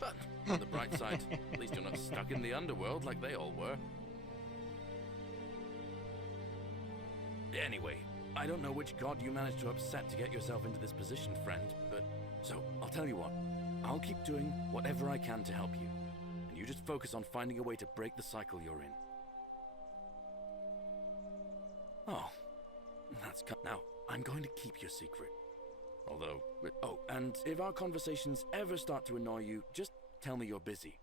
But on the bright side, at least you're not stuck in the underworld like they all were. Anyway, I don't know which god you managed to upset to get yourself into this position, friend, but... So, I'll tell you what. I'll keep doing whatever I can to help you. And you just focus on finding a way to break the cycle you're in. Oh. That's... Now, I'm going to keep your secret. Although... Oh, and if our conversations ever start to annoy you, just tell me you're busy.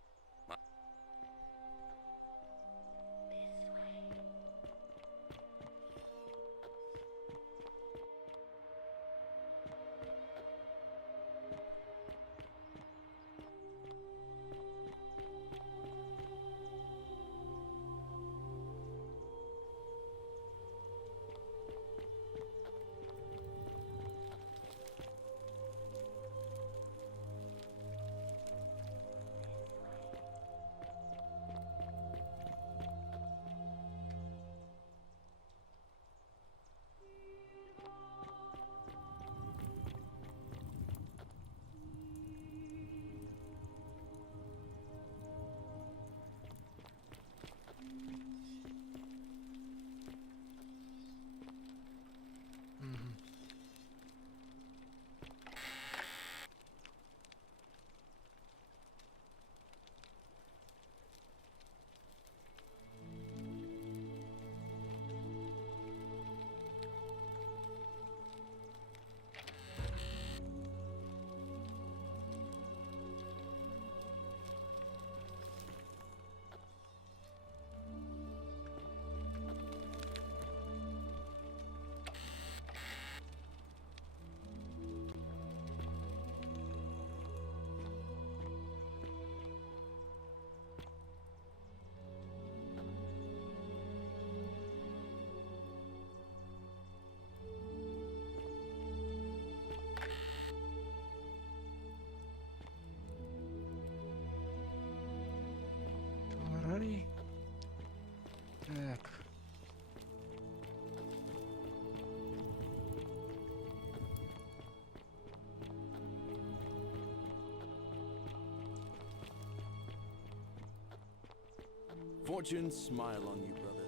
Fortune smile on you, brother.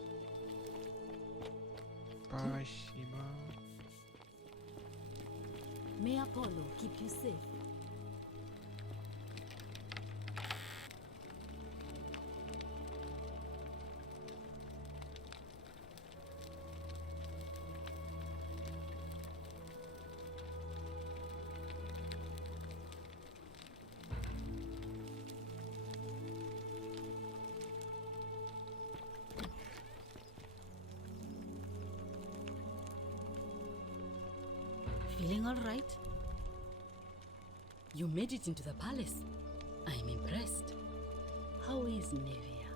Спасибо. May Apollo keep you safe. Feeling all right? You made it into the palace. I'm impressed. How is Nevia?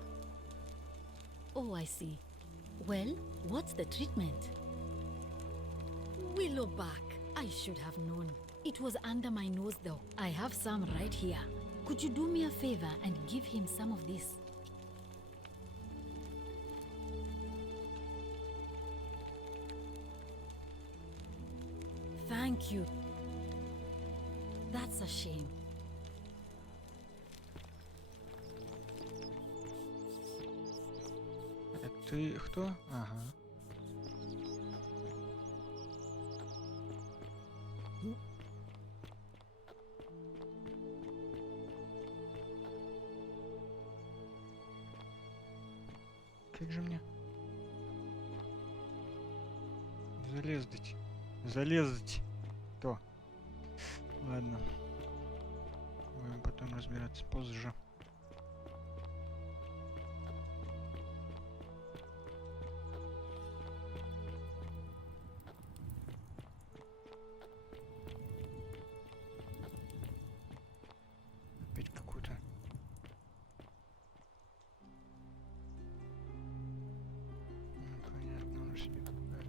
Oh, I see. Well, what's the treatment? Willow bark. I should have known. It was under my nose though. I have some right here. Could you do me a favor and give him some of this? Thank you. That's a shame. Ты кто? Ага. Как же мне залезть? Залезть. То. Ладно. Будем потом разбираться позже. Опять какой-то. Понятно, он себе бухает.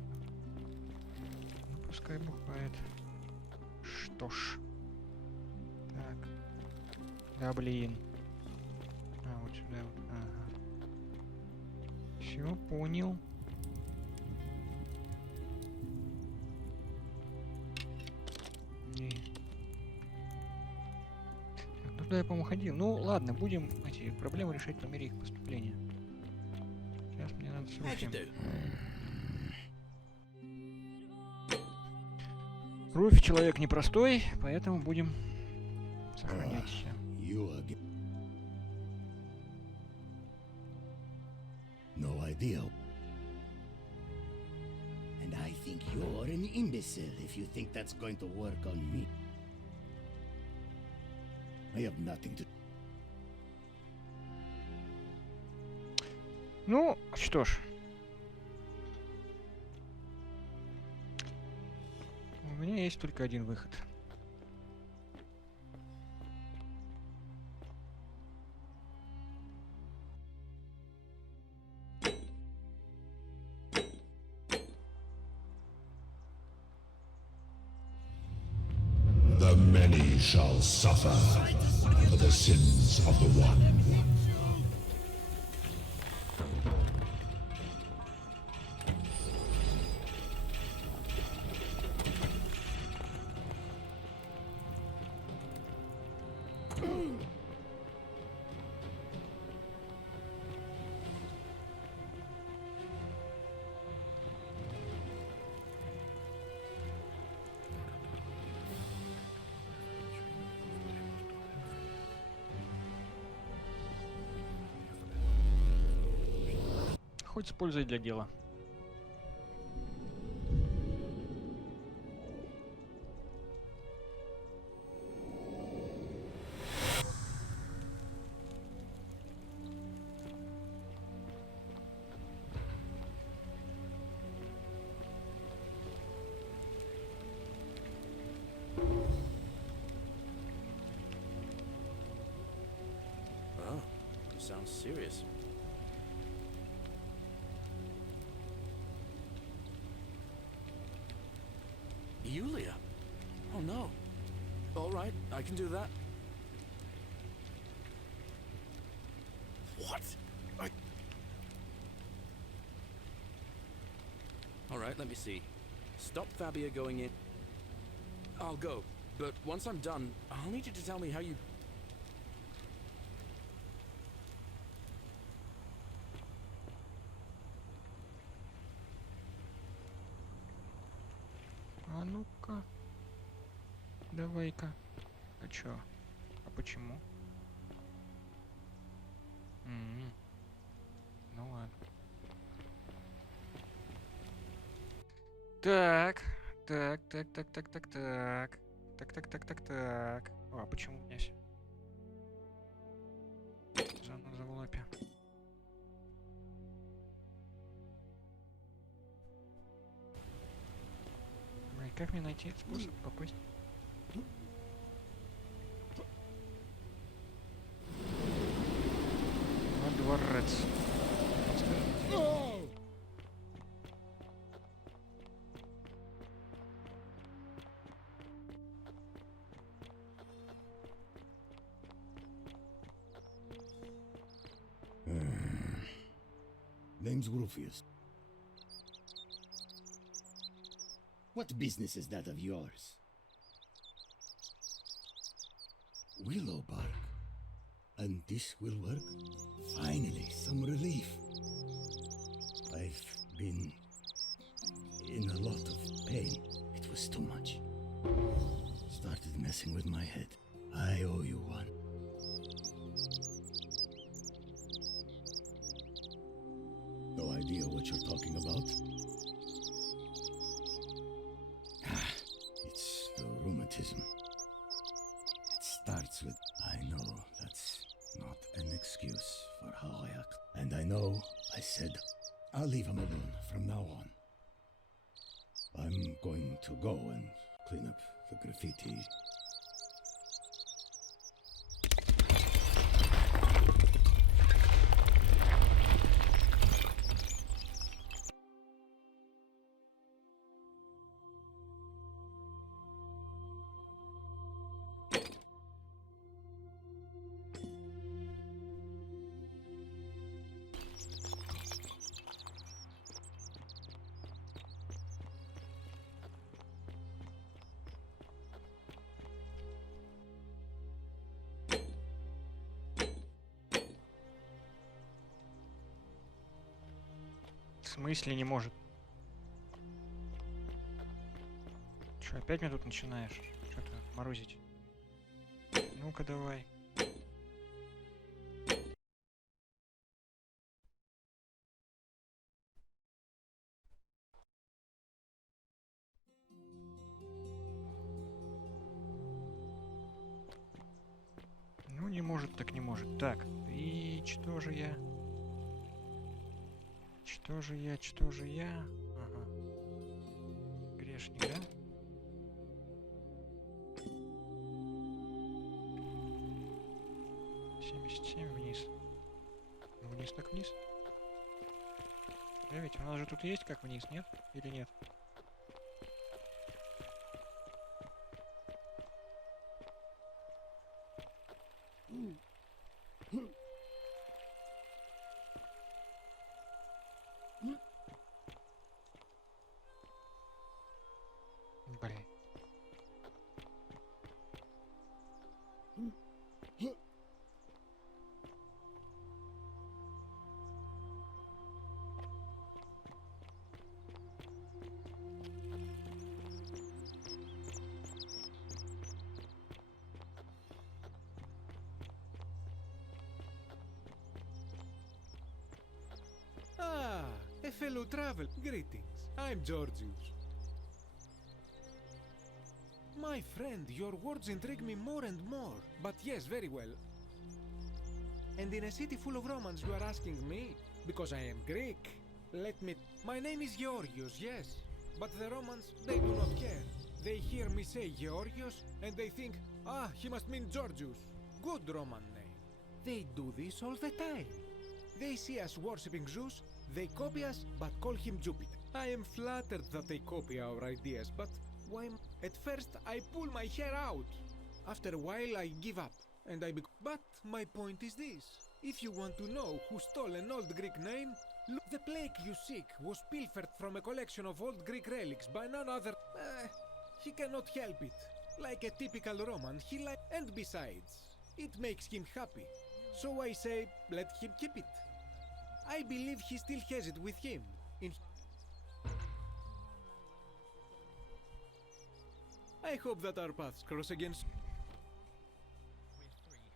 Ну, пускай бухает. Что ж. Так. Да блин. А, вот сюда вот. Ага. Все, понял. Не. Так, ну туда я, по-моему, ходил. Ну ладно, будем эти проблемы решать по мере их поступления. Сейчас мне надо срочно. Руфь человек непростой, поэтому будем сохранять все. No idea. And I think you're an imbecile if you think that's going to work on me. I have nothing to... Ну, что ж. У меня есть только один выход. The many shall suffer for the sins of the one. Хоть с пользой для дела. Oh, sounds serious. Yulia? Oh no. All right, I can do that. What? All right, let me see. Stop Fabia going in. I'll go, but once I'm done, I'll need you to tell me how you... ну-ка. Давай-ка. А чё? А почему? Ну ладно. Так. Так. Так. О, а почему князь? Заноза в лапе. Ой, как мне найти способ попасть? Во дворец. Подскажите. Name's Rufius. What business is that of yours? Willow bark. And this will work? Finally, some relief. I've been in a lot of pain. It was too much. Started messing with my head. I owe you one. No idea what you're talking about? It's the rheumatism. It starts with... I know that's not an excuse for how I act. And I know I said I'll leave him alone from now on. I'm going to go and clean up the graffiti. В смысле не может? Чё, опять меня тут начинаешь? Что-то морозить? Ну-ка давай. Ну не может, так не может. Так, и что же я? Что же я? Ага. Грешник, да? Вниз. Ну, вниз так вниз. Да ведь у нас же тут есть как вниз, нет? Или нет? Блин. Ah, a fellow traveler. Greetings. I'm Georgius. My friend, your words intrigue me more and more. But yes, very well. And in a city full of Romans, you are asking me? Because I am Greek. Let me... My name is Georgios, yes. But the Romans, they do not care. They hear me say Georgios, and they think, ah, he must mean Georgius. Good Roman name. They do this all the time. They see us worshipping Zeus, they copy us, but call him Jupiter. I am flattered that they copy our ideas, but why? At first, I pull my hair out. After a while, I give up, and I become... But my point is this. If you want to know who stole an old Greek name, look, the plague you seek was pilfered from a collection of old Greek relics by none other... he cannot help it. Like a typical Roman, he like... And besides, it makes him happy. So I say, let him keep it. I believe he still has it with him. In I hope that our paths cross again.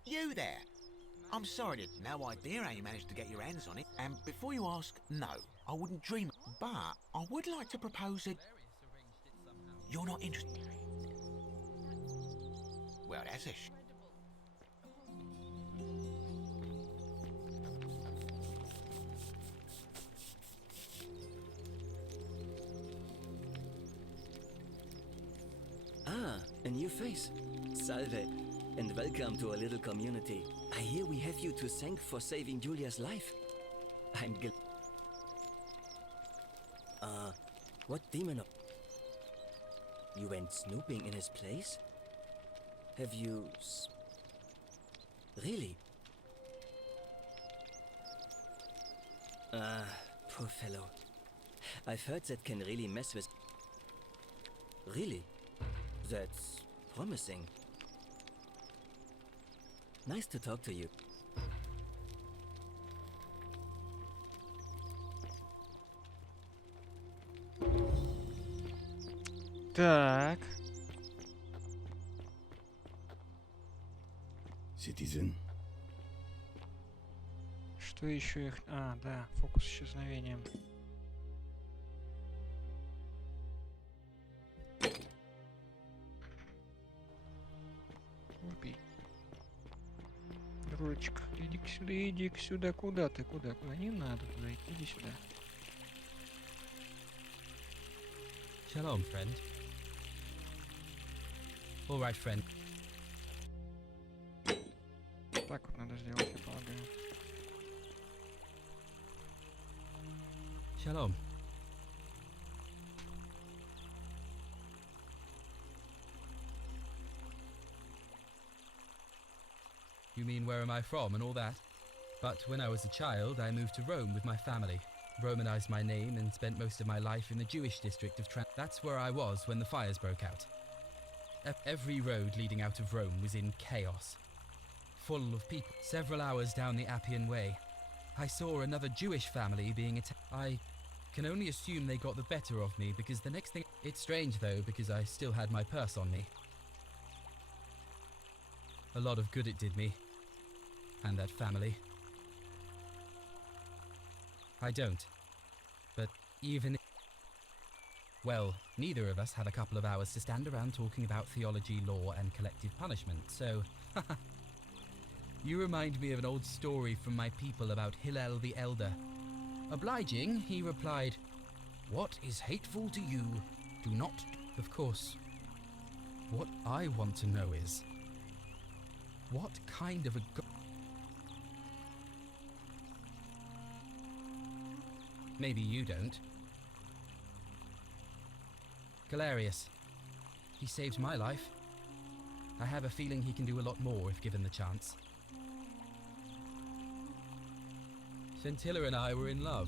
You there! I'm sorry to no idea how you managed to get your hands on it. And before you ask, no, I wouldn't dream. But I would like to propose a... You're not interested? Well, that's a Ah, a new face. Salve, and welcome to our little community. I hear we have you to thank for saving Julia's life. I'm what demon? You went snooping in his place? Have you... Really? Ah, poor fellow. I've heard that can really mess with... Really? That's promising. Nice to talk to you. Так. Citizen. Что еще их... А, да, фокус исчезновением. Убей. Дурочка, иди сюда, куда ты, куда? Не надо туда идти, иди сюда. Shalom, friend. All right, friend. Так вот надо сделать, я полагаю. Shalom. You mean where am I from and all that? But when I was a child, I moved to Rome with my family, Romanized my name and spent most of my life in the Jewish district of That's where I was when the fires broke out. Every road leading out of Rome was in chaos, full of people. Several hours down the Appian Way, I saw another Jewish family being attacked. I can only assume they got the better of me because the next thing... It's strange though, because I still had my purse on me. A lot of good it did me. And that family. I don't. But even... Well, neither of us had a couple of hours to stand around talking about theology, law, and collective punishment, so... You remind me of an old story from my people about Hillel the Elder. Obliging, he replied, "What is hateful to you, do not..." Of course, what I want to know is, what kind of a Maybe you don't. Galerius. He saved my life. I have a feeling he can do a lot more if given the chance. Scintilla and I were in love.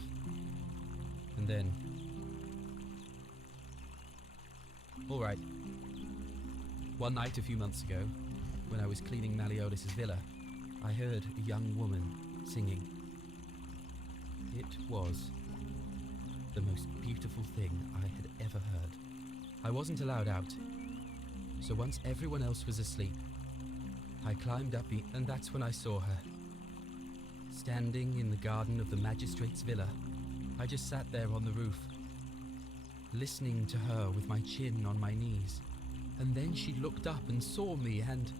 And then... Alright. One night a few months ago, when I was cleaning Malleolus's villa, I heard a young woman singing. It was the most beautiful thing I had ever heard. I wasn't allowed out, so once everyone else was asleep, I climbed up and that's when I saw her. Standing in the garden of the magistrate's villa, I just sat there on the roof, listening to her with my chin on my knees. And then she looked up and saw me and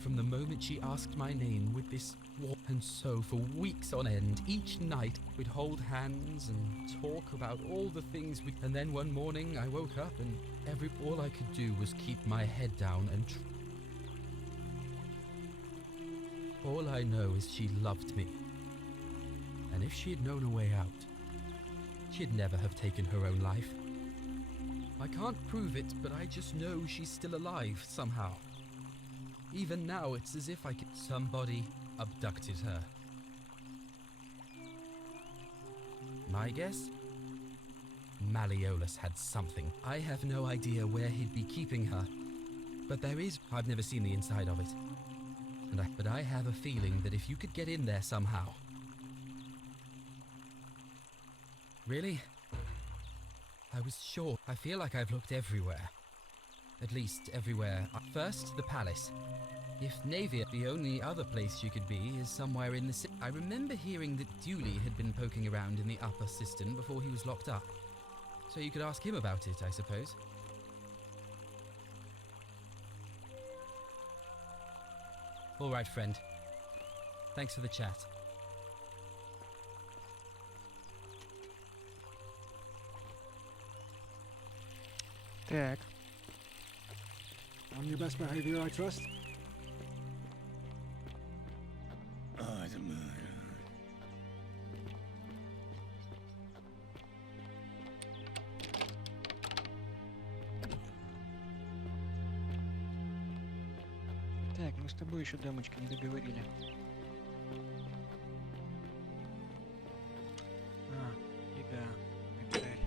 from the moment she asked my name with this warmth, and so for weeks on end, each night we'd hold hands and talk about all the things and then one morning I woke up and all I could do was keep my head down and all I know is she loved me. And if she had known a way out, she'd never have taken her own life. I can't prove it, but I just know she's still alive somehow. Even now, it's as if somebody abducted her. My guess? Malleolus had something. I have no idea where he'd be keeping her, but I've never seen the inside of it. But I have a feeling that if you could get in there somehow... Really? I was sure. I feel like I've looked everywhere. At least everywhere. First, the palace. If Navia, the only other place she could be is somewhere in the city. I remember hearing that Dooley had been poking around in the upper cistern before he was locked up. So you could ask him about it, I suppose. All right, friend. Thanks for the chat. Так. On your best behavior, I trust? Так, мы с тобой еще дамочка не договорили. Еда, инвентарь.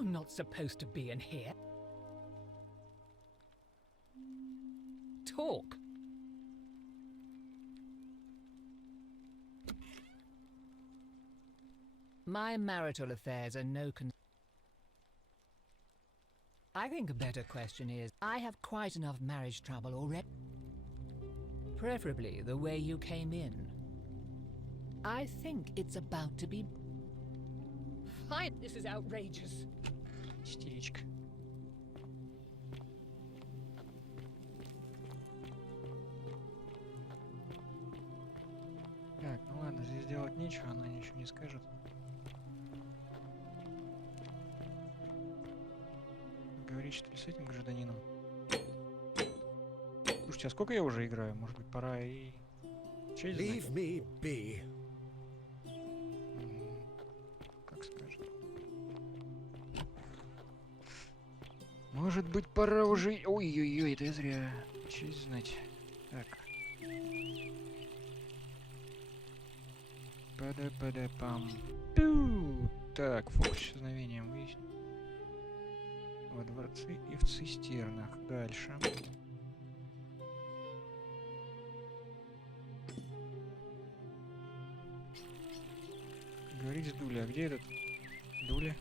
You're not supposed to be in here. Talk. My marital affairs are no concern. I think a better question is, I have quite enough marriage trouble already. Preferably the way you came in. I think it's about to be... Fine, this is outrageous. Истеричка. Так, ну ладно, здесь делать нечего, она ничего не скажет. Говорить, что ли, с этим гражданином? Слушайте, а сколько я уже играю? Может быть, пора и... честь знать? Leave me be. Как скажет. Может быть, пора уже... Ой-ой-ой, это я зря. Честь знать. Так. Пада-пада-пам. Пю! Так, фокус исчезновением выяснить. Во дворце и в цистернах. Дальше. Говорить с Дули. А где этот Дули?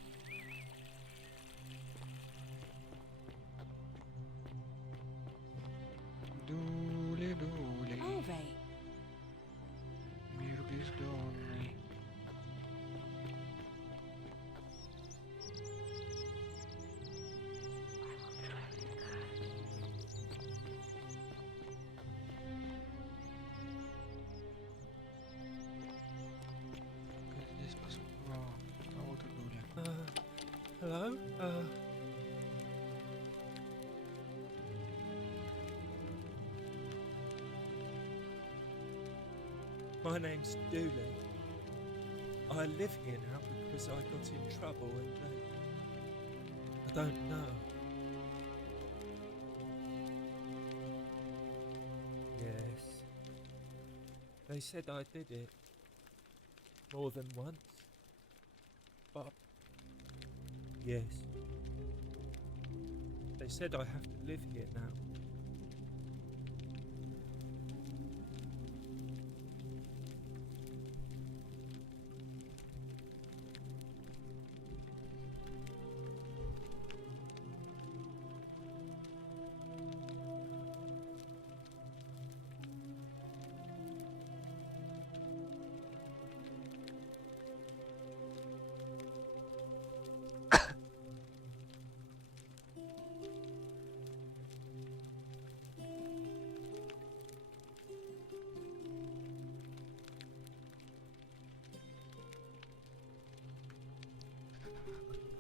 Дули. Мир бездонный. Здесь посмотрим. А вот и Дуля. Hello? My name's Dooley. I live here now because I got in trouble and I don't know. Yes. They said I did it. More than once. But... yes. They said I have to live here now.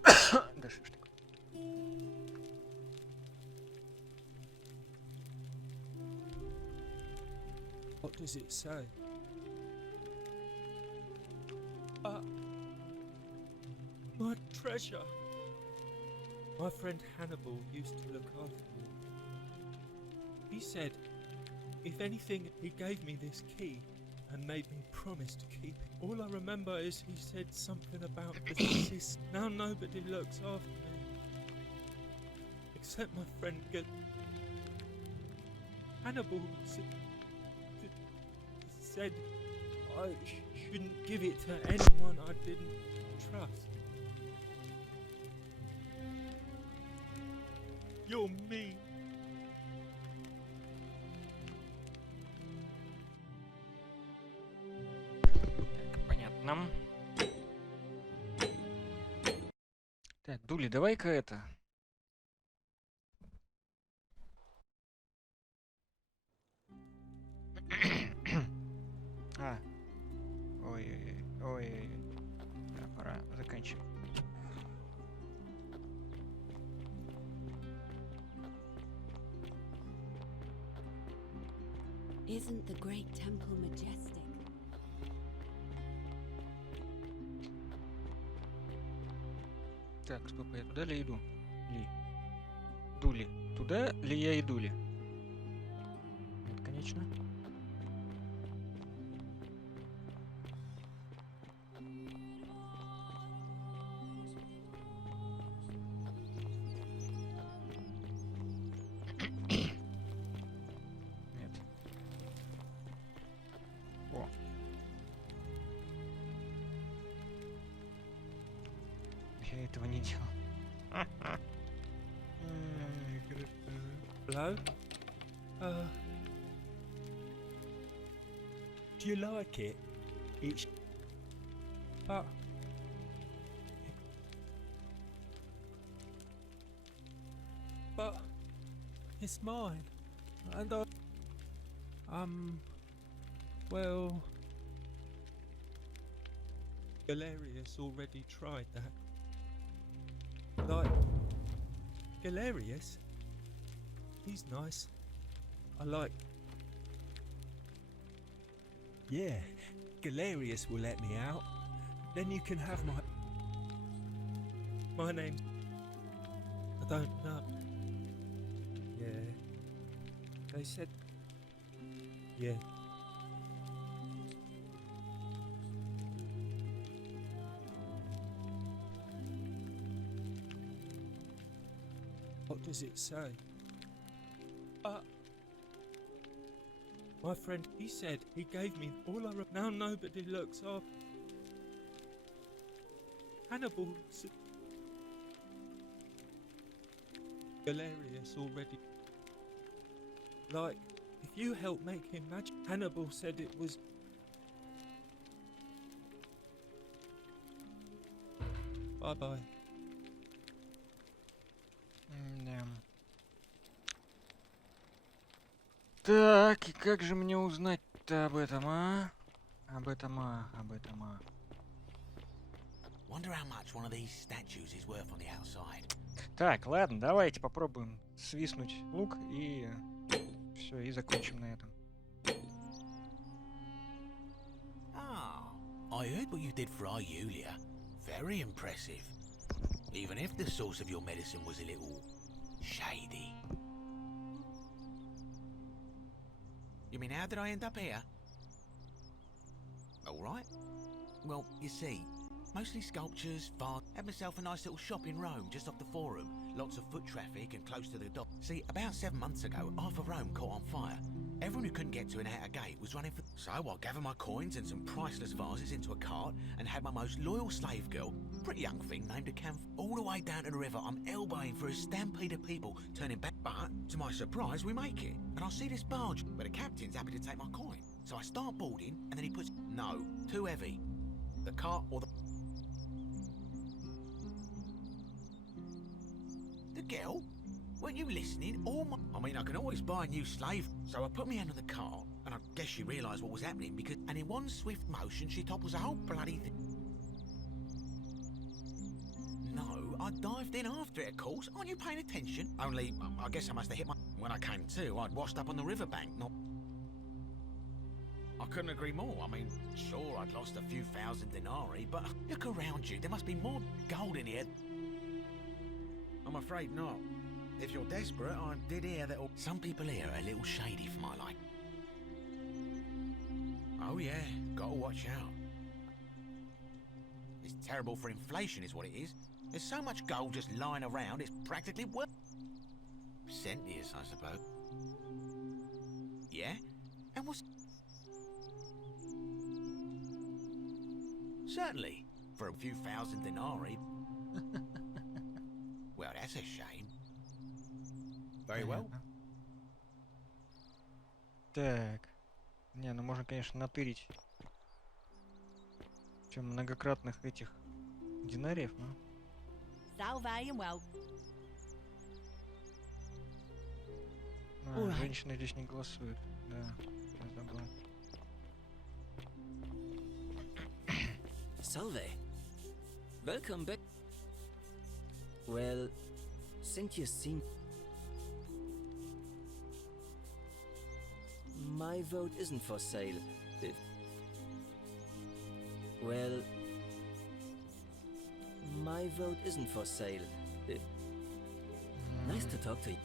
Да что ж такое? What does it say? My treasure. My friend Hannibal used to look after me. He said, if anything, he gave me this key and made me promise to keep it. All I remember is he said something about the cyst. Now nobody looks after me. Except my friend Hannibal said I shouldn't give it to anyone I didn't trust. You're mean. Понятно. Так, Дули, давай-ка это. Ой. Да, пора заканчивать. Isn't the great temple majestic? Так, стоп, я туда ли иду? Дули. Туда ли я иду ли? Нет, конечно. Нет. О. Я этого не делал. Hello? Do you like it? It's... But... it's mine. And well... Galerius already tried that. Like... Galerius? He's nice. I like... Yeah, Galerius will let me out. Then you can have my name's... I don't know. Yeah. They said... Yeah. What does it say? My friend, he said he gave me all I... Now nobody looks up. Hannibal... Galerius already... Like, if you help make him magic... Hannibal said it was... Bye-bye. Да. Так, и как же мне узнать-то об этом, а? Об этом. Wonder how much one of these statues is worth on the outside. Так, ладно, давайте попробуем свистнуть лук и все, и закончим на этом. I heard what you did for our Yulia. Very impressive. Even if the source of your medicine was a little shady. You mean, how did I end up here? All right. Well, you see, mostly sculptures, art. Had myself a nice little shop in Rome, just off the Forum. Lots of foot traffic and close to the dock. See, about 7 months ago, half of Rome caught on fire. Everyone who couldn't get to an outer gate was running for... So I gathered my coins and some priceless vases into a cart and had my most loyal slave girl, pretty young thing named a Camp, all the way down to the river. I'm elbowing for a stampede of people turning back. But, to my surprise, we make it. And I see this barge, but the captain's happy to take my coin. So I start boarding, and then he puts... No, too heavy. The cart or the... The girl? Weren't you listening? I mean, I can always buy a new slave. So I put my hand on the cart, and I guess she realised what was happening because... And in one swift motion, she topples the whole bloody thing. I dived in after it, of course. Aren't you paying attention? Only, I guess I must have hit my... When I came to, I'd washed up on the riverbank, not... I couldn't agree more. I mean, sure, I'd lost a few thousand denarii, but look around you. There must be more gold in here. I'm afraid not. If you're desperate, I did hear that... Some people here are a little shady for my liking. Oh yeah, gotta watch out. It's terrible for inflation is what it is. There's so much gold just lying around, it's practically worth... Centius, I suppose. Yeah? And what's... Certainly, for a few thousand denarii. Well, that's a shame. Very well. Так. Не, ну можно, конечно, натырить. Чем многократных этих динариев, но... Salve and well. А, женщины здесь не голосуют. Да, я забыл. Salve. Welcome back. Well, since you seem... My vote isn't for sale. Well... My vote isn't for sale. Nice to talk to you.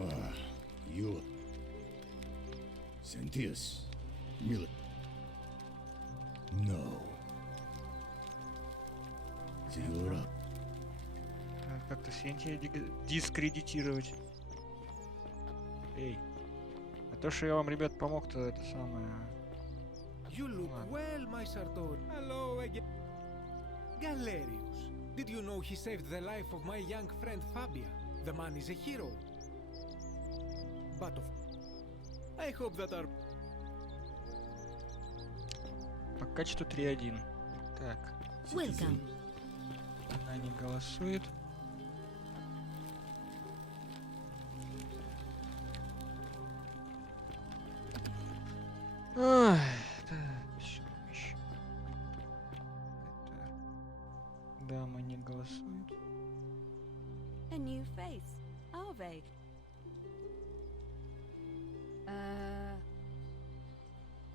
Ah, you... Sentius. Mil... No. Зиора. Как-то Сентия дискредитировать. Эй. А то, что я вам, ребят, помог-то, это самое... You look well, my Sartor. Hello again. Galerius. Did you know he saved the life of my young friend Fabia? The man is a hero. But of... I hope that our... По качеству 3-1. Так. Welcome. Она не голосует. Ой, так, еще. Это... Дама не голосует. A new face, are they?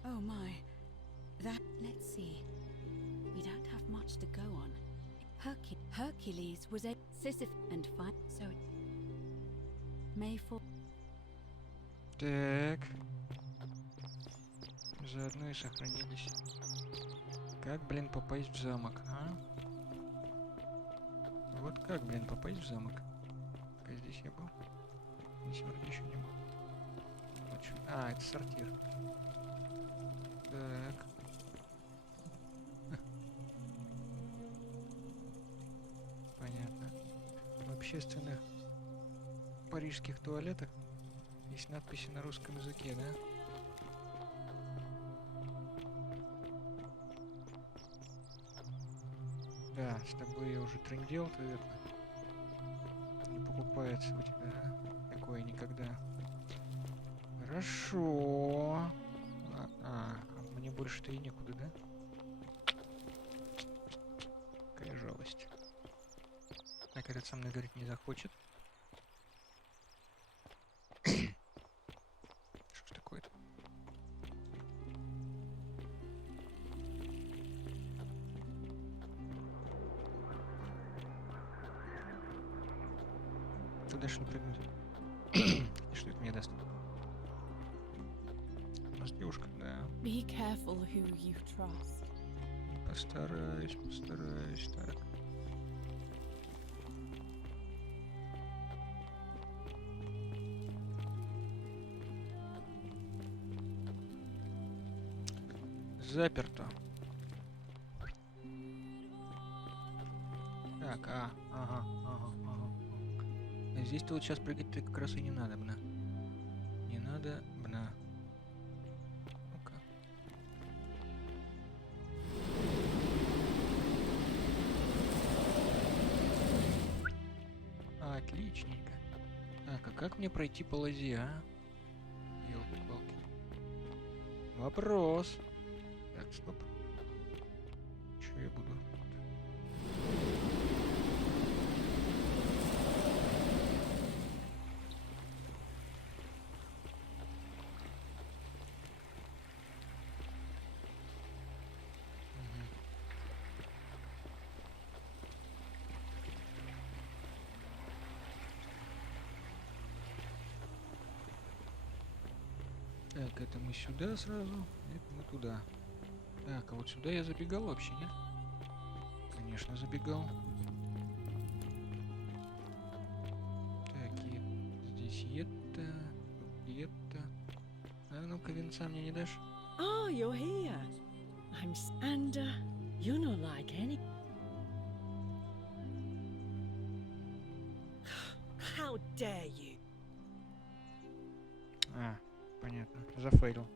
Oh my. That. Let's see. We don't have much to go on. Hercules was a Sisyphus and fine, so it may fall. Так. Заодно и сохранились. Как, блин, попасть в замок, а? Вот как, блин, попасть в замок? Пока здесь я был. Здесь вроде еще не был. Вот что... А, это сортир. Так. Понятно. В общественных парижских туалетах есть надписи на русском языке, да? Да, с тобой я уже трындел, ты это... Не покупается у тебя, да? Такое никогда. Хорошо. Мне больше-то и некуда, да? Какая жалость. Так, этот со мной говорить не захочет. Что ж такое-то? Что дальше не прыгнуть? И что это мне даст? У нас девушка, да. Be careful who you trust. Постараюсь, постараюсь, так. Заперто. Так, ага. Здесь-то вот сейчас прыгать-то как раз и не надо, бна. Не надо, бна. Ну-ка. Отличненько. Так, а как мне пройти по лозе, а? Ёлки-палки. Вопрос. Так, стоп. Что я буду? Так, это мы сюда сразу, это мы туда. Так, а вот сюда я забегал вообще, нет? Конечно, забегал. Так, и здесь это. А ну-ка, венца мне не дашь? Oh, you're here. And you're not like any. How dare you? А, понятно. Зафейлил.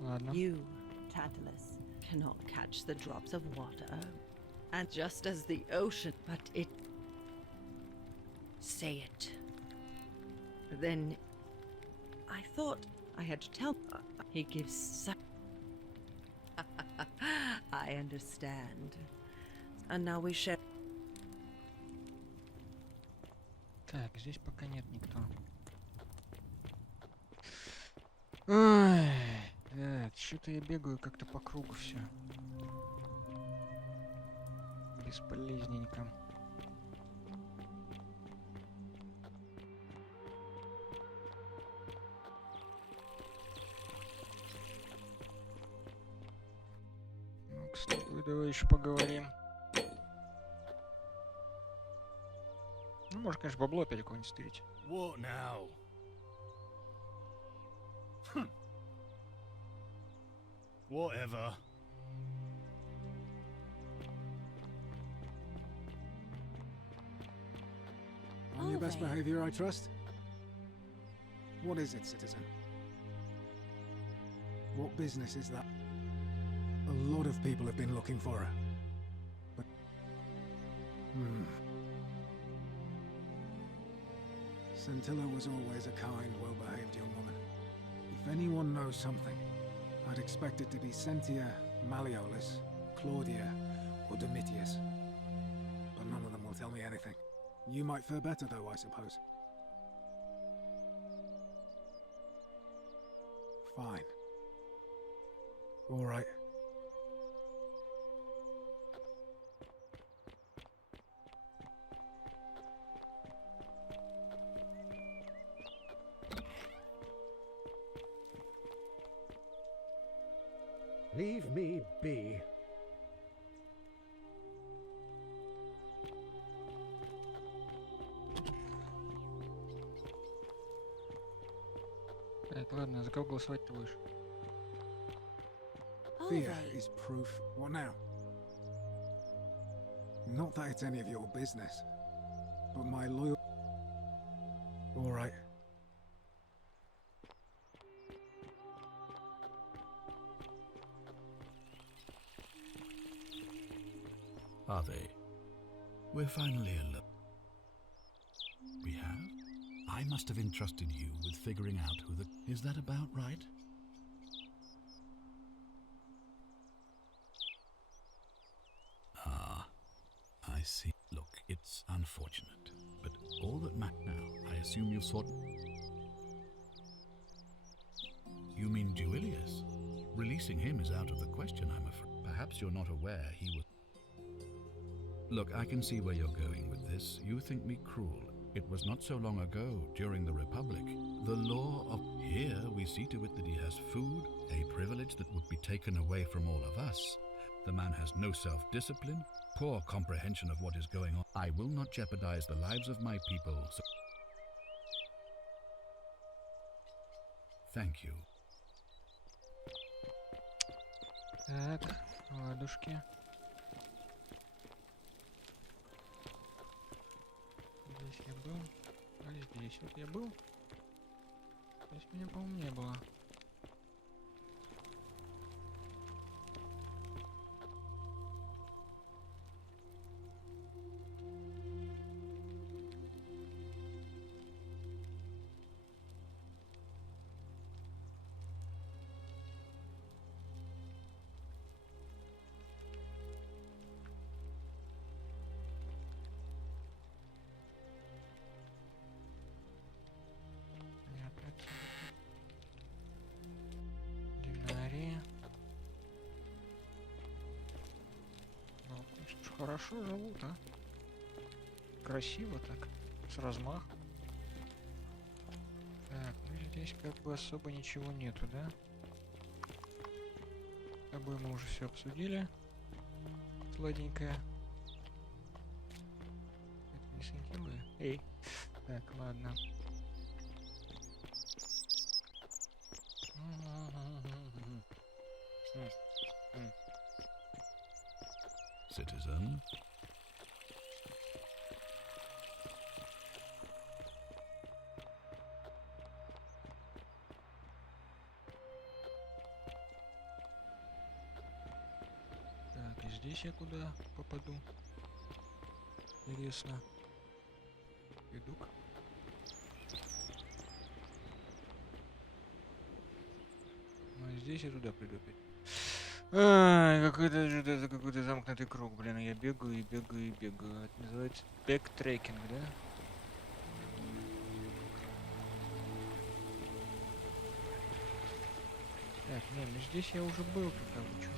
Ладно. You, Tantalus, cannot catch the drops of water. And just as the ocean, but it... Say it. Then... I thought I had to tell... He gives such... I understand. And now we share... Так, здесь пока нет никто. Ой, так, что-то я бегаю как-то по кругу все. Бесполезненько. Ну-ка, с тобой давай еще поговорим. Ну, может, конечно, бабло опять какое-нибудь стырить. What now? Whatever. On your best behavior, I trust? What is it, citizen? What business is that? A lot of people have been looking for her. But... Scintilla was always a kind, well-behaved young woman. If anyone knows something, I'd expect it to be Sentia, Malleolus, Claudia, or Domitius. But none of them will tell me anything. You might fare better, though, I suppose. Fine. All right. Leave me be. Так, ладно, за кого голосовать ты будешь? Fear is proof. What now? Not that it's any of your business, but my loyal... All right. Are they? We're finally alone. We have? I must have entrusted you with figuring out who the... Is that about right? Ah, I see. Look, it's unfortunate, but all that matters now, I assume you sought... You mean Duilius? Releasing him is out of the question, I'm afraid. Perhaps you're not aware he was... Look, I can see where you're going with this. You think me cruel. It was not so long ago, during the Republic. The law of... Here, we see to it that he has food, a privilege that would be taken away from all of us. The man has no self-discipline, poor comprehension of what is going on. I will not jeopardize the lives of my people, so... Thank you. Так, ладушки. Здесь я был. А здесь вот я был. Здесь меня, по-моему, не было. Хорошо живут, а? Красиво так, с размахом. Так, ну здесь как бы особо ничего нету, да? С тобой мы уже все обсудили. Сладенькая. Это не сантилы. Эй. Так, ладно. Citizen. Так, и здесь я куда попаду? Интересно. Иду-ка. Ну, и здесь я туда приду опять. Ай, какой-то какой-то замкнутый круг, блин. Я бегаю и бегаю и бегаю. Это называется бэктрекинг, да? Так, не, ну здесь я уже был, как бы, чё?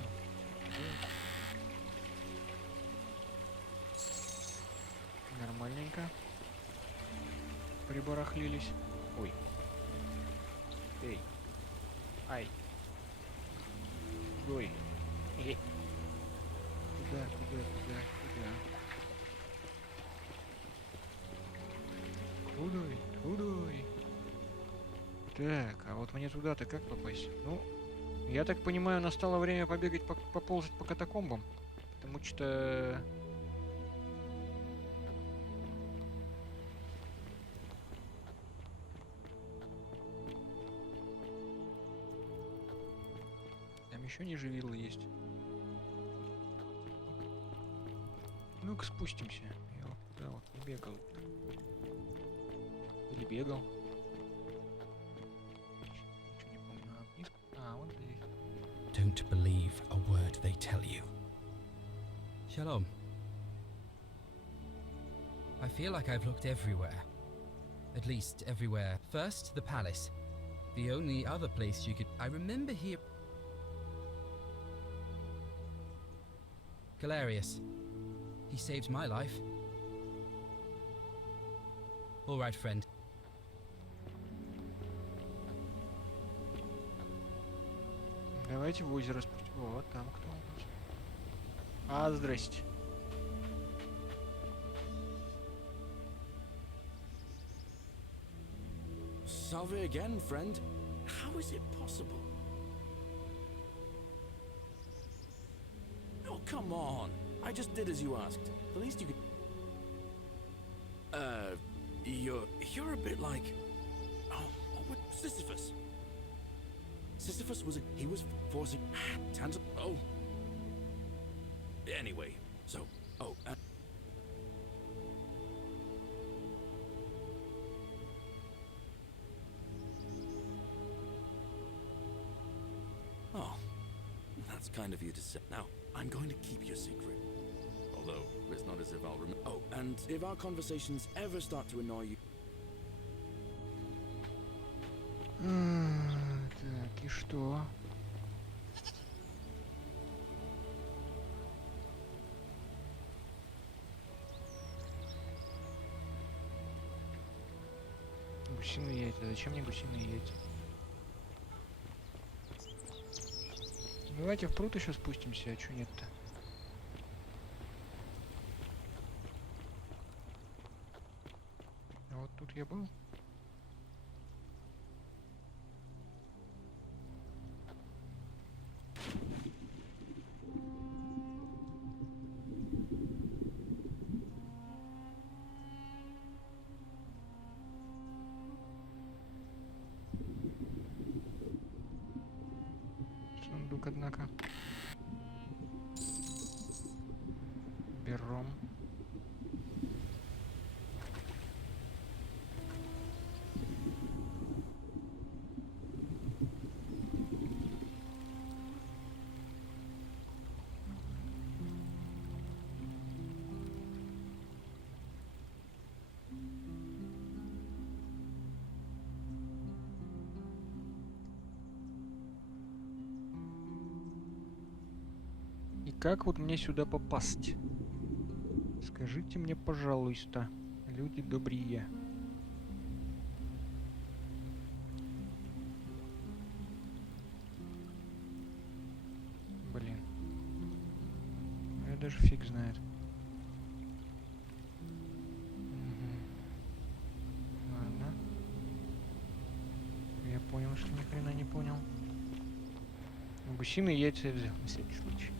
Нормальненько. Прибарахлились. Ой. Эй. Ай. Ой. Эй. Куда? Куда? Так, а вот мне туда-то как попасть? Ну, я так понимаю, настало время побегать, поползать по катакомбам. Потому что... Там еще не живило есть. Ну-ка спустимся. Я вот туда вот не бегал. Или бегал. Ничего не помню. А, вниз? А, вот здесь. Don't believe a word they tell you. Shalom. I feel like I've looked everywhere. At least everywhere. First, the palace. The only other place you could... I remember here... Galerius. He saved my life. All right, friend. Давайте в озеро спустим. Вот там кто у нас. А, здрасте. Salve again, friend. How is it possible? Oh, come on. I just did as you asked. The least you could... You're a bit like... Oh, what? Sisyphus. Sisyphus was he was forcing... Tans... Oh. Anyway, so... Oh, Oh, that's kind of you to say. Now, I'm going to keep your secret. Although, it's not as if I'll remember. Oh, and if our conversations ever start to annoy you... Так, и что? Гусиные яйца. Зачем мне гусиные яйца? Давайте в пруд еще спустимся, а чё нет-то? А вот тут я был. Сундук, однако. Берем. И как вот мне сюда попасть? Скажите мне, пожалуйста, люди добрые. Блин. Я даже фиг знает. Ладно. Я понял, что ни хрена не понял. Гусиные яйца я взял на всякий случай.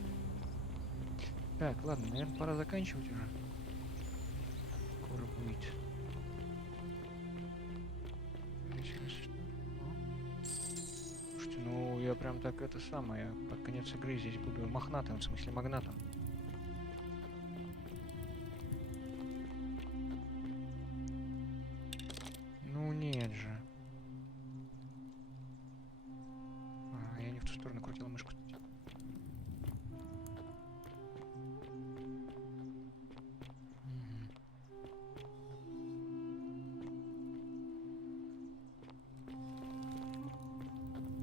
Так, ладно, наверное, пора заканчивать уже. Скоро будет. Слушайте, ну я прям так это самое, под конец игры здесь буду мохнатым, в смысле магнатом. Ну нет же. А, я не в ту сторону крутил мышку.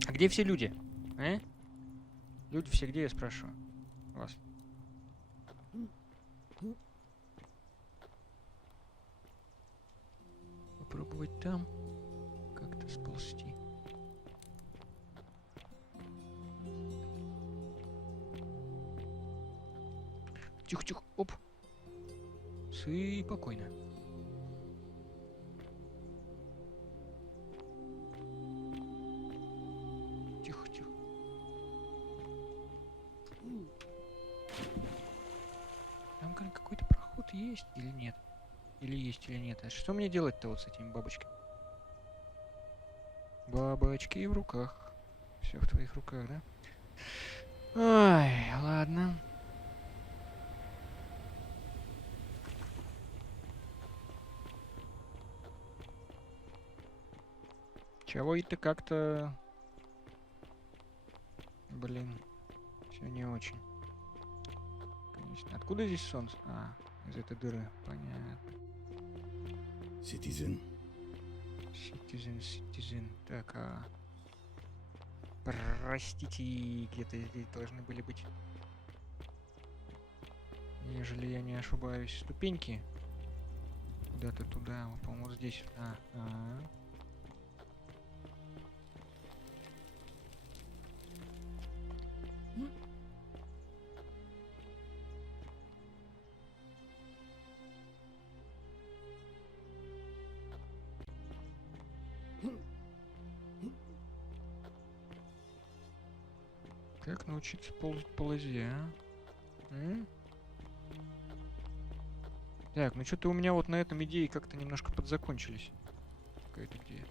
А где все люди? А? Люди все где, я спрашиваю? Вас. Попробовать там как-то сползти. Тихо-тихо, оп. Спокойно. Тихо-тихо. Там какой-то проход есть или нет? Или есть, или нет? А что мне делать-то вот с этими бабочками? Бабочки в руках. Все в твоих руках, да? Ай, ладно. Чего это как-то... Блин, все не очень. Конечно. Откуда здесь солнце? А, из этой дыры. Понятно. Citizen. Citizen. Так, простите, где-то здесь должны были быть. Ежели я не ошибаюсь. Ступеньки. Куда-то туда. Вот, по-моему, вот здесь. Как научиться ползать по лозе, а? Так, ну что-то у меня вот на этом идеи как-то немножко подзакончились. Какая-то где?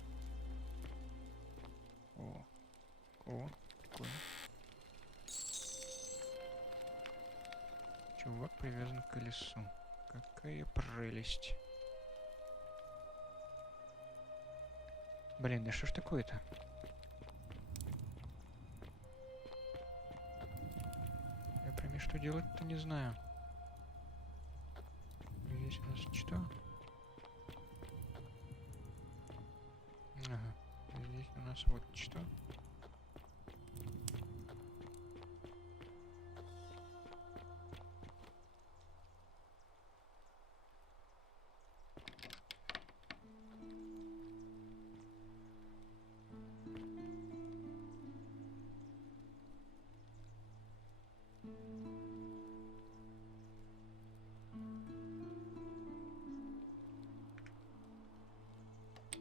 О, прикольно. Чувак привязан к колесу. Какая прелесть. Блин, да что ж такое-то? Я прям что делать-то не знаю. Здесь у нас что? Ага. Здесь у нас вот что?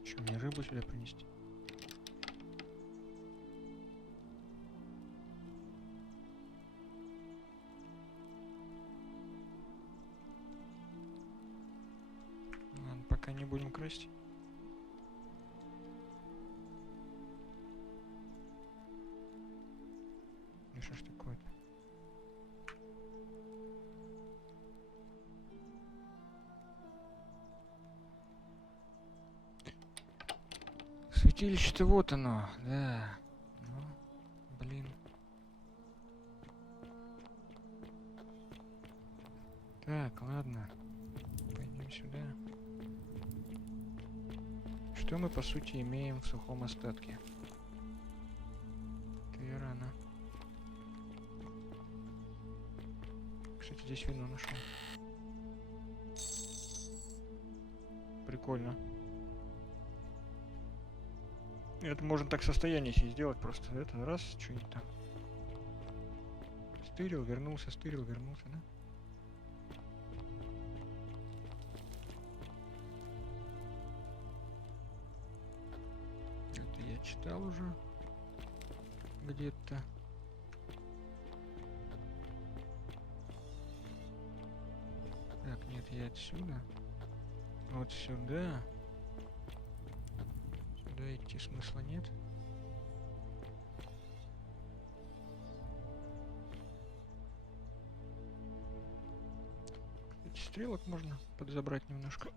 Что, мне рыбу сюда принести? Ладно, пока не будем красть. Ну что ж такое-то? Святилище-то вот оно, да. Ну, блин. Так, ладно. Пойдем сюда. Что мы, по сути, имеем в сухом остатке? Это я рано. Кстати, здесь вино нашел. Прикольно. Это можно так состояние себе сделать просто. Это раз, что-нибудь там. Стырил, вернулся, да? Это я читал уже. Где-то. Так, нет, я отсюда. Вот сюда. Сюда идти смысла нет. Кстати, стрелок можно подзабрать немножко.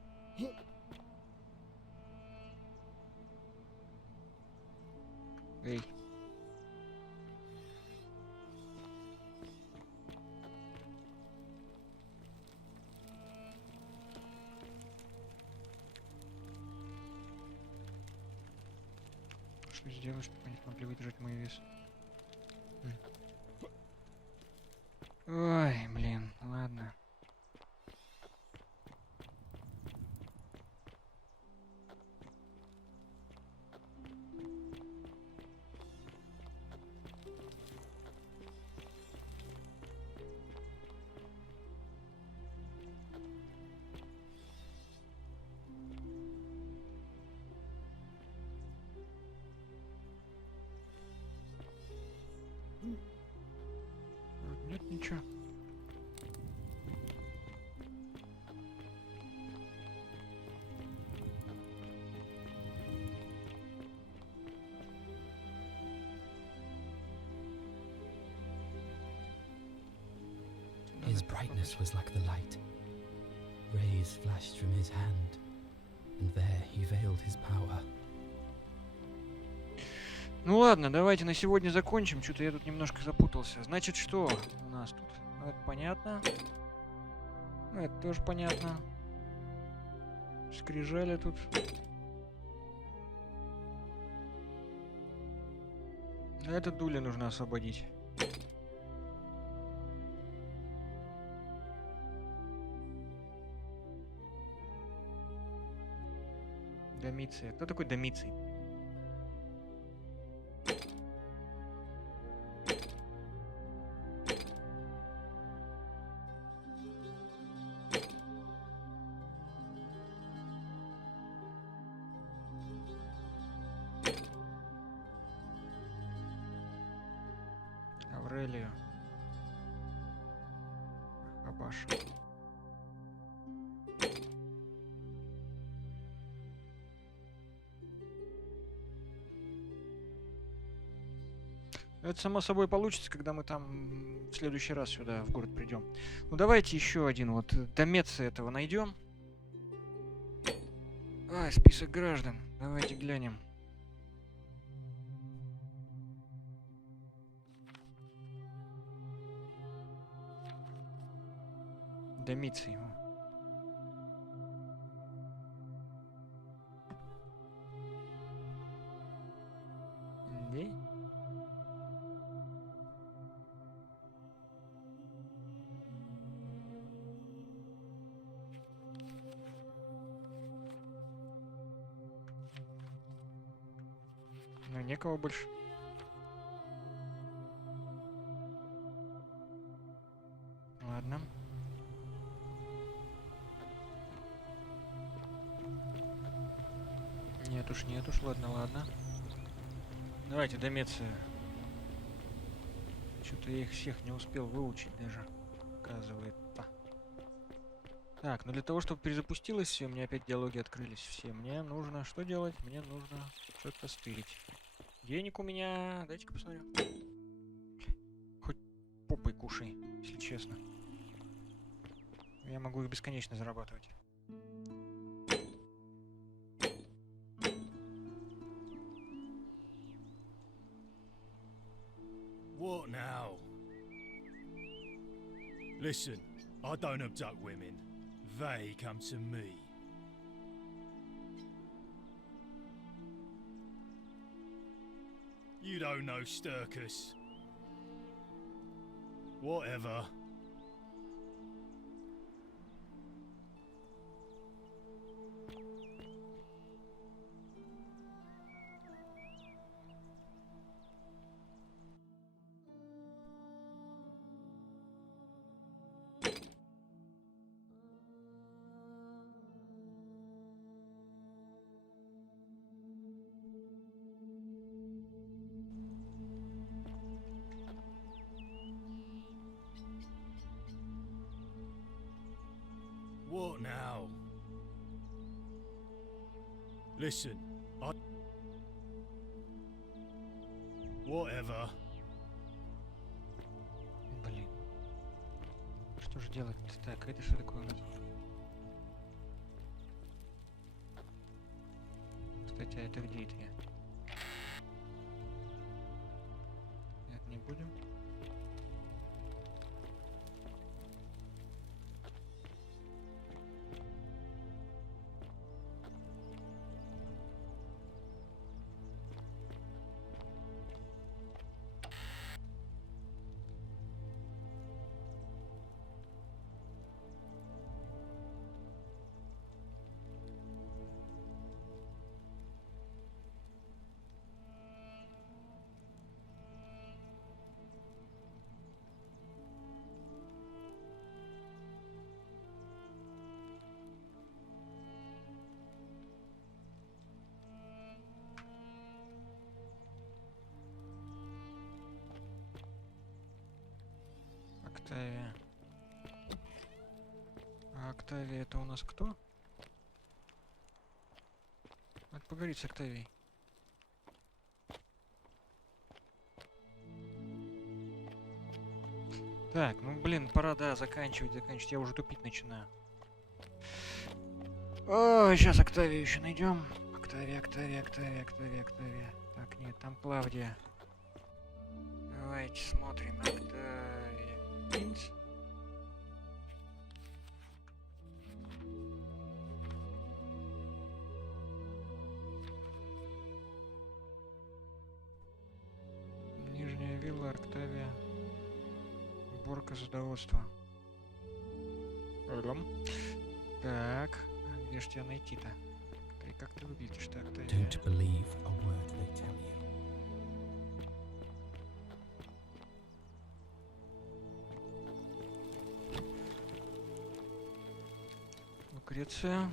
Эй. Что сделать, чтобы они смогли выдержать мой вес? Ой, блин, ладно. Нет, ничего. His brightness was like the light. Rays flashed from his hand, and there he veiled his power. Ну ладно, давайте на сегодня закончим. Что-то я тут немножко запутался. Значит, что у нас тут? Ну, это понятно. Ну, это тоже понятно. Скрижали тут. А это дули нужно освободить. Домиция. Кто такой Домиций? Аврелию. Абаш. Это само собой получится, когда мы там в следующий раз сюда в город придем. Ну давайте еще один вот домеца этого найдем. А, список граждан. Давайте глянем. Домиций. Где? Ну, некого больше. Ладно. Нет уж, ладно. Давайте домецы. Что-то я их всех не успел выучить даже, оказывается. Так, ну для того, чтобы перезапустилось все, у меня опять диалоги открылись все. Мне нужно что делать? Мне нужно что-то стырить. Денег у меня... Дайте-ка посмотрю. Хоть попой кушай, если честно. Я могу их бесконечно зарабатывать. What now? Listen, I don't abduct women. They come to me. You don't know Sturkus. Whatever. Listen, Whatever. Блин. Что же делать-то? Так, это что такое у нас? Кстати, а это где это я? Нет, не будем. Октавия. А Октавия это у нас кто? Надо поговорить с Октавией. Так, ну блин, пора, да, заканчивать. Я уже тупить начинаю. О, сейчас Октавию еще найдем. Октавия. Так, нет, там Клавдия. Давайте смотрим. Октавия. Принц. Нижняя вилла, Октавия. Уборка, садоводство. Так, а где ж тебя найти-то? И как ты выглядишь-то, Октавия? Don't believe a word they tell you. Лукреция.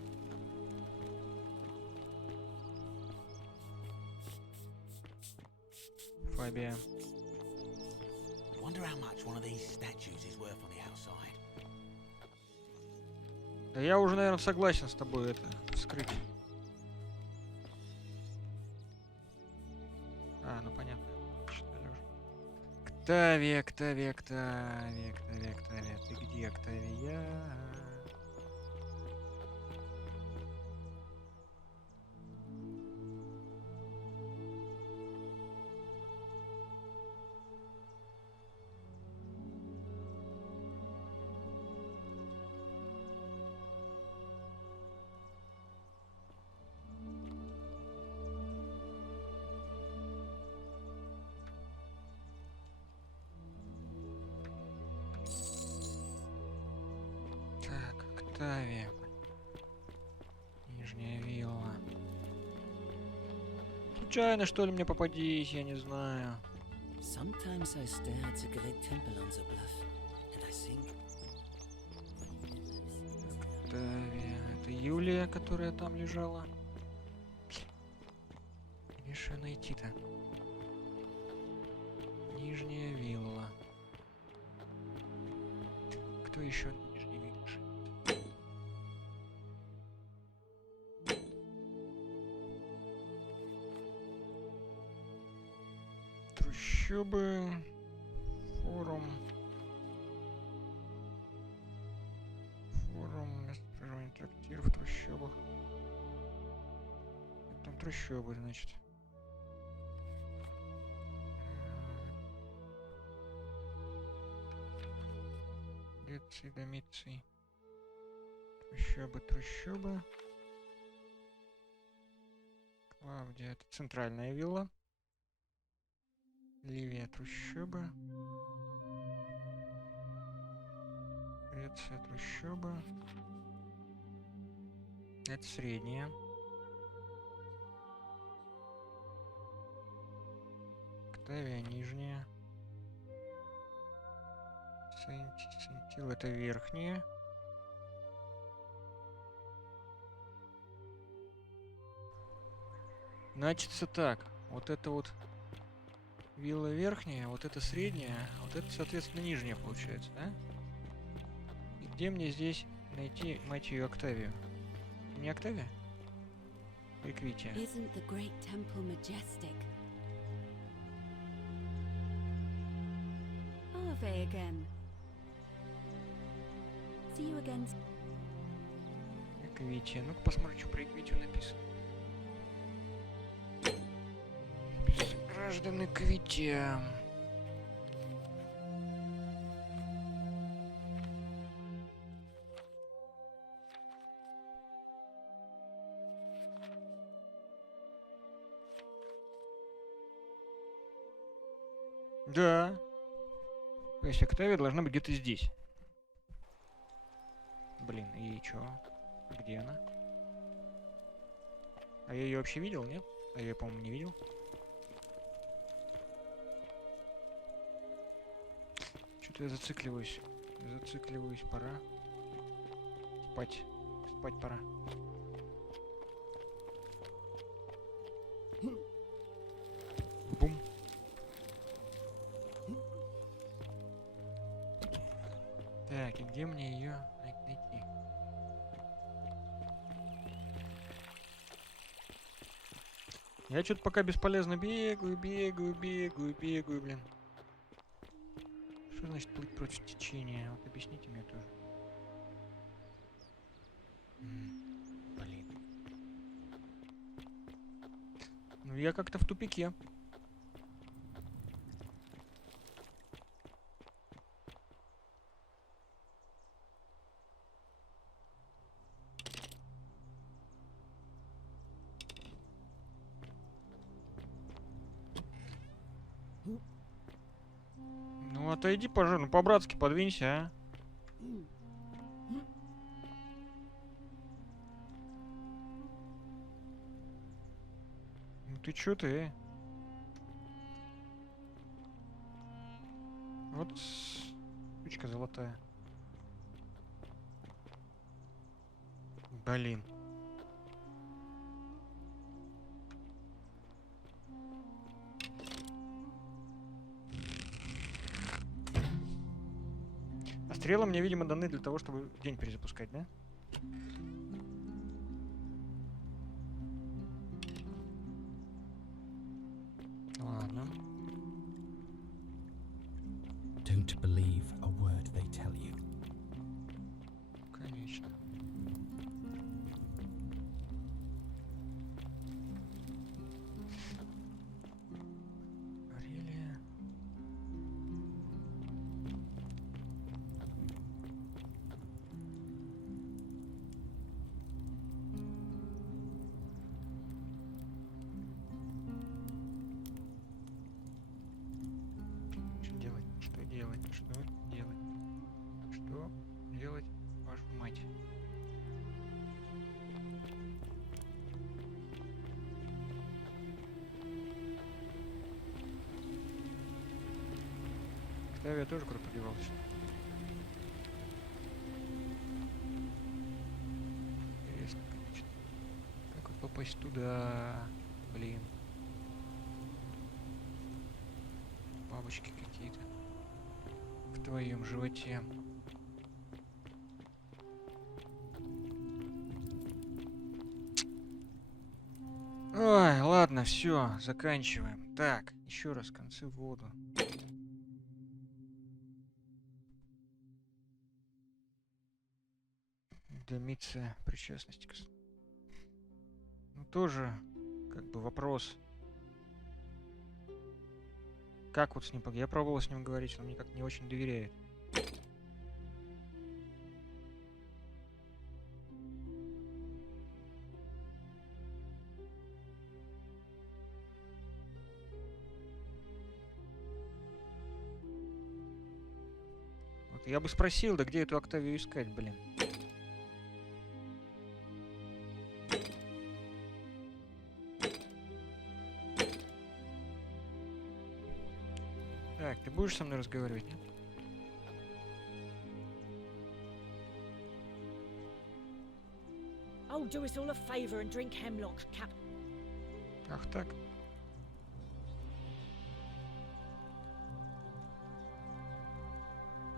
Фабия. Wonder how much one of these statues is worth on the outside. Да я уже, наверное, согласен с тобой это вскрыть. А, ну понятно. Читали уже. Октавия. Ты где, Октавия? Так, Октавия. Нижняя вилла. Случайно, что ли, мне попадись, я не знаю. Sometimes I stare at the great temple on the bluff, and I think... Октавия. Это Юлия, которая там лежала. Где же её найти-то? Нижняя вилла. Кто еще нижний вилла живет? Трущобы. Форум. Место проживания трактиров в трущобах. Это там трущобы, значит. Геции, домиции. Трущобы. Клавдия, это центральная вилла. Ливия, трущобы. Греция, трущобы. Это средняя. Октавия, нижняя. Сентил, это верхняя. Значится так. Вот это вот вилла верхняя, вот это средняя, а вот это, соответственно, нижняя получается, да? И где мне здесь найти, мать ее, Октавию? Не Октавия? Прикрытие. Isn't the great temple majestic? Ave again. See you again. Прикрытие. Ну-ка посмотрим, что про Эквитию написано. Граждане Эквития. Да. То есть Октавия должна быть где-то здесь. Блин, и чё? Где она? А я ее вообще видел, нет? А я ее, по-моему, не видел. Что-то я зацикливаюсь. Зацикливаюсь, пора. Спать. Спать пора. Бум. Так, и где мне ее найти? Я что-то пока бесполезно бегаю, блин. Что значит плыть против течения? Вот объясните мне тоже. Блин. Ну я как-то в тупике. Ну отойди, пожалуйста, ну по-братски подвинься, а. Ну ты чё ты? Вот сучка золотая. Блин. А стрелы мне, видимо, даны для того, чтобы день перезапускать, да? Ладно. Don't believe a word they tell you. Конечно. Арелия. Что делать? Что делать? Что делать? Что делать, вашу мать? Октавия тоже куда подевалась. Интересно, конечно. Как вот попасть туда? Блин. Бабочки какие-то. В твоем животе. Ой, ладно, все, заканчиваем. Так, еще раз концы в воду. Домиция причастности. Ну тоже, как бы вопрос. Как вот с ним... Я пробовал с ним говорить, он мне как-то не очень доверяет. Вот я бы спросил, да где эту Октавию искать, блин. Так, ты будешь со мной разговаривать, нет? Oh, do us all a favour and drink hemlock, Cap. Ах так.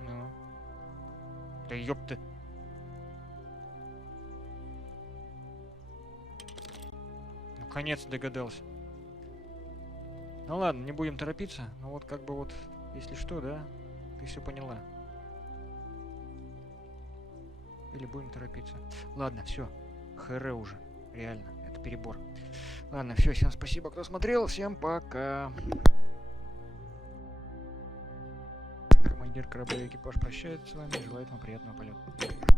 Ну. Да ёпты. Наконец догадался. Ну ладно, не будем торопиться. Ну вот как бы вот, если что, да, ты все поняла. Или будем торопиться. Ладно, все. Хр уже. Реально, это перебор. Ладно, все, всем спасибо, кто смотрел. Всем пока. Командир корабля и экипаж прощается с вами. Желает вам приятного полета.